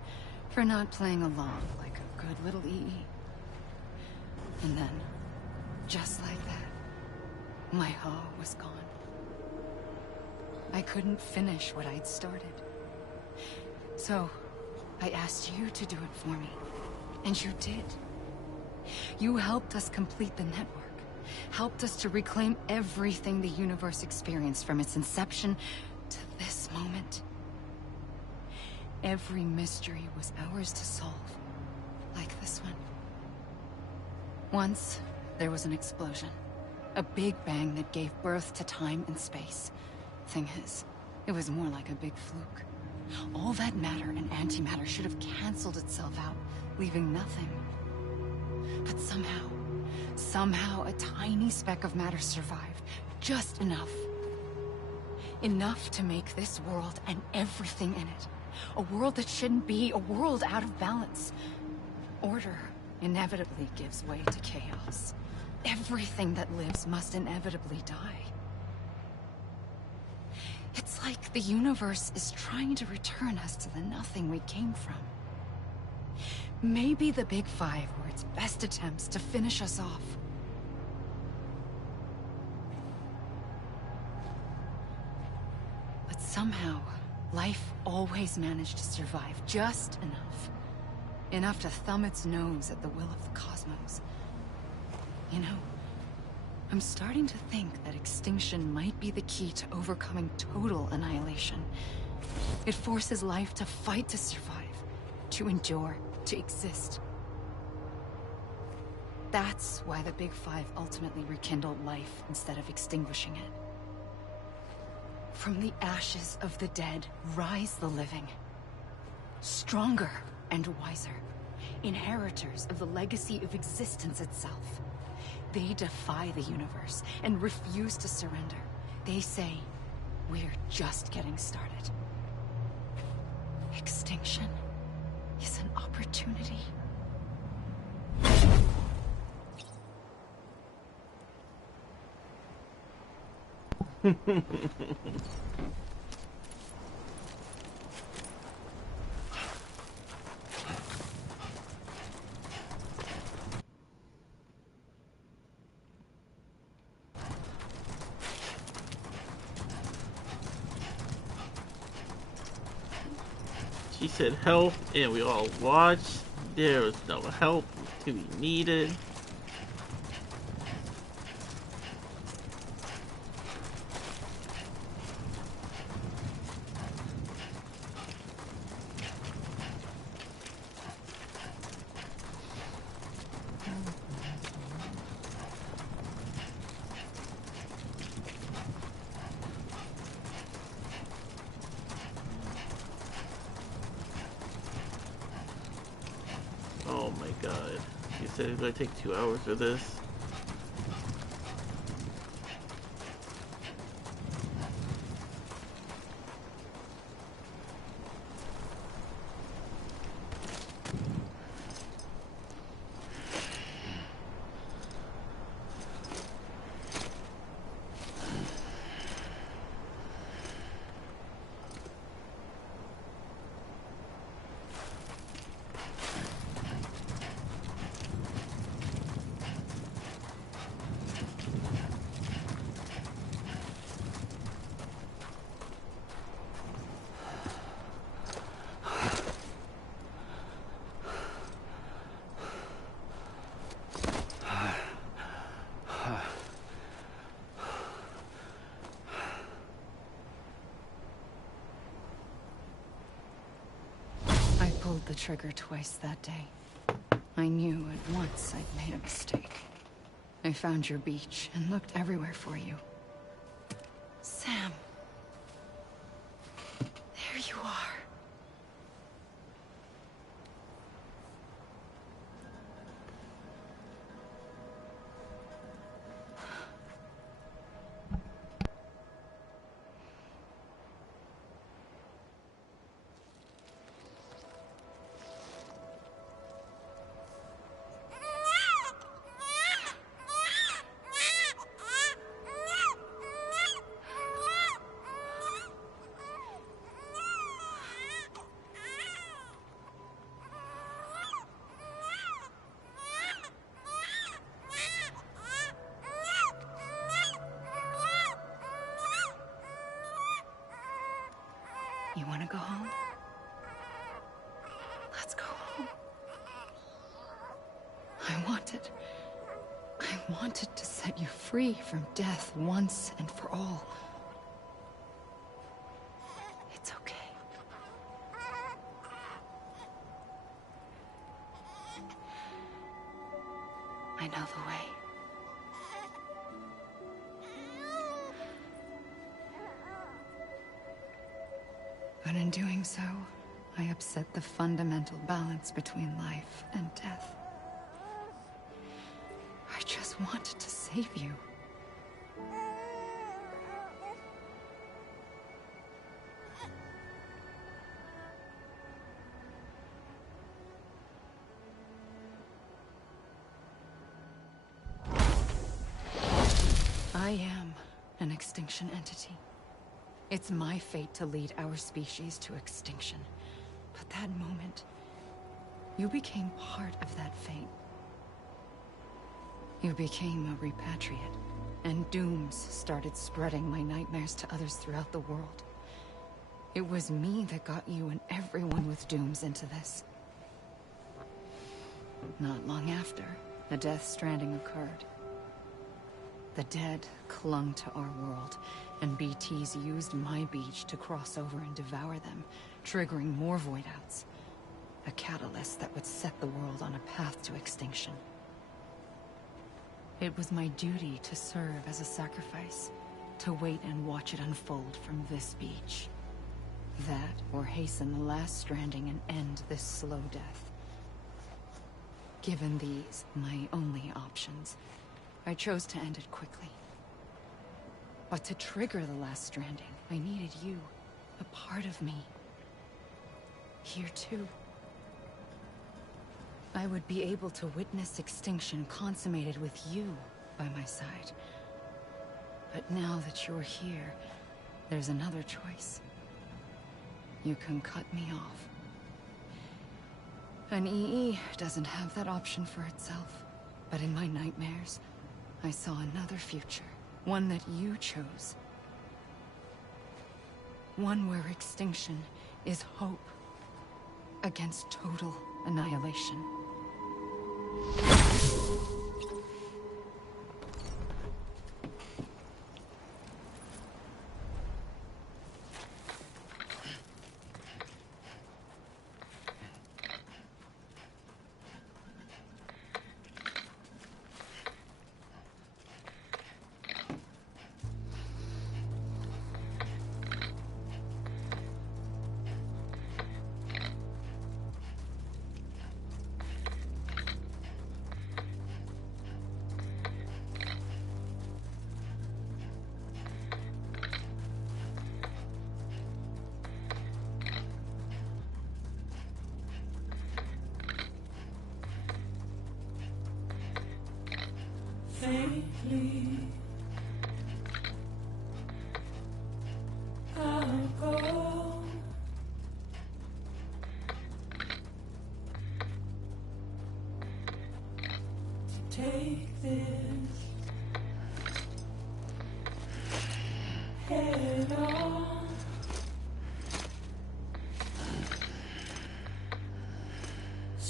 for not playing along like a good little EE. And then, just like that, my Ha was gone. I couldn't finish what I'd started. So, I asked you to do it for me. And you did. You helped us complete the network. Helped us to reclaim everything the universe experienced from its inception to this moment. Every mystery was ours to solve. Like this one. Once, there was an explosion. A big bang that gave birth to time and space. Thing is, it was more like a big fluke. All that matter and antimatter should have canceled itself out, leaving nothing. But somehow a tiny speck of matter survived. Just enough. Enough to make this world and everything in it. A world that shouldn't be, a world out of balance. Order inevitably gives way to chaos. Everything that lives must inevitably die. It's like the universe is trying to return us to the nothing we came from. Maybe the Big Five were its best attempts to finish us off. But somehow, life always managed to survive just enough. Enough to thumb its nose at the will of the cosmos. You know, I'm starting to think that extinction might be the key to overcoming total annihilation. It forces life to fight to survive, to endure, to exist. That's why the Big Five ultimately rekindled life instead of extinguishing it. From the ashes of the dead, rise the living. Stronger and wiser. Inheritors of the legacy of existence itself. They defy the universe and refuse to surrender. They say, we're just getting started. Extinction is an opportunity. She said help, and we all watched. There was no help to be needed. my god. She said it's gonna take 2 hours for this. Pulled the trigger twice that day. I knew at once I'd made a mistake. I found your beach and looked everywhere for you. Sam. There you are. You want to go home? Let's go home. I wanted to set you free from death once and for all. It's okay. I know the way. But in doing so, I upset the fundamental balance between life and death. I just wanted to save you. I am an extinction entity. It's my fate to lead our species to extinction. But that moment, you became part of that fate. You became a repatriate, and dooms started spreading my nightmares to others throughout the world. It was me that got you and everyone with dooms into this. Not long after, the Death Stranding occurred. The dead clung to our world, and BTs used my beach to cross over and devour them, triggering more void outs. A catalyst that would set the world on a path to extinction. It was my duty to serve as a sacrifice, to wait and watch it unfold from this beach. That, or hasten the last stranding and end this slow death. Given these, my only options, I chose to end it quickly. But to trigger the last stranding, I needed you, a part of me. Here too. I would be able to witness extinction consummated with you by my side. But now that you're here, there's another choice. You can cut me off. An EE doesn't have that option for itself. But in my nightmares, I saw another future. One that you chose. One where extinction is hope against total annihilation.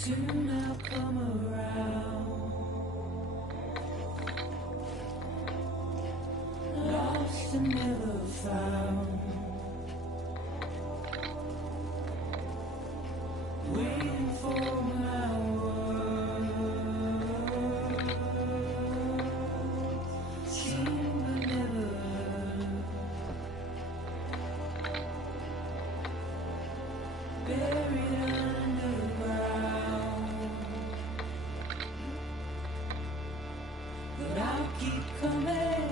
Soon I'll come around. Lost and never found. Waiting for my world. Seen but never heard. Buried underground. But I'll keep coming.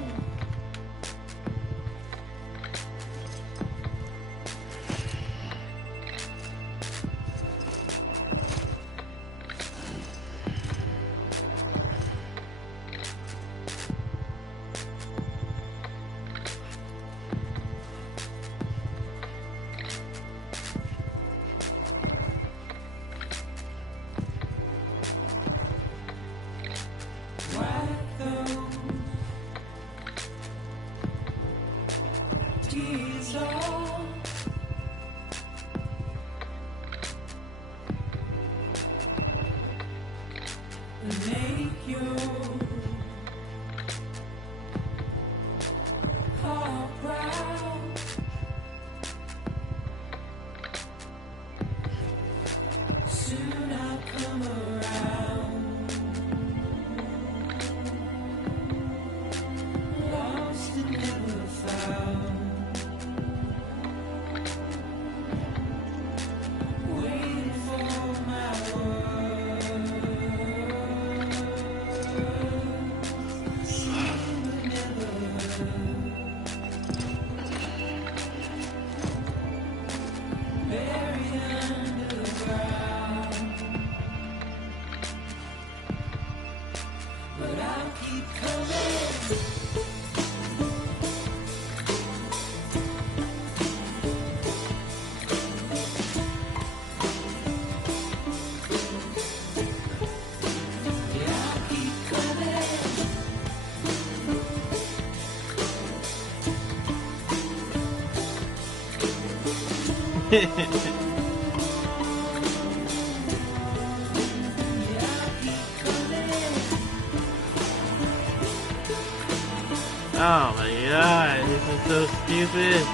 Tears all and make your heart proud. Soon I'll come around. Lost and never found. Waiting for my world. Seen but never heard. Buried underground. But I'll keep coming. Oh my god, this is so stupid.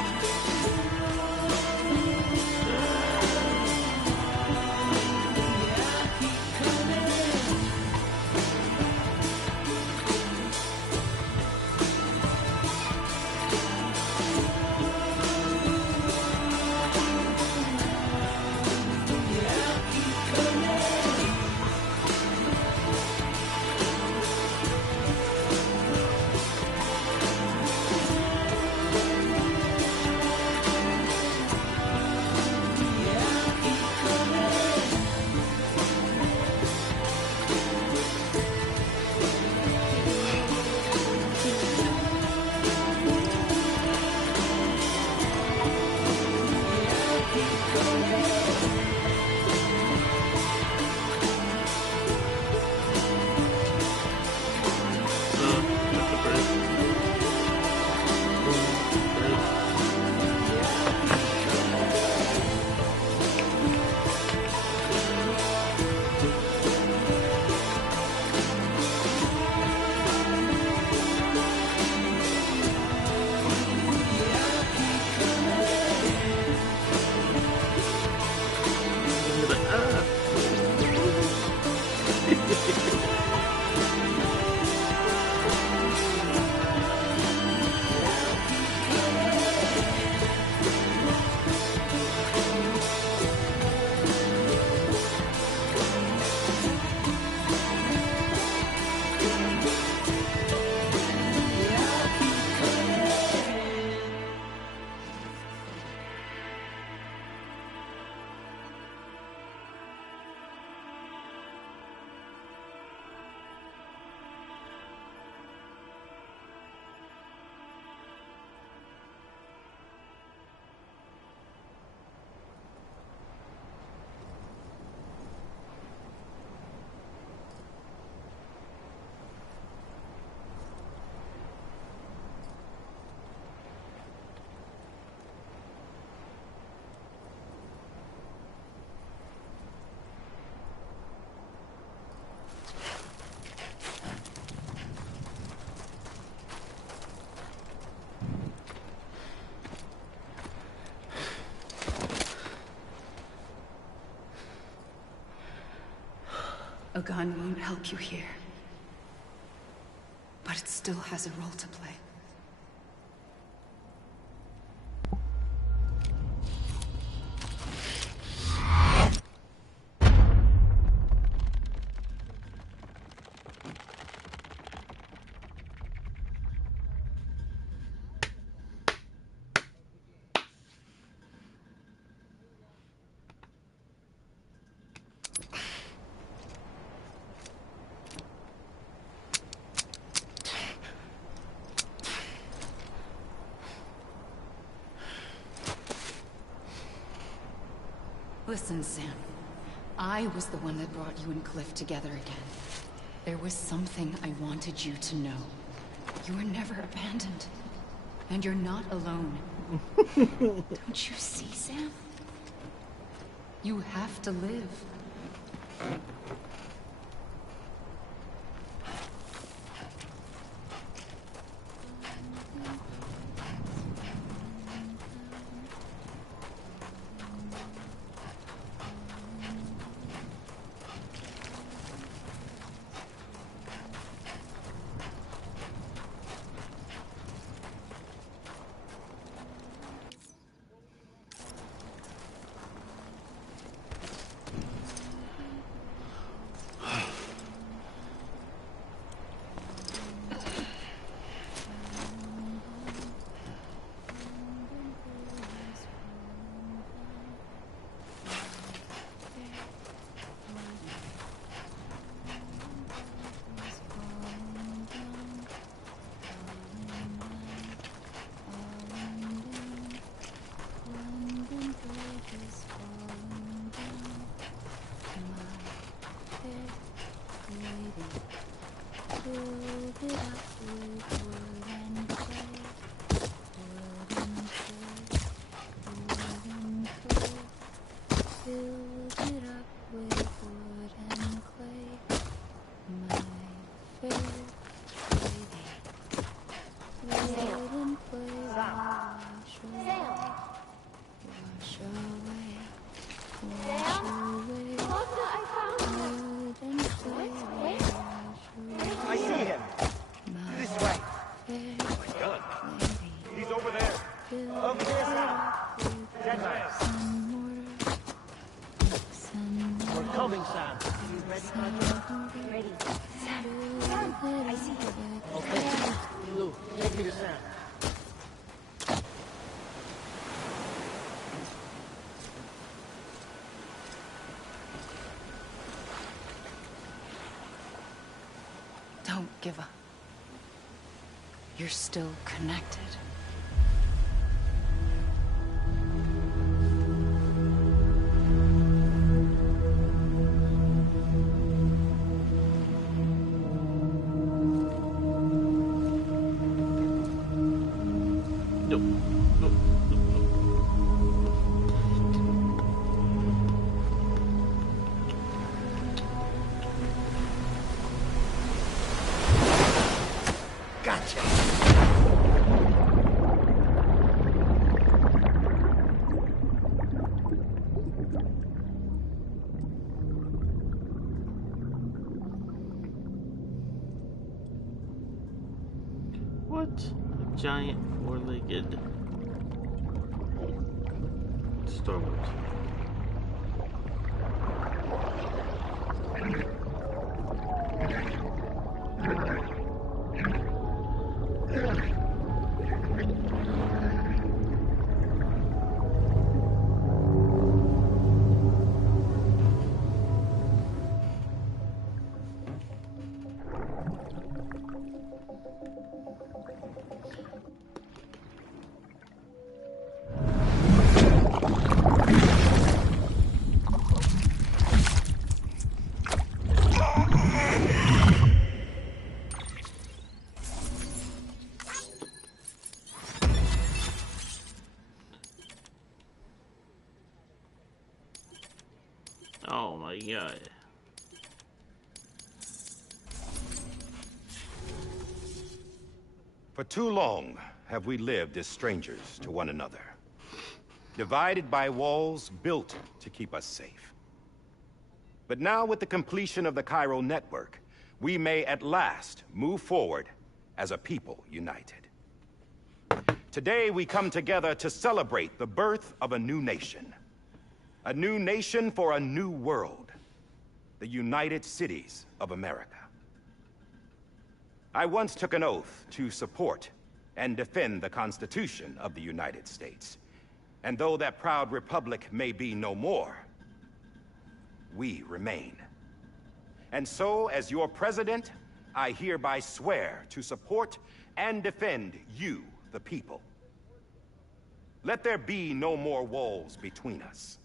A gun won't help you here. But it still has a role to play. Listen, Sam. I was the one that brought you and Cliff together again. There was something I wanted you to know. You were never abandoned. And you're not alone. Don't you see, Sam? You have to live. I see him. This way. Oh my God. He's over there. Over there, Sam. Dead man. We're coming, Sam. You ready? Ready. Sam. I see him. Okay. Lou, take me to Sam. Don't give up. You're still connected. What? A giant four-legged Star Wars. Oh my God. For too long have we lived as strangers to one another, divided by walls built to keep us safe. But now with the completion of the Cairo network, we may at last move forward as a people united. Today we come together to celebrate the birth of a new nation. A new nation for a new world. The United Cities of America. I once took an oath to support and defend the Constitution of the United States. And though that proud republic may be no more, we remain. And so, as your president, I hereby swear to support and defend you, the people. Let there be no more walls between us,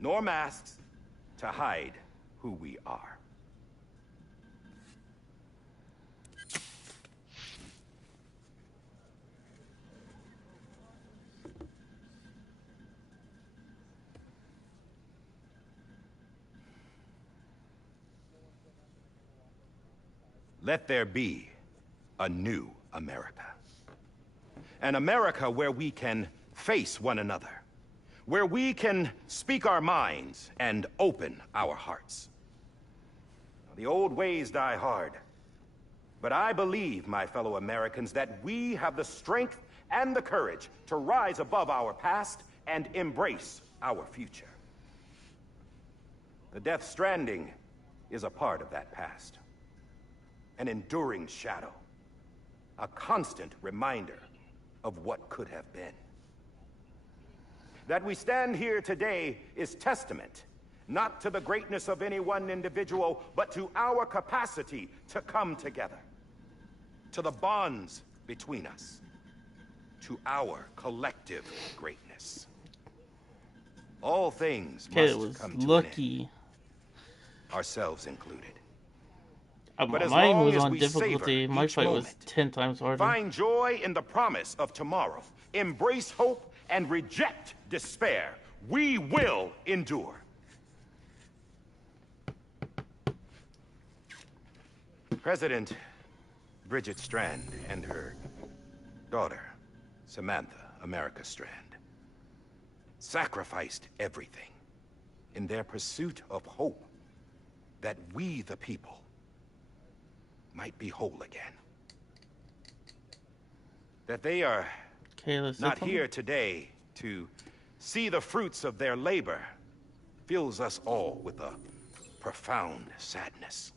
nor masks to hide who we are. Let there be a new America. An America where we can face one another. Where we can speak our minds and open our hearts. The old ways die hard. But I believe, my fellow Americans, that we have the strength and the courage to rise above our past and embrace our future. The Death Stranding is a part of that past. An enduring shadow. A constant reminder of what could have been. That we stand here today is testament, not to the greatness of any one individual, but to our capacity to come together. To the bonds between us. To our collective greatness. All things must come to an end. Ourselves included. But as mine long was as on we difficulty. savor My each fight was moment, 10 times harder. Find joy in the promise of tomorrow. Embrace hope and reject despair. We will endure. President Bridget Strand and her daughter, Samantha America Strand, sacrificed everything in their pursuit of hope that we, the people, might be whole again. That they are not here today to see the fruits of their labor fills us all with a profound sadness.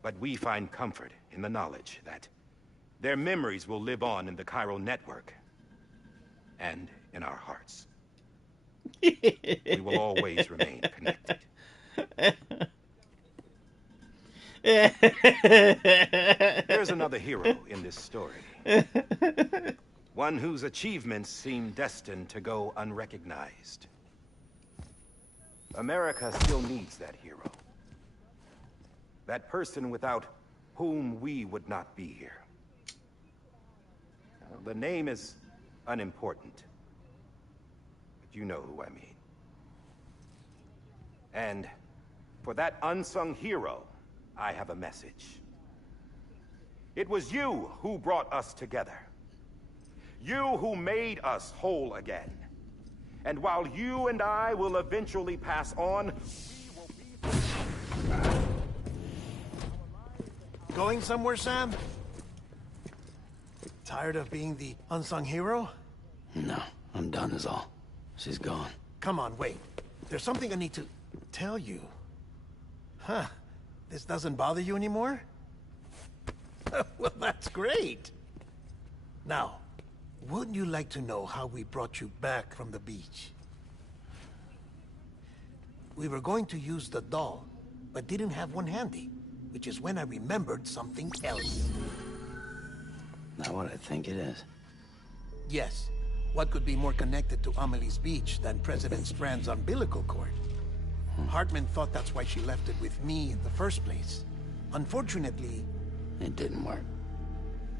But we find comfort in the knowledge that their memories will live on in the Cairo network and in our hearts. We will always remain connected. There's another hero in this story. One whose achievements seem destined to go unrecognized. America still needs that hero. That person without whom we would not be here. The name is unimportant. But you know who I mean. And for that unsung hero, I have a message. It was you who brought us together. You who made us whole again. And while you and I will eventually pass on, Going somewhere, Sam? Tired of being the unsung hero? No, I'm done is all. She's gone. Come on, wait. There's something I need to tell you. Huh. This doesn't bother you anymore? Well, that's great. Now, wouldn't you like to know how we brought you back from the beach? We were going to use the doll, but didn't have one handy, which is when I remembered something else. Not what I think it is. Yes. What could be more connected to Amelie's beach than President Strand's umbilical cord? Hartman thought that's why she left it with me in the first place. Unfortunately... It didn't work.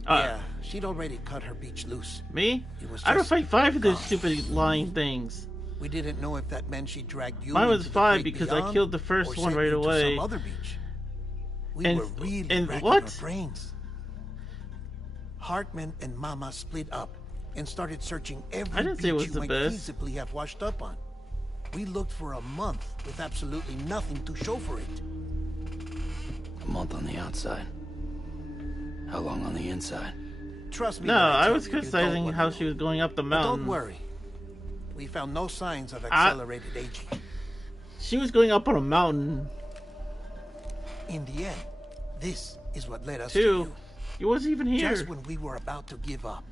Yeah, she'd already cut her beach loose. Me? I don't fight 5 of those stupid lying things. We didn't know if that meant she dragged you. Mine was into the 5 great because beyond, I killed the first or one sent right you to away. Some other beach. We And- were really and racking what? our brains. Hartman and Mama split up and started searching every I didn't say it beach was you the might best. feasibly have washed up on. We looked for a month with absolutely nothing to show for it. A month on the outside. How long on the inside? Trust me. No, I was you, you criticizing how she was going up the But mountain. don't worry. We found no signs of accelerated aging. She was going up on a mountain. In the end, this is what led us to you. You wasn't even here. Just when we were about to give up,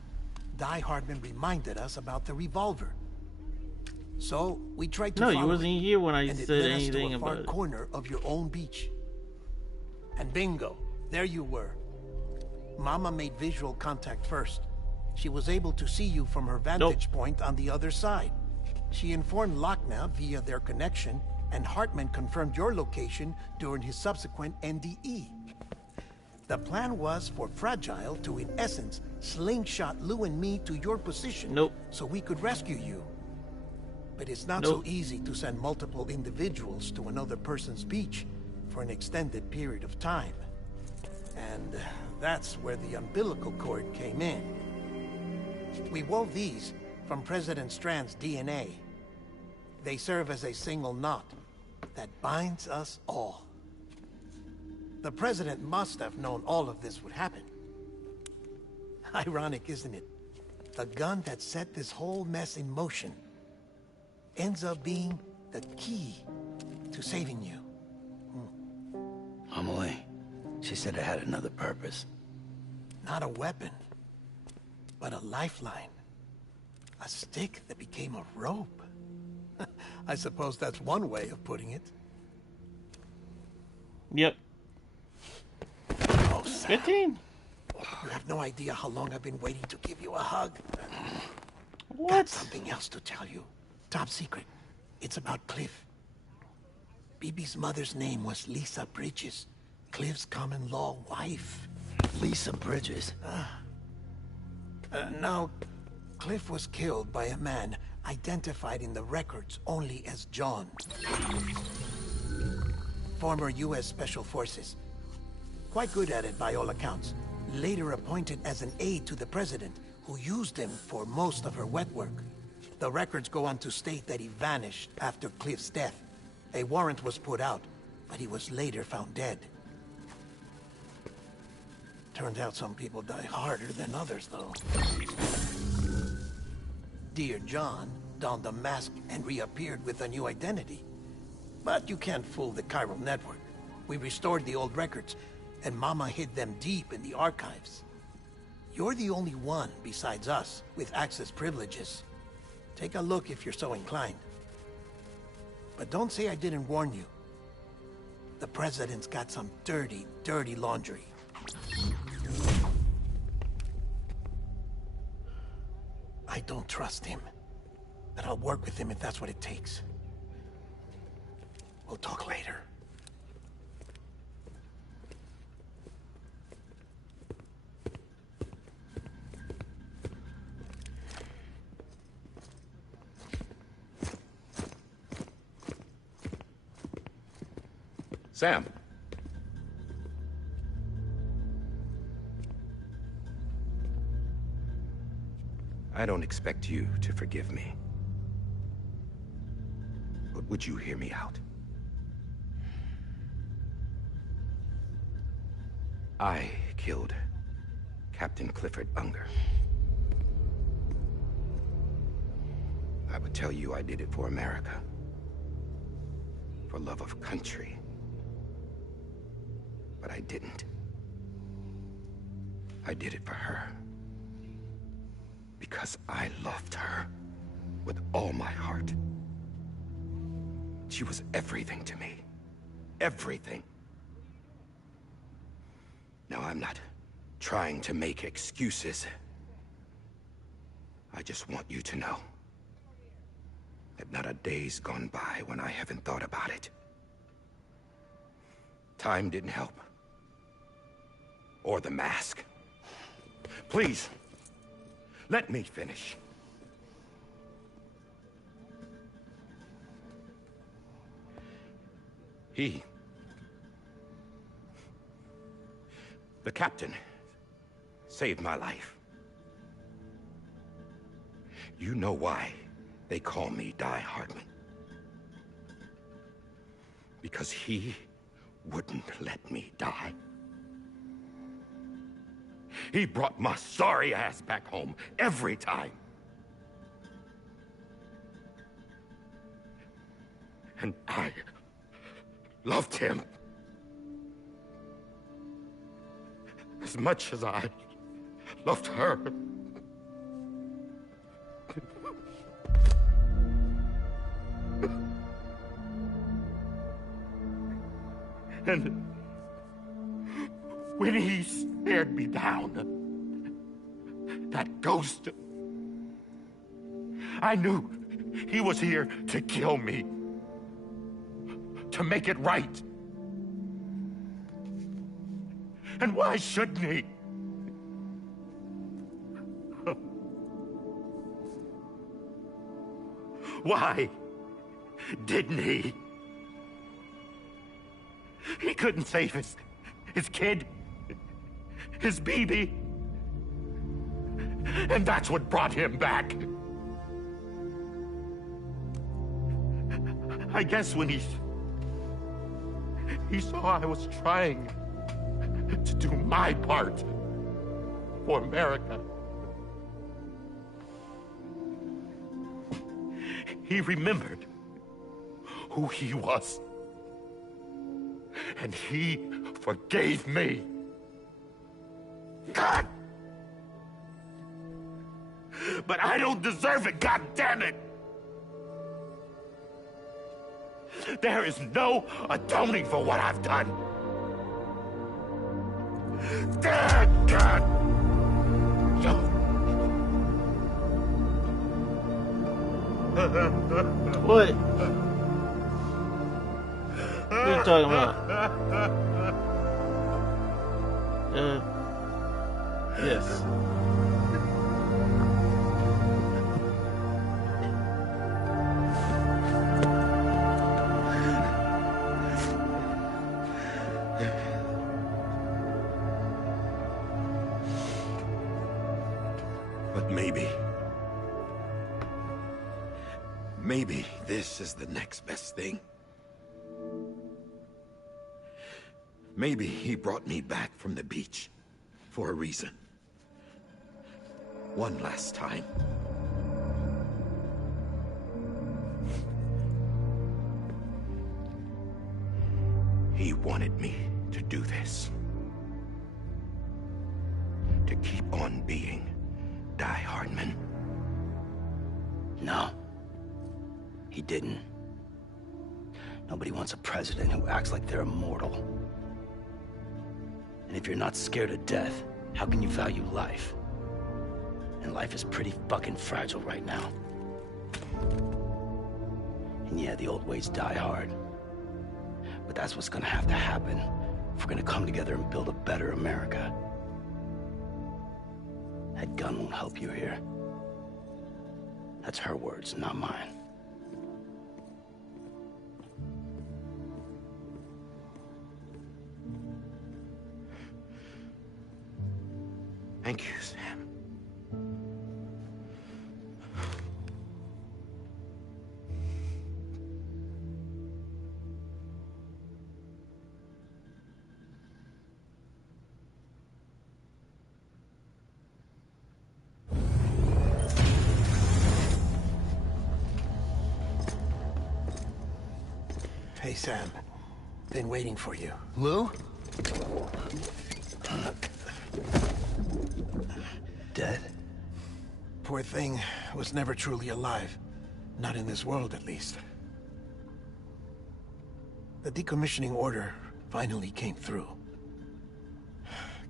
Die Hardman reminded us about the revolver. So we tried to No, follow you wasn't it, here when I and it said led us anything to a far about it. corner of your own beach. And bingo, there you were. Mama made visual contact first. She was able to see you from her vantage point on the other side. She informed Lochna via their connection, and Hartman confirmed your location during his subsequent NDE. The plan was for Fragile to, in essence, slingshot Lou and me to your position so we could rescue you. But it's not so easy to send multiple individuals to another person's beach for an extended period of time. And that's where the umbilical cord came in. We wove these from President Strand's DNA. They serve as a single knot that binds us all. The President must have known all of this would happen. Ironic, isn't it? The gun that set this whole mess in motion ends up being the key to saving you. Amelie, she said it had another purpose. Not a weapon, but a lifeline. A stick that became a rope. I suppose that's one way of putting it. Yep. Oh, Sam. 15. You have no idea how long I've been waiting to give you a hug. What? Got something else to tell you. Top secret. It's about Cliff. BB's mother's name was Lisa Bridges, Cliff's common-law wife. Lisa Bridges? Now, Cliff was killed by a man identified in the records only as John. Former U.S. Special Forces. Quite good at it by all accounts. Later appointed as an aide to the president, who used him for most of her wet work. The records go on to state that he vanished after Cliff's death. A warrant was put out, but he was later found dead. Turns out some people die harder than others, though. Dear John donned a mask and reappeared with a new identity. But you can't fool the chiral network. We restored the old records, and Mama hid them deep in the archives. You're the only one, besides us, with access privileges. Take a look if you're so inclined. But don't say I didn't warn you. The President's got some dirty, dirty laundry. I don't trust him, but I'll work with him if that's what it takes. We'll talk later. Sam. I don't expect you to forgive me. But would you hear me out? I killed Captain Clifford Unger. I would tell you I did it for America. For love of country. But I didn't. I did it for her. Because I loved her with all my heart. She was everything to me. Everything. Now, I'm not trying to make excuses. I just want you to know that not a day's gone by when I haven't thought about it. Time didn't help. Or the mask. Please, let me finish. The captain, saved my life. You know why they call me Die Hardman. Because he wouldn't let me die. He brought my sorry ass back home every time. And I loved him as much as I loved her. And when he stared me down, that ghost, I knew he was here to kill me, to make it right. And why shouldn't he? Why didn't he? He couldn't save his kid, his baby. And that's what brought him back. I guess when he saw I was trying to do my part for America, he remembered who he was. And he forgave me. God! But I don't deserve it, God damn it! There is no atoning for what I've done. God! What? What are you talking about? Yes. But maybe this is the next best thing. Maybe he brought me back from the beach for a reason. One last time. He wanted me to do this. To keep on being Die Hardman. No. He didn't. Nobody wants a president who acts like they're immortal. And if you're not scared of death, how can you value life? And life is pretty fucking fragile right now. And yeah, the old ways die hard. But that's what's gonna have to happen if we're gonna come together and build a better America. That gun won't help you here. That's her words, not mine. Thank you, Sam. Hey, Sam. Been waiting for you. Lou? Dead? Poor thing was never truly alive. Not in this world, at least. The decommissioning order finally came through.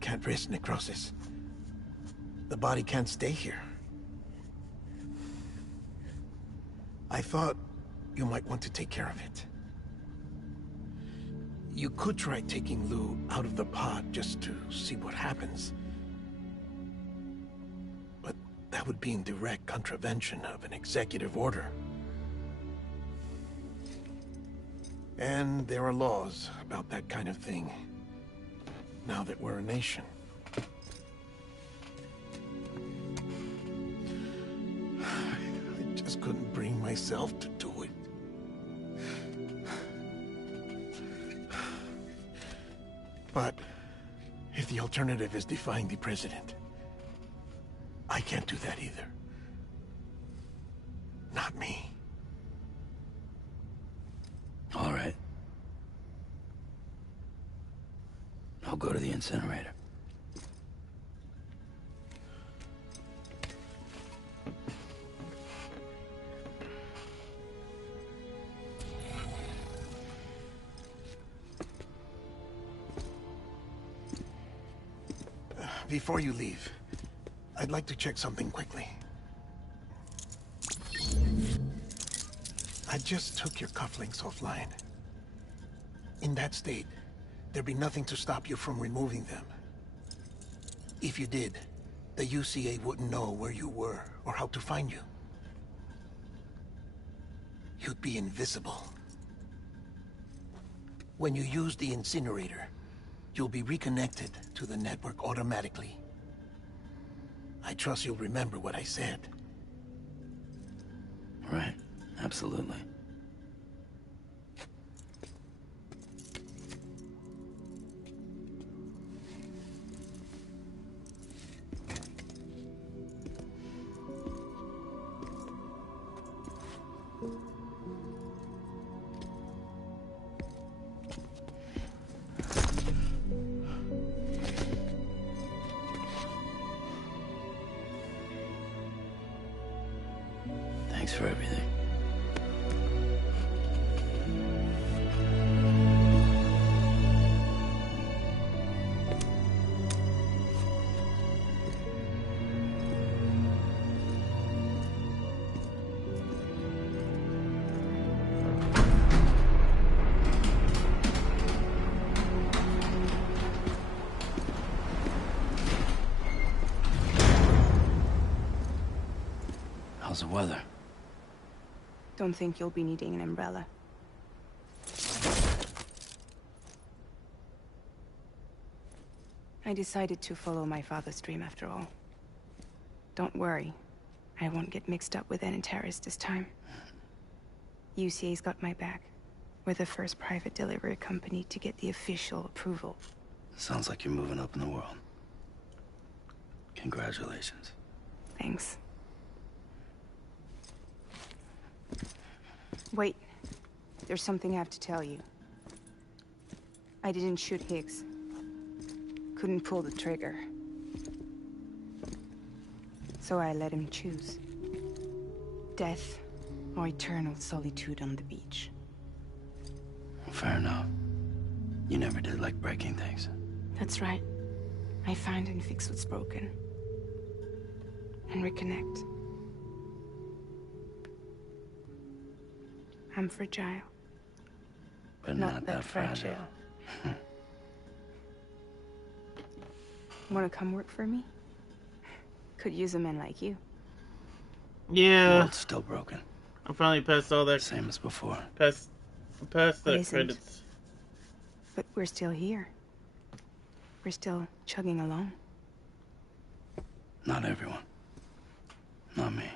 Can't risk necrosis. The body can't stay here. I thought you might want to take care of it. You could try taking Lou out of the pod just to see what happens. But that would be in direct contravention of an executive order. And there are laws about that kind of thing, now that we're a nation. I just couldn't bring myself to do it. But if the alternative is defying the president, I can't do that either. Not me. All right. I'll go to the incinerator. Before you leave, I'd like to check something quickly. I just took your cufflinks offline. In that state, there'd be nothing to stop you from removing them. If you did, the UCA wouldn't know where you were or how to find you. You'd be invisible. When you use the incinerator, you'll be reconnected to the network automatically. I trust you'll remember what I said. Right. Absolutely. Thanks for everything. How's the weather? Don't think you'll be needing an umbrella. I decided to follow my father's dream after all. Don't worry. I won't get mixed up with any terrorists this time. UCA's got my back. We're the first private delivery company to get the official approval. Sounds like you're moving up in the world. Congratulations. Thanks. Wait. There's something I have to tell you. I didn't shoot Higgs. Couldn't pull the trigger. So I let him choose. Death or eternal solitude on the beach. Fair enough. You never did like breaking things. That's right. I find and fix what's broken. And reconnect. I'm fragile. But not that fragile. Wanna come work for me? Could use a man like you. Yeah. The world's still broken. I'm finally past all that. Same as before. Past the It isn't. credits. But we're still here. We're still chugging along. Not everyone. Not me.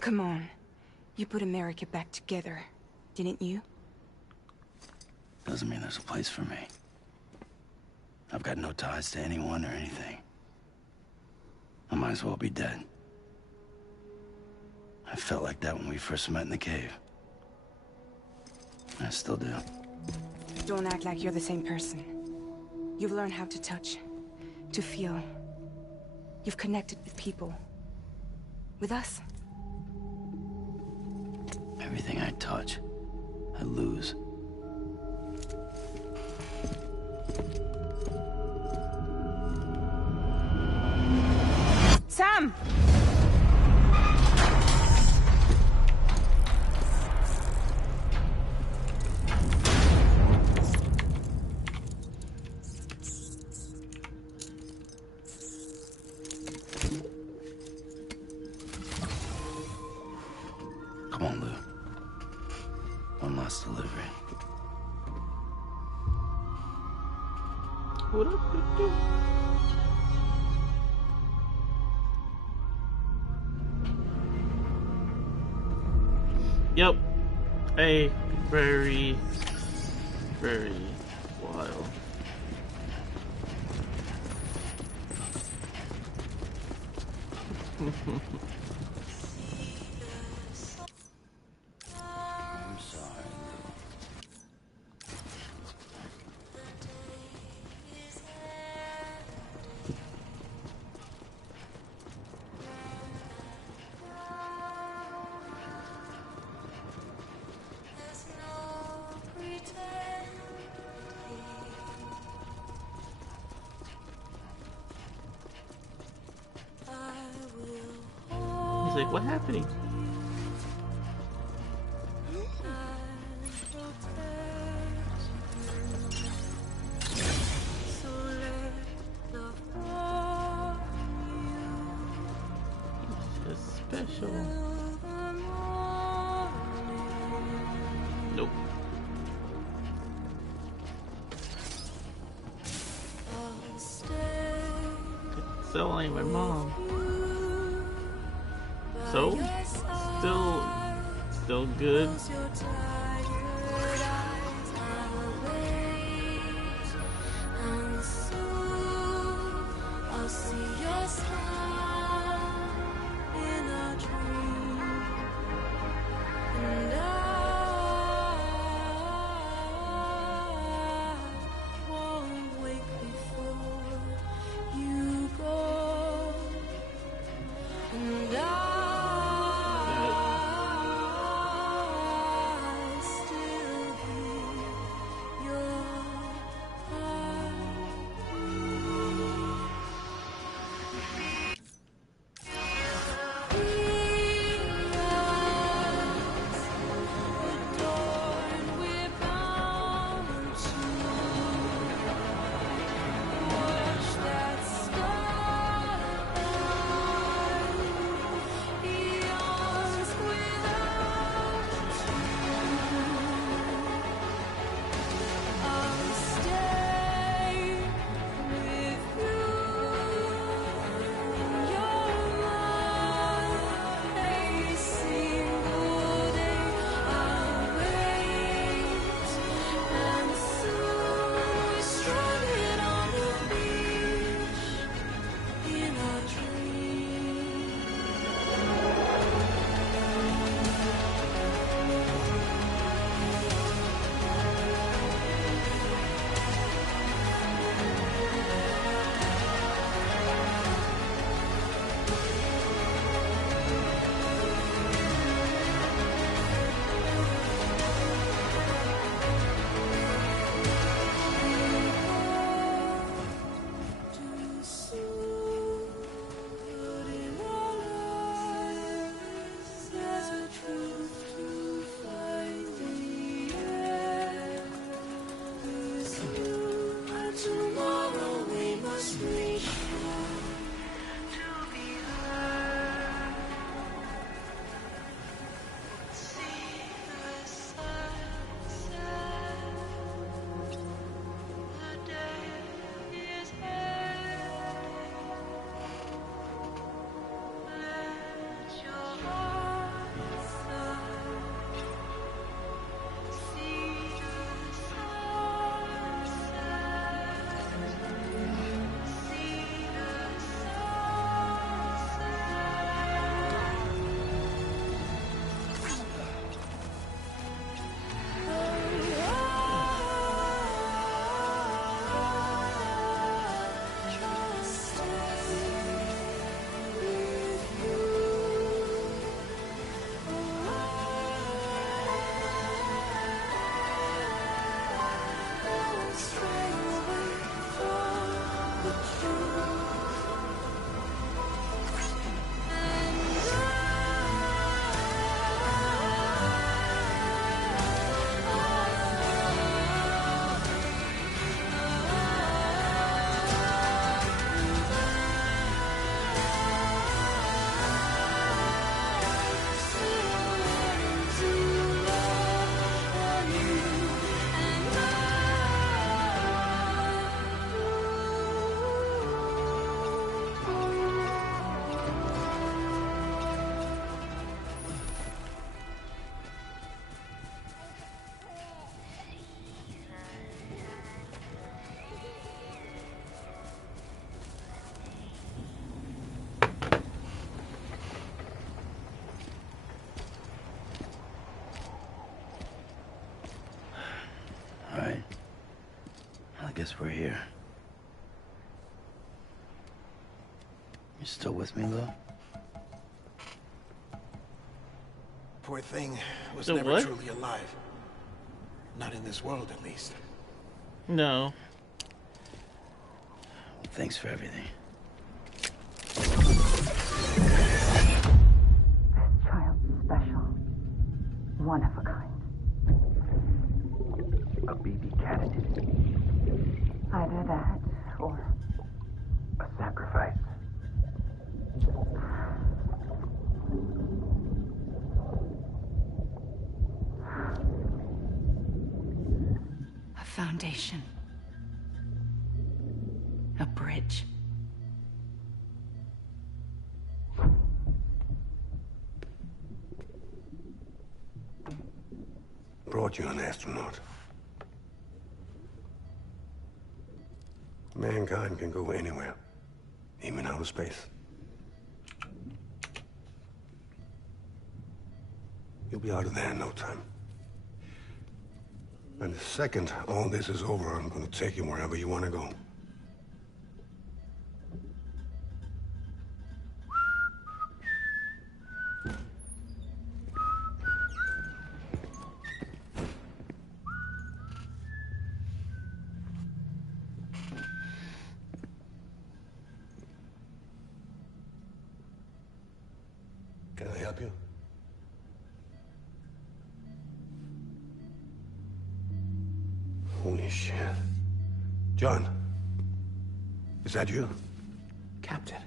Come on. You put America back together, didn't you? Doesn't mean there's a place for me. I've got no ties to anyone or anything. I might as well be dead. I felt like that when we first met in the cave. I still do. Don't act like you're the same person. You've learned how to touch, to feel. You've connected with people. With us. Everything I touch, I lose. Sam! Come on, Lou. One last delivery. What up, Yep. A very wild. I'm sorry, He's like, what happening? He's just special. Nope. So like my mom. So, still good. guess we're here. You still with me, Lou? Poor thing was So never what? truly alive. Not in this world, at least. No. Thanks for everything. Child's special. One of a kind. A BB candidate. Either that, or A sacrifice. a foundation. A bridge. Brought you an astronaut. Mankind can go anywhere, even outer space. You'll be out of there in no time. And the second all this is over, I'm gonna take you wherever you want to go. Can I help you? Holy shit. John, is that you? Captain,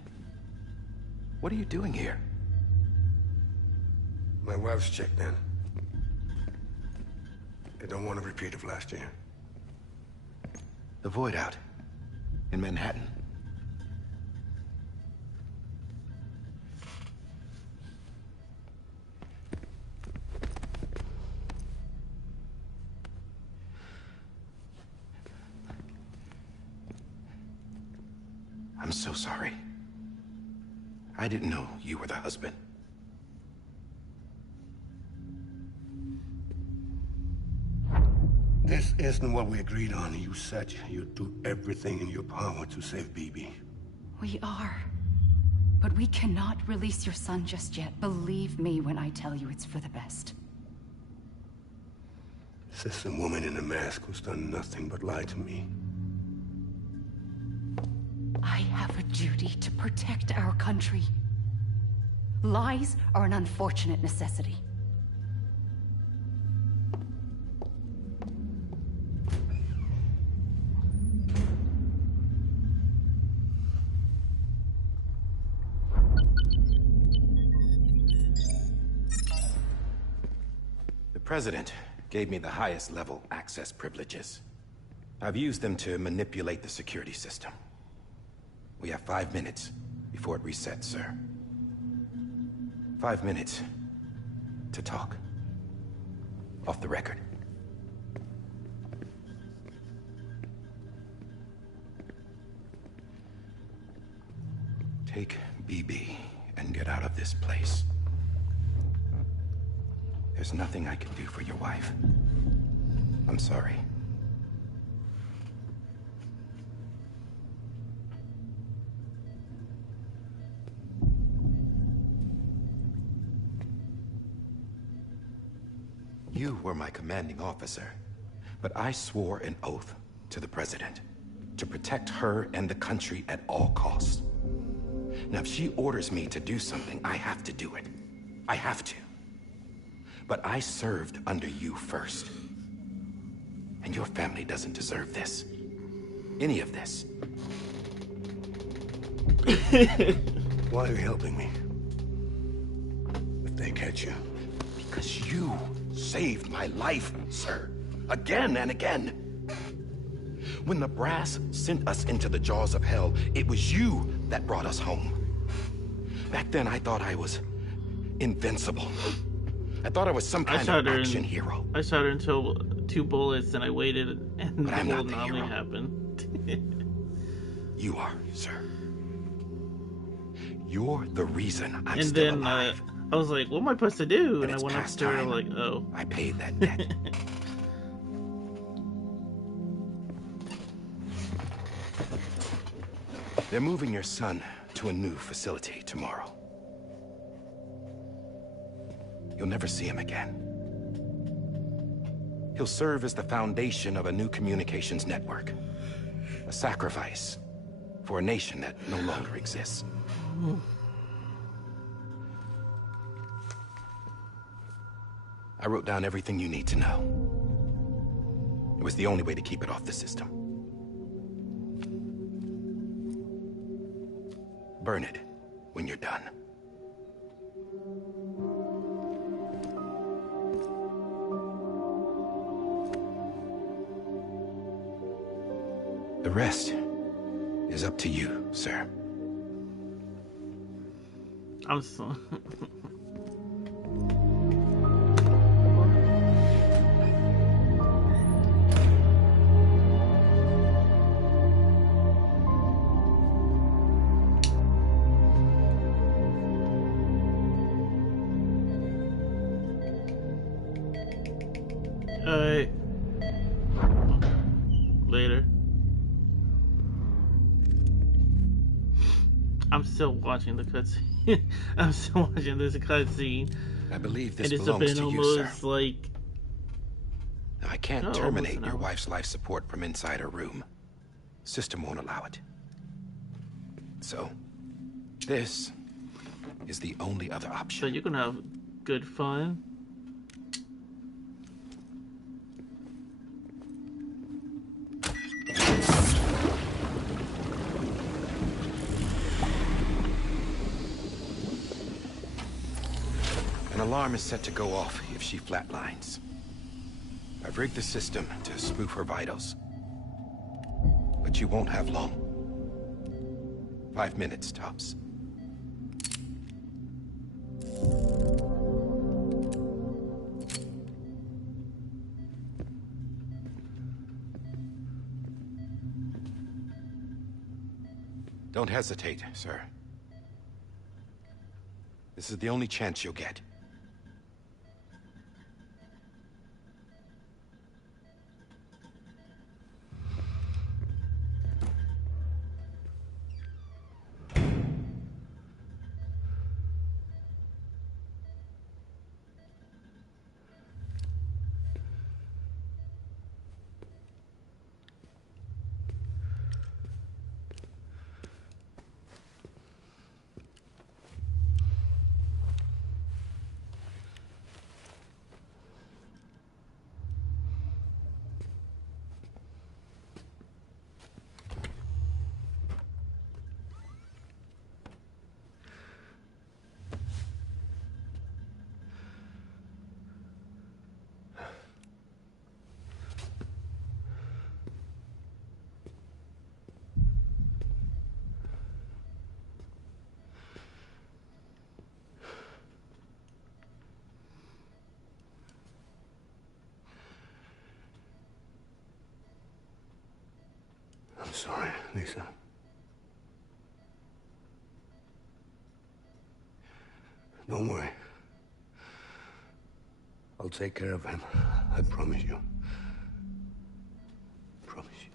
what are you doing here? My wife's checked in. They don't want a repeat of last year. The void out in Manhattan. I'm so sorry. I didn't know you were the husband. This isn't what we agreed on. You said you'd do everything in your power to save BB. We are. But we cannot release your son just yet. Believe me when I tell you it's for the best. This is a woman in a mask who's done nothing but lie to me. I have a duty to protect our country. Lies are an unfortunate necessity. The President gave me the highest level access privileges. I've used them to manipulate the security system. We have 5 minutes before it resets, sir. 5 minutes to talk. Off the record. Take BB and get out of this place. There's nothing I can do for your wife. I'm sorry. You were my commanding officer, but I swore an oath to the President to protect her and the country at all costs. Now, if she orders me to do something, I have to do it. I have to. But I served under you first. And your family doesn't deserve this. Any of this. Why are you helping me? If they catch you. Because you saved my life, sir. Again and again. When the brass sent us into the jaws of hell, it was you that brought us home. Back then, I thought I was invincible. I thought I was some kind of action hero. I shot her until 2 bullets, and I waited, and But the I'm whole not the nominee hero. happened. You are, sir. You're the reason I'm And still then alive. I was like, what am I supposed to do? But And I it's went past upstairs, time. like, oh. I paid that debt. They're moving your son to a new facility tomorrow. You'll never see him again. He'll serve as the foundation of a new communications network. A sacrifice for a nation that no longer exists. I wrote down everything you need to know. It was the only way to keep it off the system. Burn it when you're done. The rest is up to you, sir. I'm so... Alright. Later. I'm still watching the cutscene. I'm still watching this cutscene. I believe this and it's belongs been to you, almost sir. like... Now, I can't Oh, terminate almost an your hour. wife's life support from inside her room. System won't allow it. So, this is the only other option. So you're gonna have good fun. An alarm is set to go off if she flatlines. I've rigged the system to spoof her vitals. But you won't have long. 5 minutes, tops. Don't hesitate, sir. This is the only chance you'll get. I'm sorry, Lisa. Don't worry. I'll take care of him. I promise you. Promise you.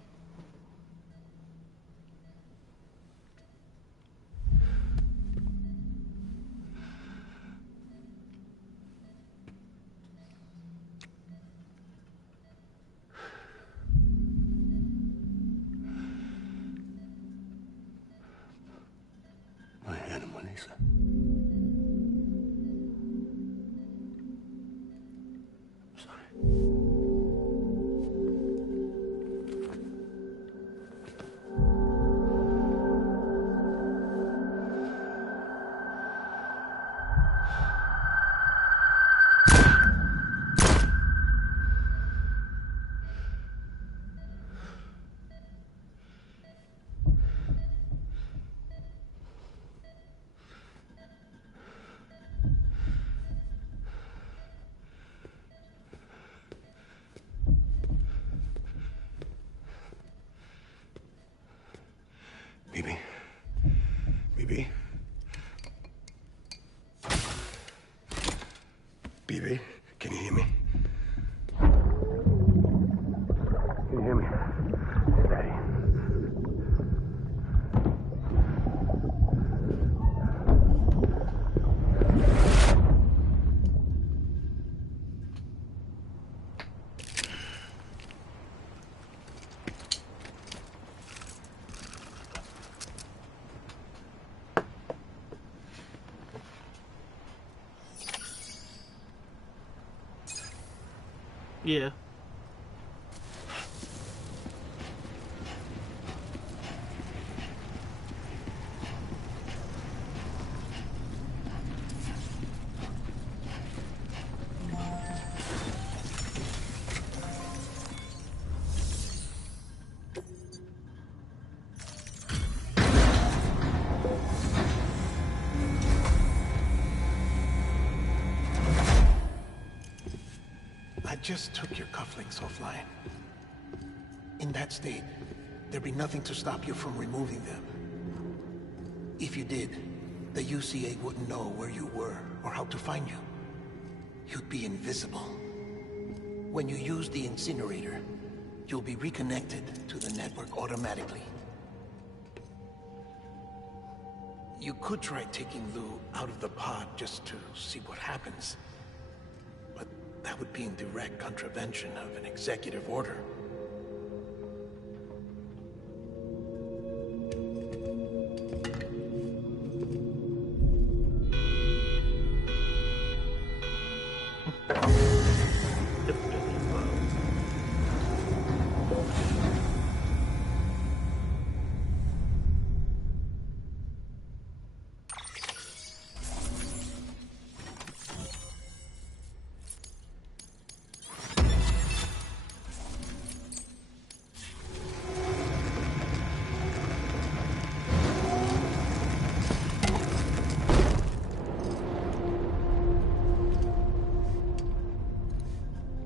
My animal, Lisa. Bibi. Bibi. Bibi, can you hear me? Can you hear me? It's Daddy. Yeah. I just took your cufflinks offline. In that state, there'd be nothing to stop you from removing them. If you did, the UCA wouldn't know where you were or how to find you. You'd be invisible. When you use the incinerator, you'll be reconnected to the network automatically. You could try taking Lou out of the pod just to see what happens. But that would be in direct contravention of an executive order.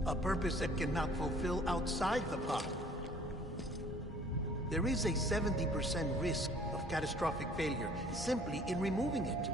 A purpose that cannot fulfill outside the pod. There is a 70% risk of catastrophic failure simply in removing it.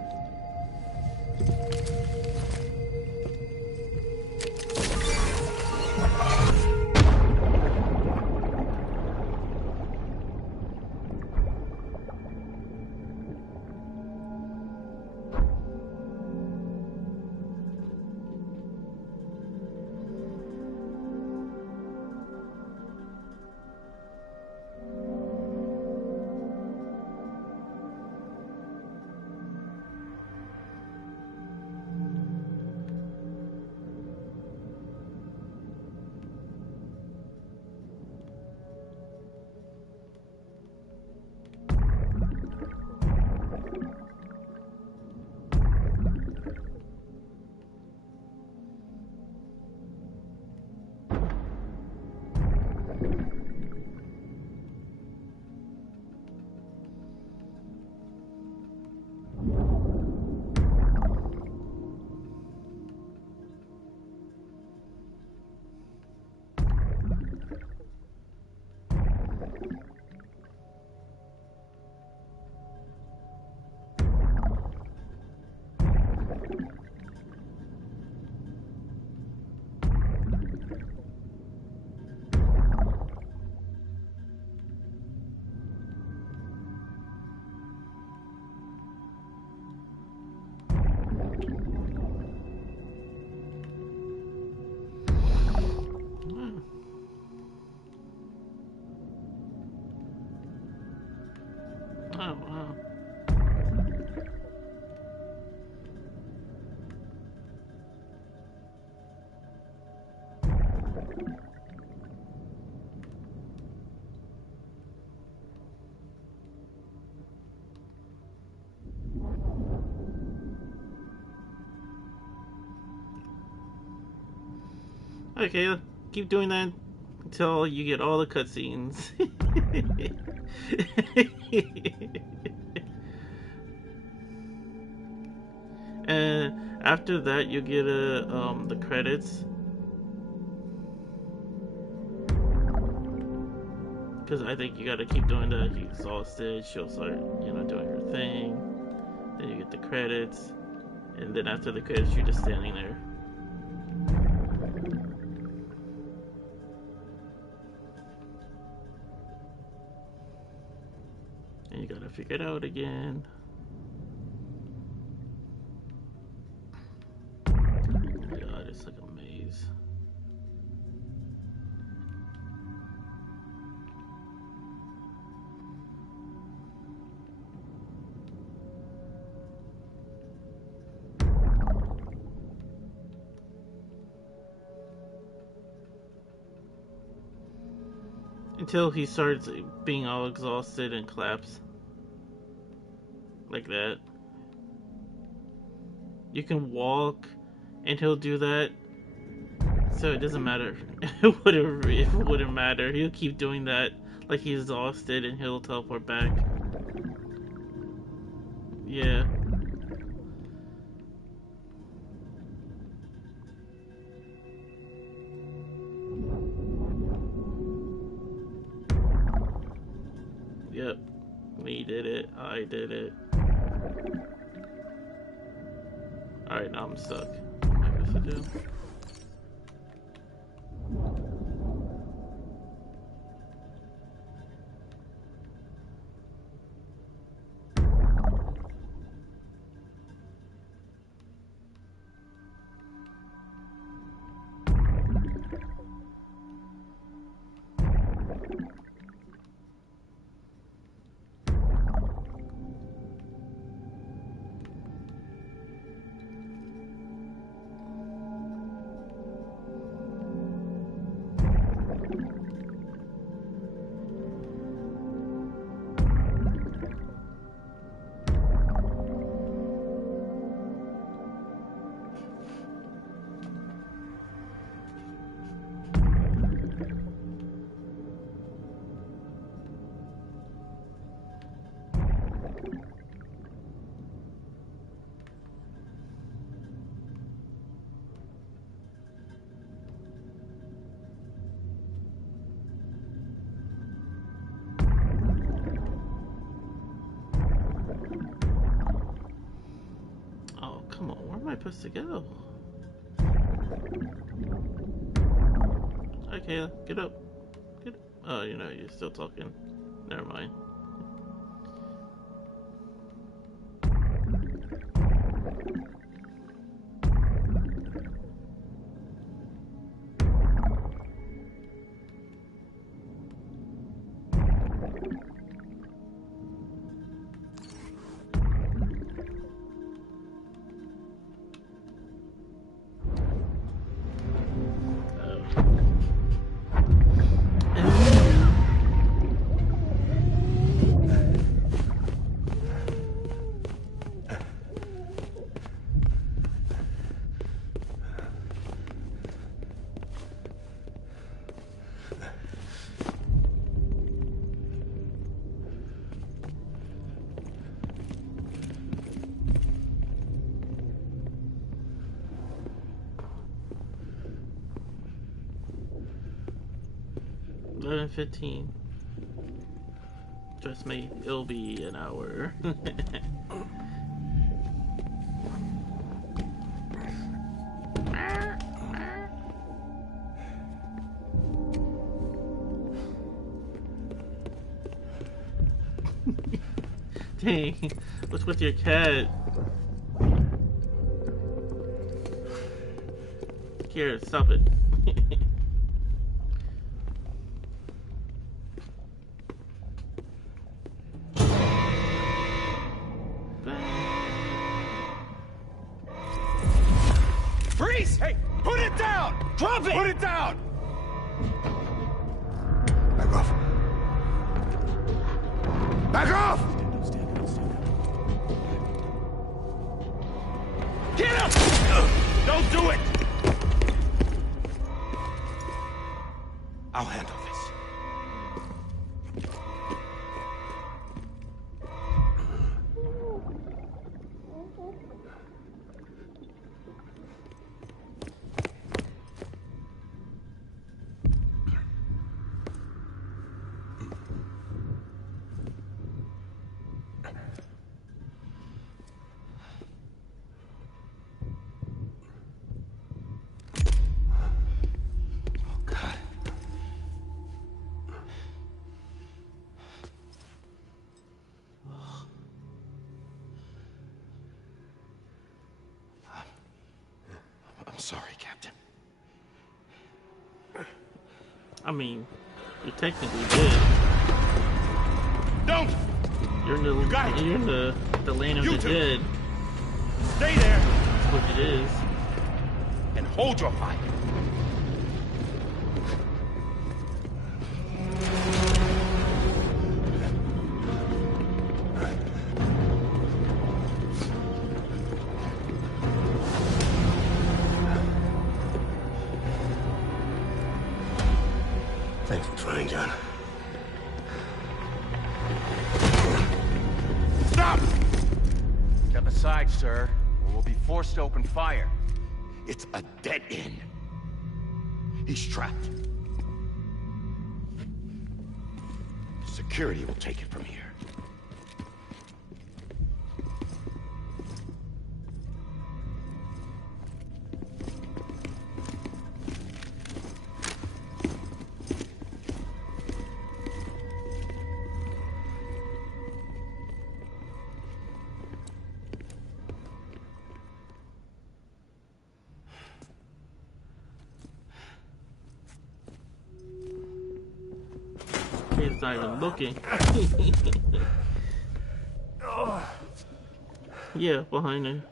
Oh, wow. Okay, keep doing that until you get all the cutscenes. And after that, you get the credits. Because I think you gotta keep doing that. You exhausted, she'll start, doing her thing. Then you get the credits. And then after the credits, you're just standing there. And you gotta figure it out again. Oh my god, it's like a maze. Until he starts being all exhausted and collapse. Like that. You can walk and he'll do that. So it doesn't matter. It wouldn't matter. He'll keep doing that like he's exhausted and he'll teleport back. Yeah. Yep. We did it. I did it. Alright, now I'm stuck. What am I supposed to do? Come on, where am I supposed to go? Okay, get up. Get up. Oh, you know, you're still talking. Never mind. $11:15. Trust me, it'll be an hour. Dang, what's with your cat? Here, stop it. Freeze! Hey, put it down! Drop it! Put it down! Back off. Back off! Get up! Don't do it! I'll handle this. Sorry, Captain. I mean, you technically did. Don't! You're in the land of the dead. Stay there! That's what it is. And hold your fire. Thanks for trying, John. Stop! Step aside, sir, or we'll be forced to open fire. It's a dead end. He's trapped. Security will take it from here. Kid's not even looking. Yeah, behind her.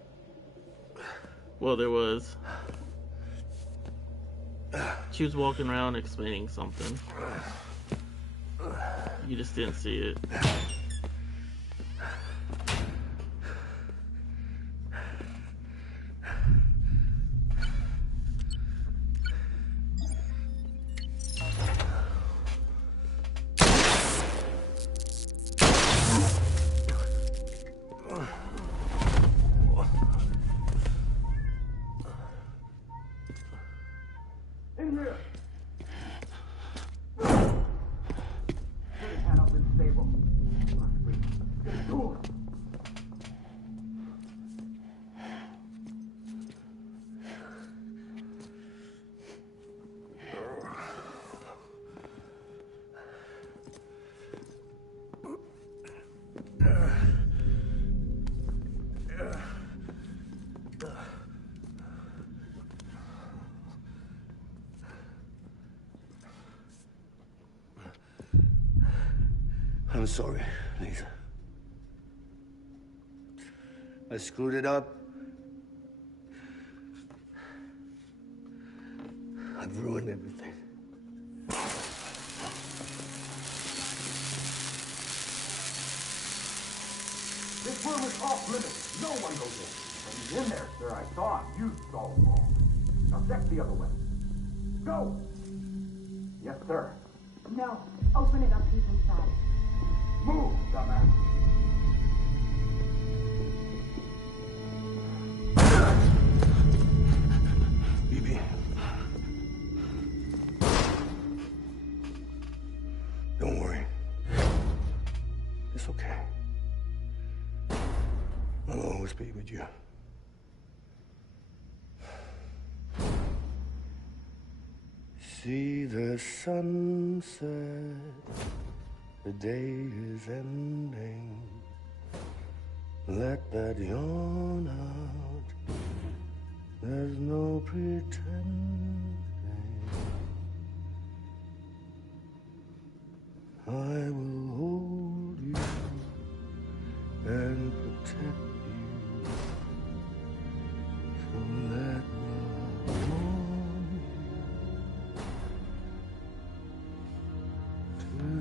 Well, there was. She was walking around explaining something. You just didn't see it. In here! Hand up and stable. Get the door. I'm sorry, Lisa. I screwed it up. I've ruined everything. This room is off limits. No one goes in. But he's in there, sir. I saw him. You saw him wrong. Now check the other way. Go! Yes, sir. No. Open it up. He's inside. Move, dumbass. BB. Don't worry. It's okay. I'll always be with you. See the sunset. The day is ending. Let that yawn out. There's no pretending. I will hold you and protect you. So let love warm you till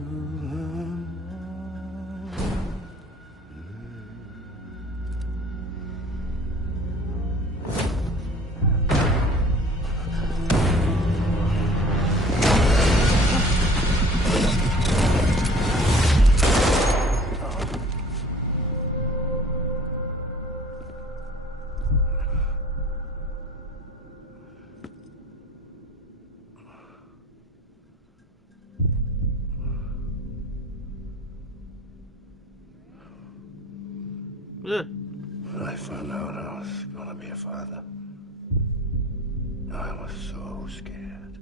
When I found out I was gonna be a father, I was so scared.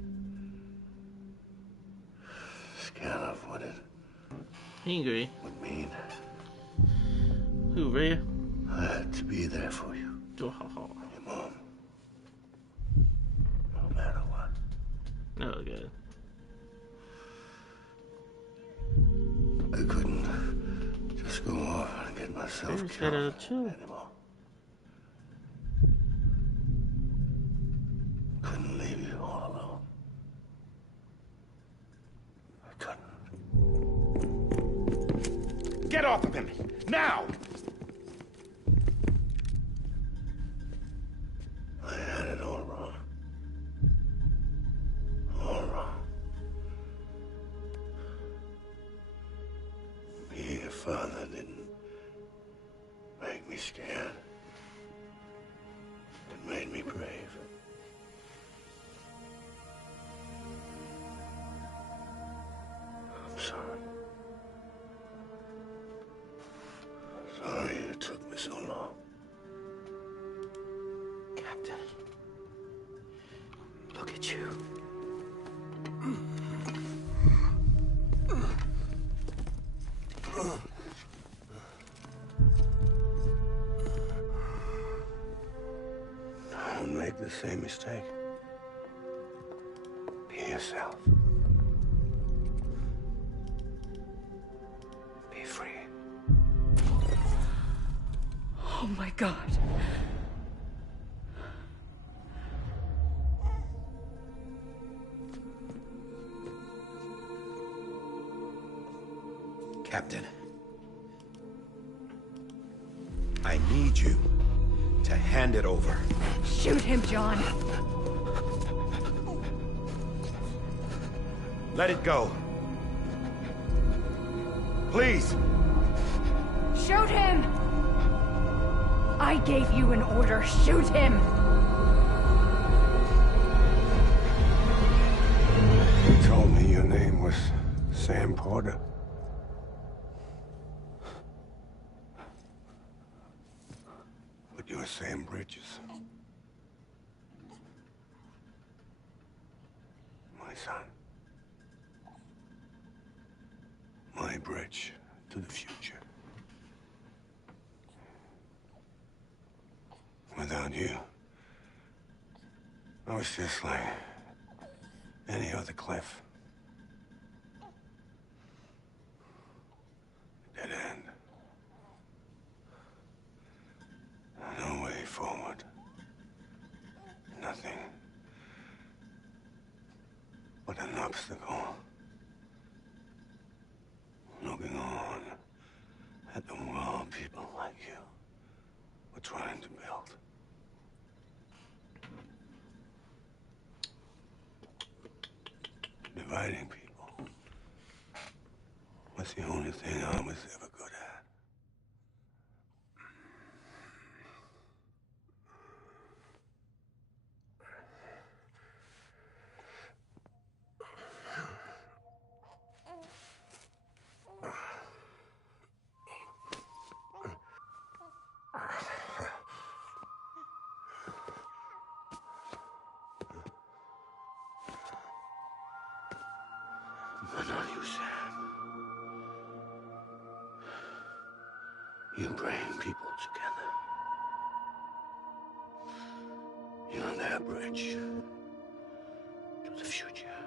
Scared of what it Angry. would mean. Who, Ray? I had to be there for you. Oh. Your mom. No matter what. No, good. I couldn't just go off and get myself Just killed gotta chill. anymore. Couldn't leave you all alone. I couldn't. Get off of him! Now! I had it all wrong. All wrong. need you. Don't make the same mistake. Be yourself. Be free. Oh my God. Captain, I need you to hand it over. Shoot him, John. Let it go. Please. Shoot him! I gave you an order. Shoot him! You told me your name was Sam Porter. But you're Sam Bridges. My son. My bridge to the future. Without you, I was just like any other Cliff. Dead end. No way forward. Nothing but an obstacle. Looking on at the world people like you were trying to build. Dividing people was the only thing I was ever good at. But not you, Sam. You bring people together. You're their bridge to the future.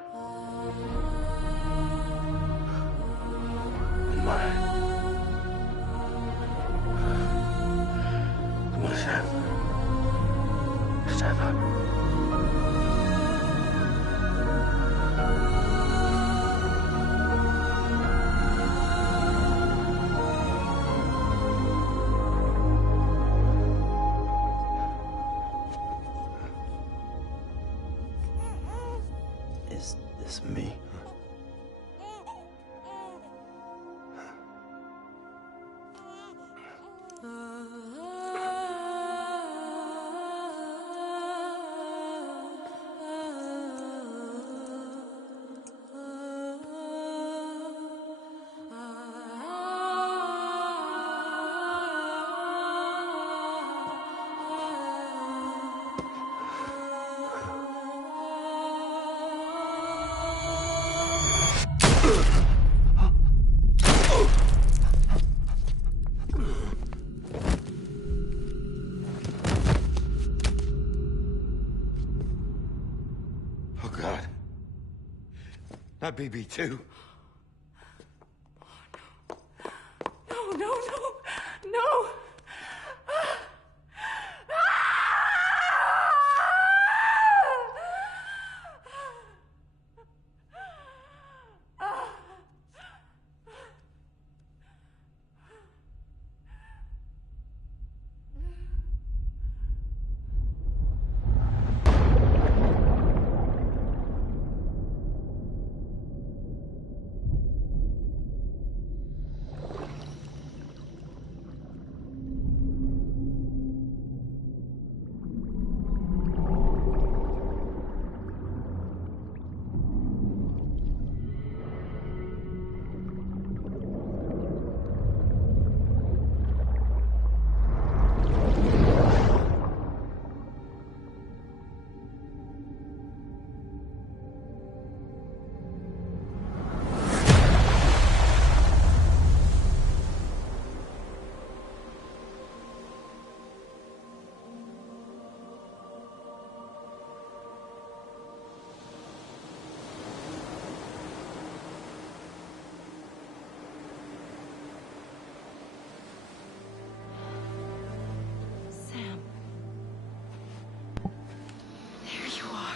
And mine. Come on, Sam. Stand up. Is this me? Oh, God. Not BB2. No, no, no, no!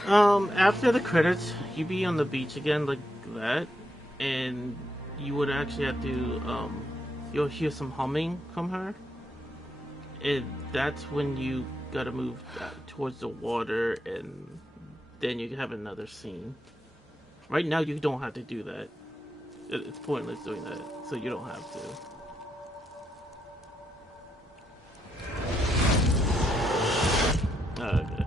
After the credits, you be on the beach again like that, and you would actually have to, you'll hear some humming from her, and that's when you gotta move towards the water, and then you have another scene. Right now, you don't have to do that. It's pointless doing that, so you don't have to. Okay.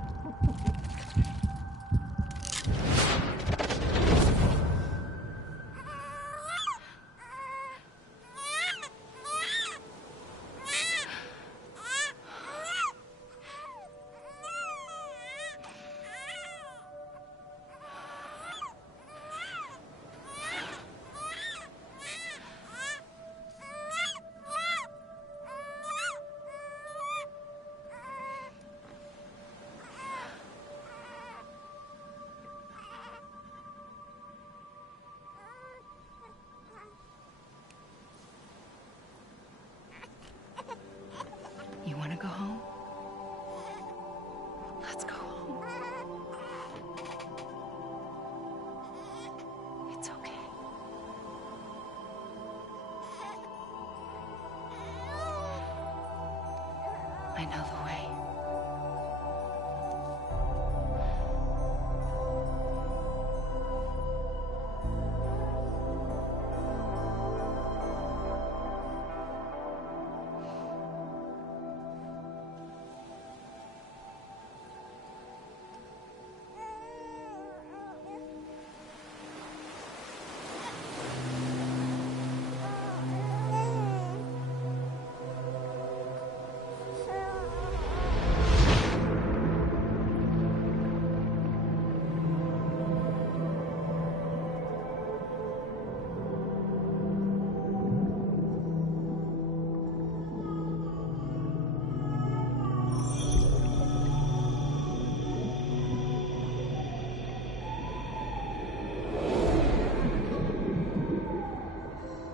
You want to go home? Let's go home. It's okay. I know the way.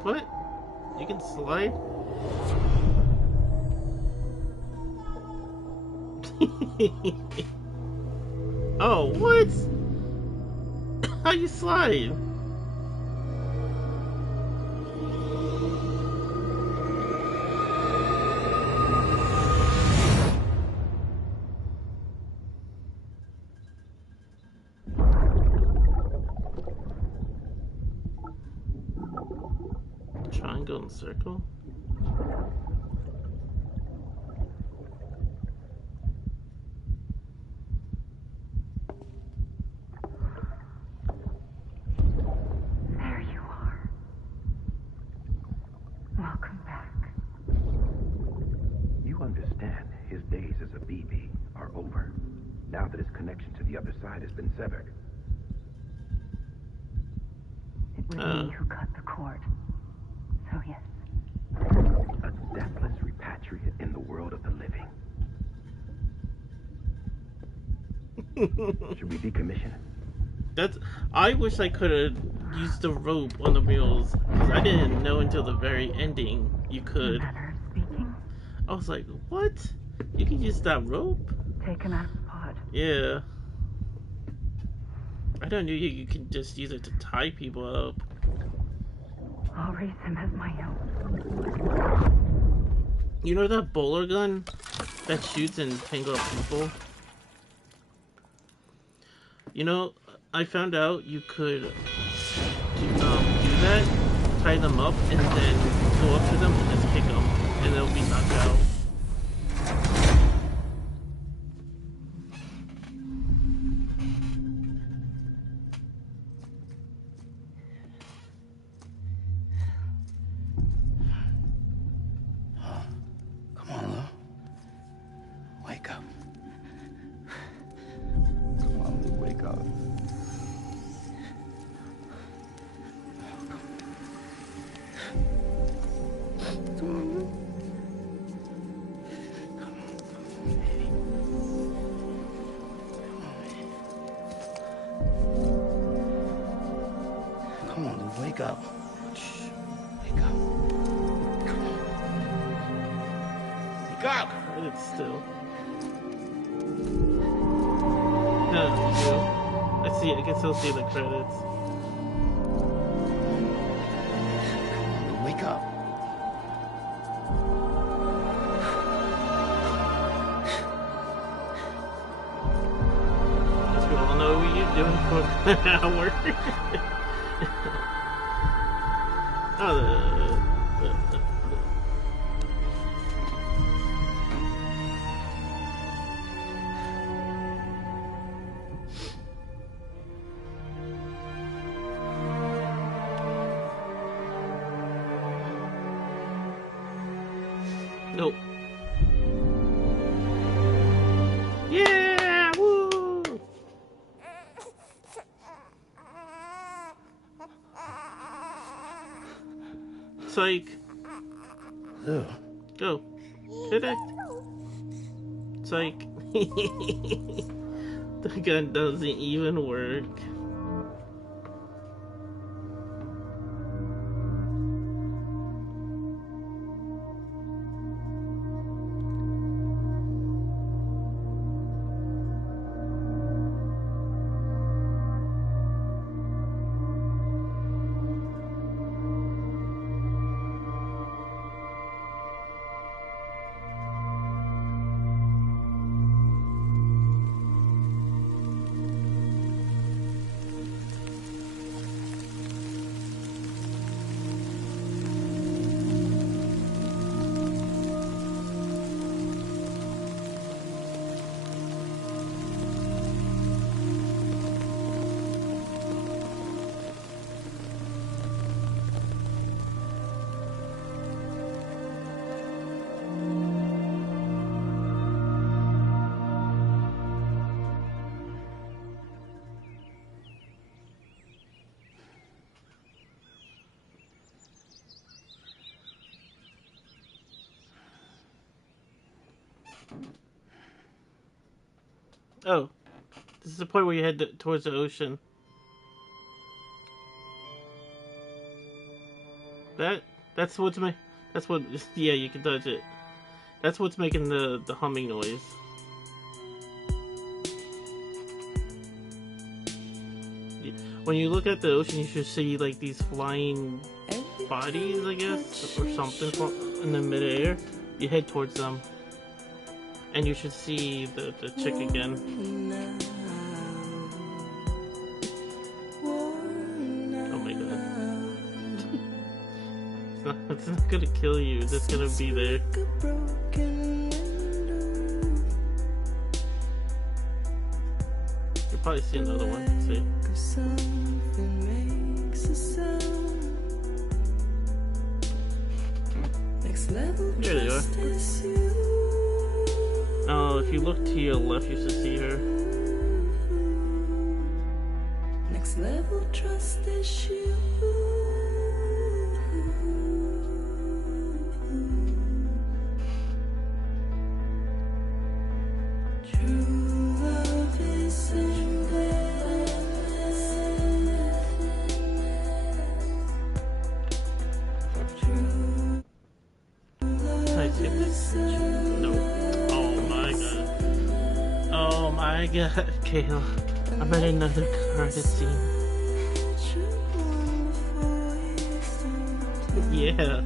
What? You can slide? Oh, what? How you slide? Triangle and circle? There you are. Welcome back. You understand his days as a BB are over, now that his connection to the other side has been severed. It was me who cut the cord. So yes. A deathless repatriate in the world of the living. Should we decommission? That's. I wish I could have used the rope on the mules, because I didn't know until the very ending you could. I was like, what? You can use that rope? Take him out of the pod. Yeah. I don't know you can just use it to tie people up. I'll raise him as my own. You know that bowler gun that shoots and tangle up people? You know, I found out you could do that, tie them up, and then go up to them and just kick them, and they'll be knocked out. Come on, Lou. Wake up. Come on, Lou, wake up. Come on, Lou. Come on, Lou, wake up. Shh. Wake up. Come on. Wake up! It's still. No, Yeah, you do. I see. I can still see the credits. Wake up. Let's go. I know what you're doing for an hour. Oh, nope. Yeah! Woo! Psych. Ew. Go. Hit it. Psych. The gun doesn't even work. Oh, this is the point where you head towards the ocean. That's what's yeah, you can touch it. That's what's making the humming noise. When you look at the ocean, you should see like these flying bodies, I guess, or something in the midair. You head towards them. And you should see the chick again. Oh my god. It's not gonna kill you, it's just gonna be there. You'll probably see another one, see? There they are. Oh, if you look to your left, you should see her. Next level trust issue. True love is my god, Kayla. I'm at another credit scene. Yeah.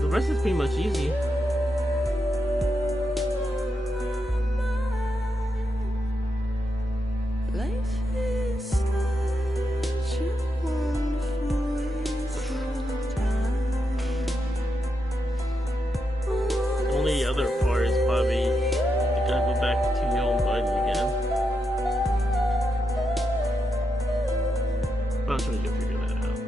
The rest is pretty much easy. Only other part is probably you gotta go back to your own body again. But I'm sure you can figure that out.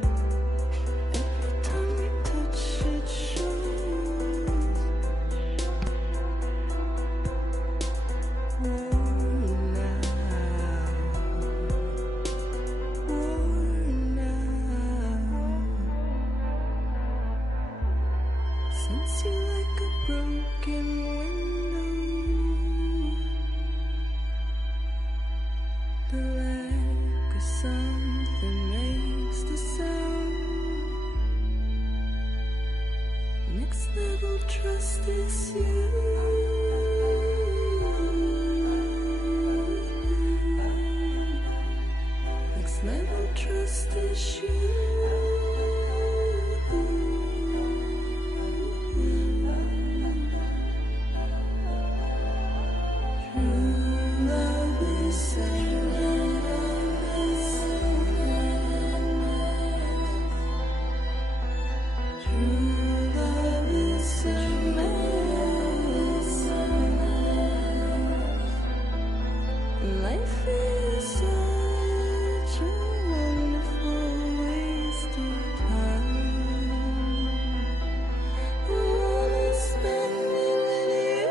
Since you like a broken window, the lack of something makes the sound. Next level trust is you. Life is such a wonderful waste of time. I wanna spend it with you.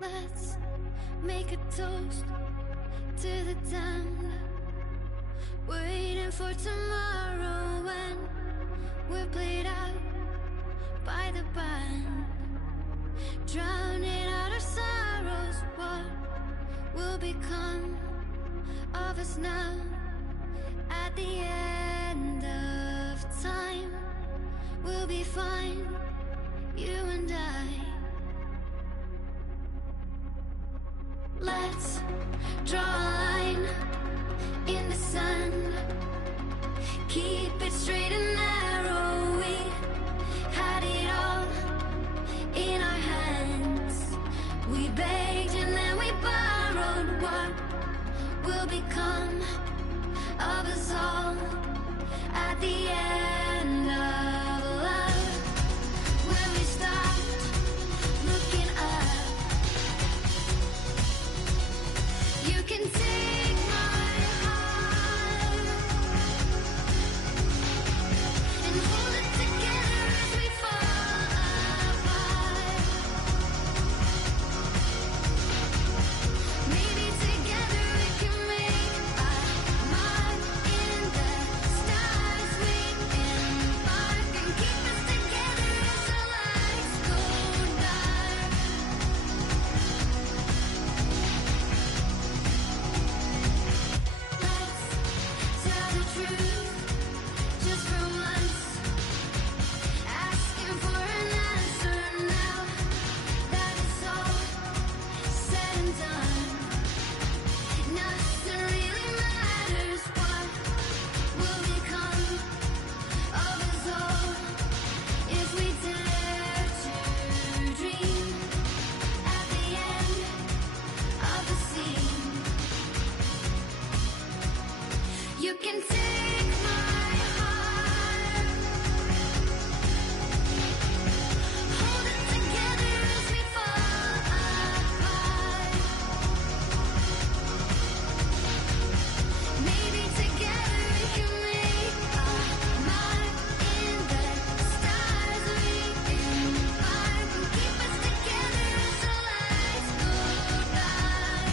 Let's make a toast to the damned, waiting for tomorrow when we're played out by the band, drowning out our sorrows. What will become of us now at the end of time? We'll be fine, you and I. Let's draw a line in the sand, keep it straight and narrow. We had it all in our hands. We begged and then we borrowed. What will become of us all at the end of love? When we stopped looking up, you can take my heart and hold it together as we fall apart. Maybe together we can make a mark in the stars. We embark and keep us together as the lights go dark. Let's tell the truth just for once, asking for an answer now that it's all said and done. Nothing really matters. What will become of us all if we dare to dream at the end of the scene? You can take my heart, hold it together as we fall apart. Maybe together we can make a mark in the stars. We embark and keep us together as the lights go dark.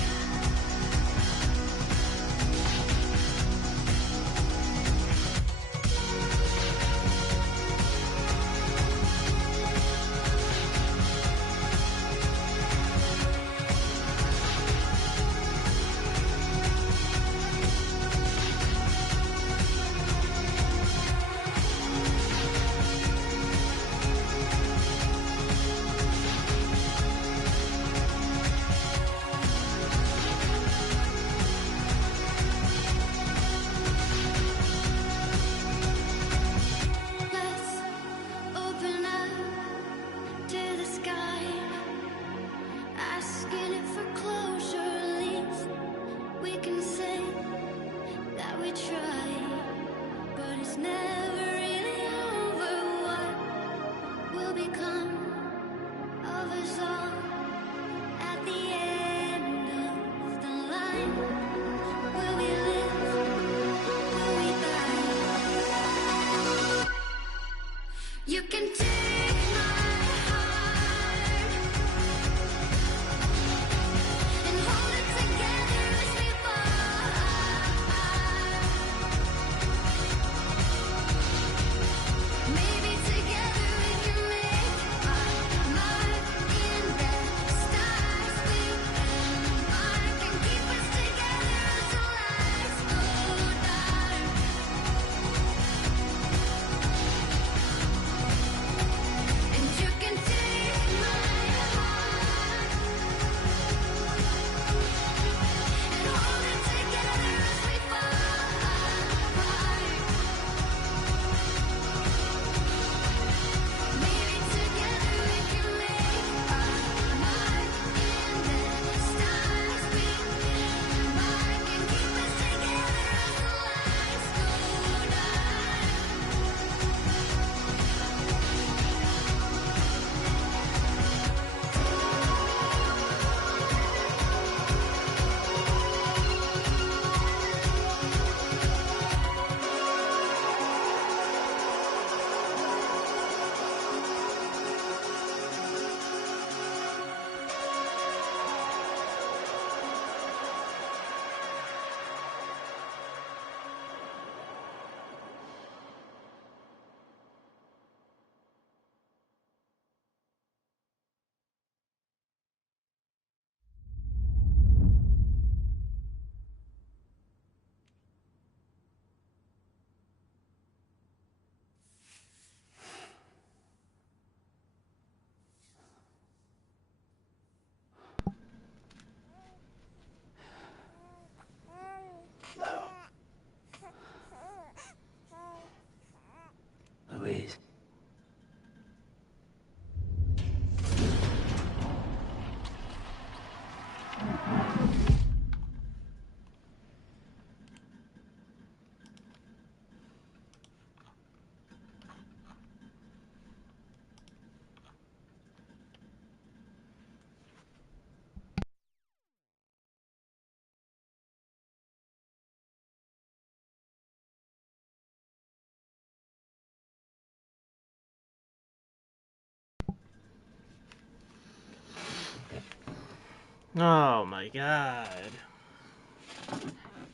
Oh my god.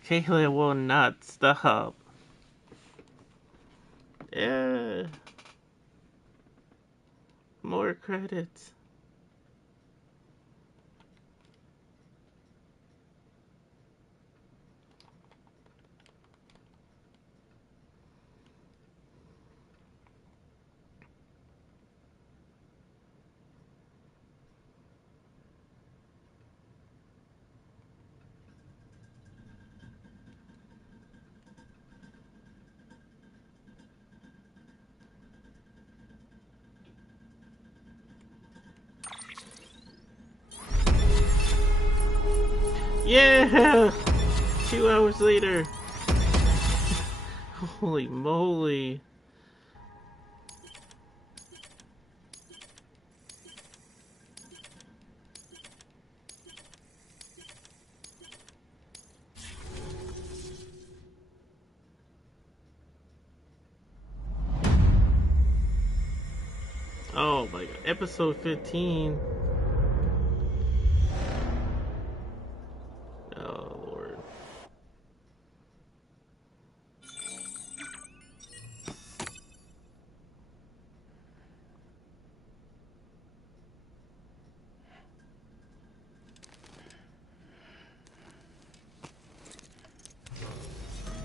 Kayla will not stop. Yeah. More credits. Yeah! 2 hours later. Holy moly. Oh my god. Episode 15. Oh lord.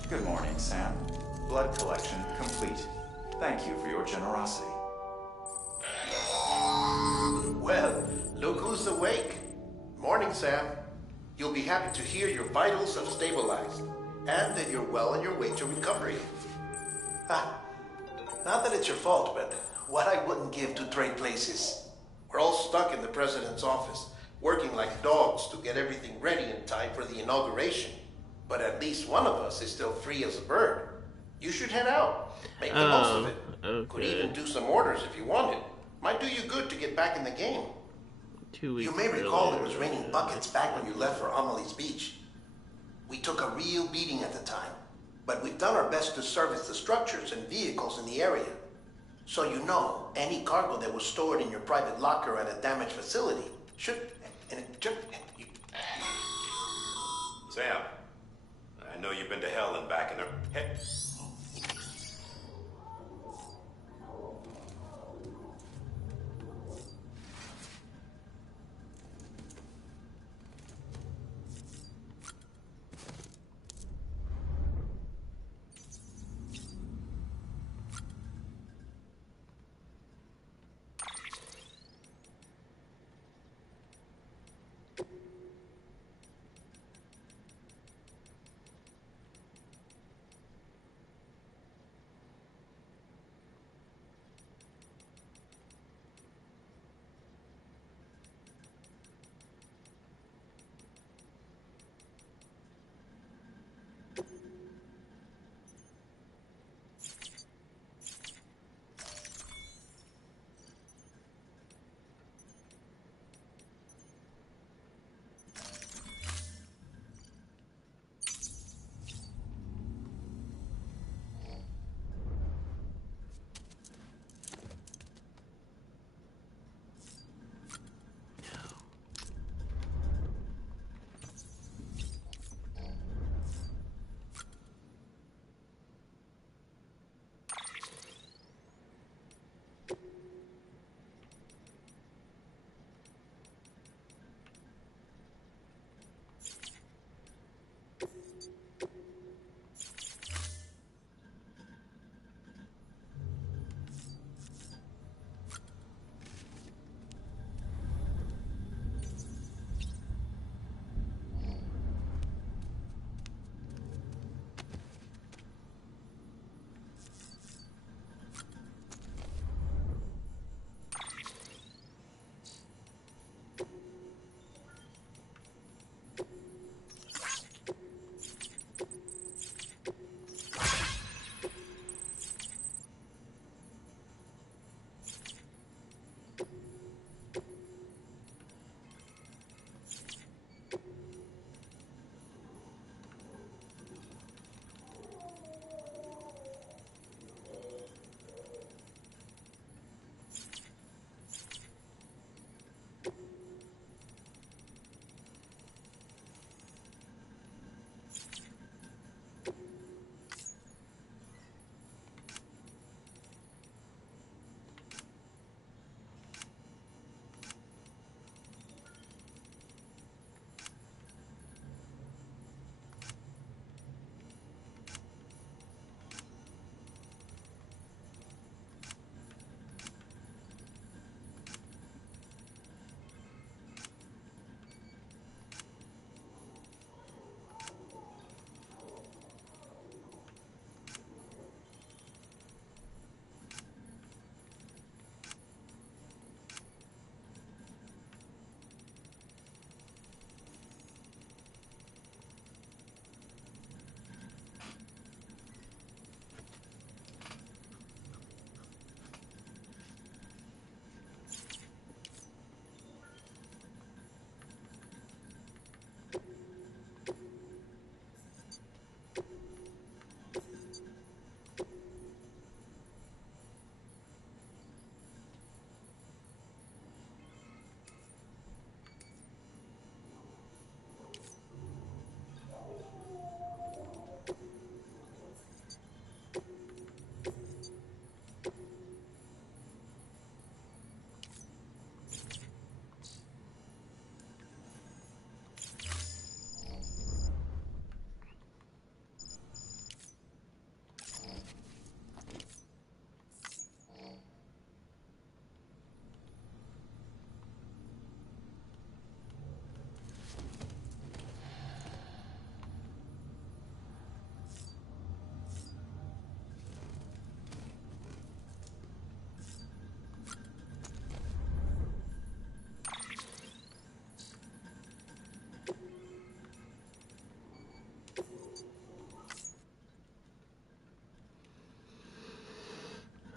Good morning, Sam. Blood collection complete. Thank you for your generosity. Well, look who's awake. Morning, Sam. You'll be happy to hear your vitals have stabilized, and that you're well on your way to recovery. Ah, not that it's your fault, but what I wouldn't give to trade places. We're all stuck in the president's office, working like dogs to get everything ready in time for the inauguration. But at least one of us is still free as a bird. You should head out. Make the most of it. Okay. Could even do some orders if you wanted. Might do you good to get back in the game. 2 weeks You may recall earlier. it was raining buckets back when you left for Amelie's Beach. We took a real beating at the time, but we've done our best to service the structures and vehicles in the area. So you know, any cargo that was stored in your private locker at a damaged facility should... Sam, I know you've been to hell and back in a... Hey.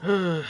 Alright.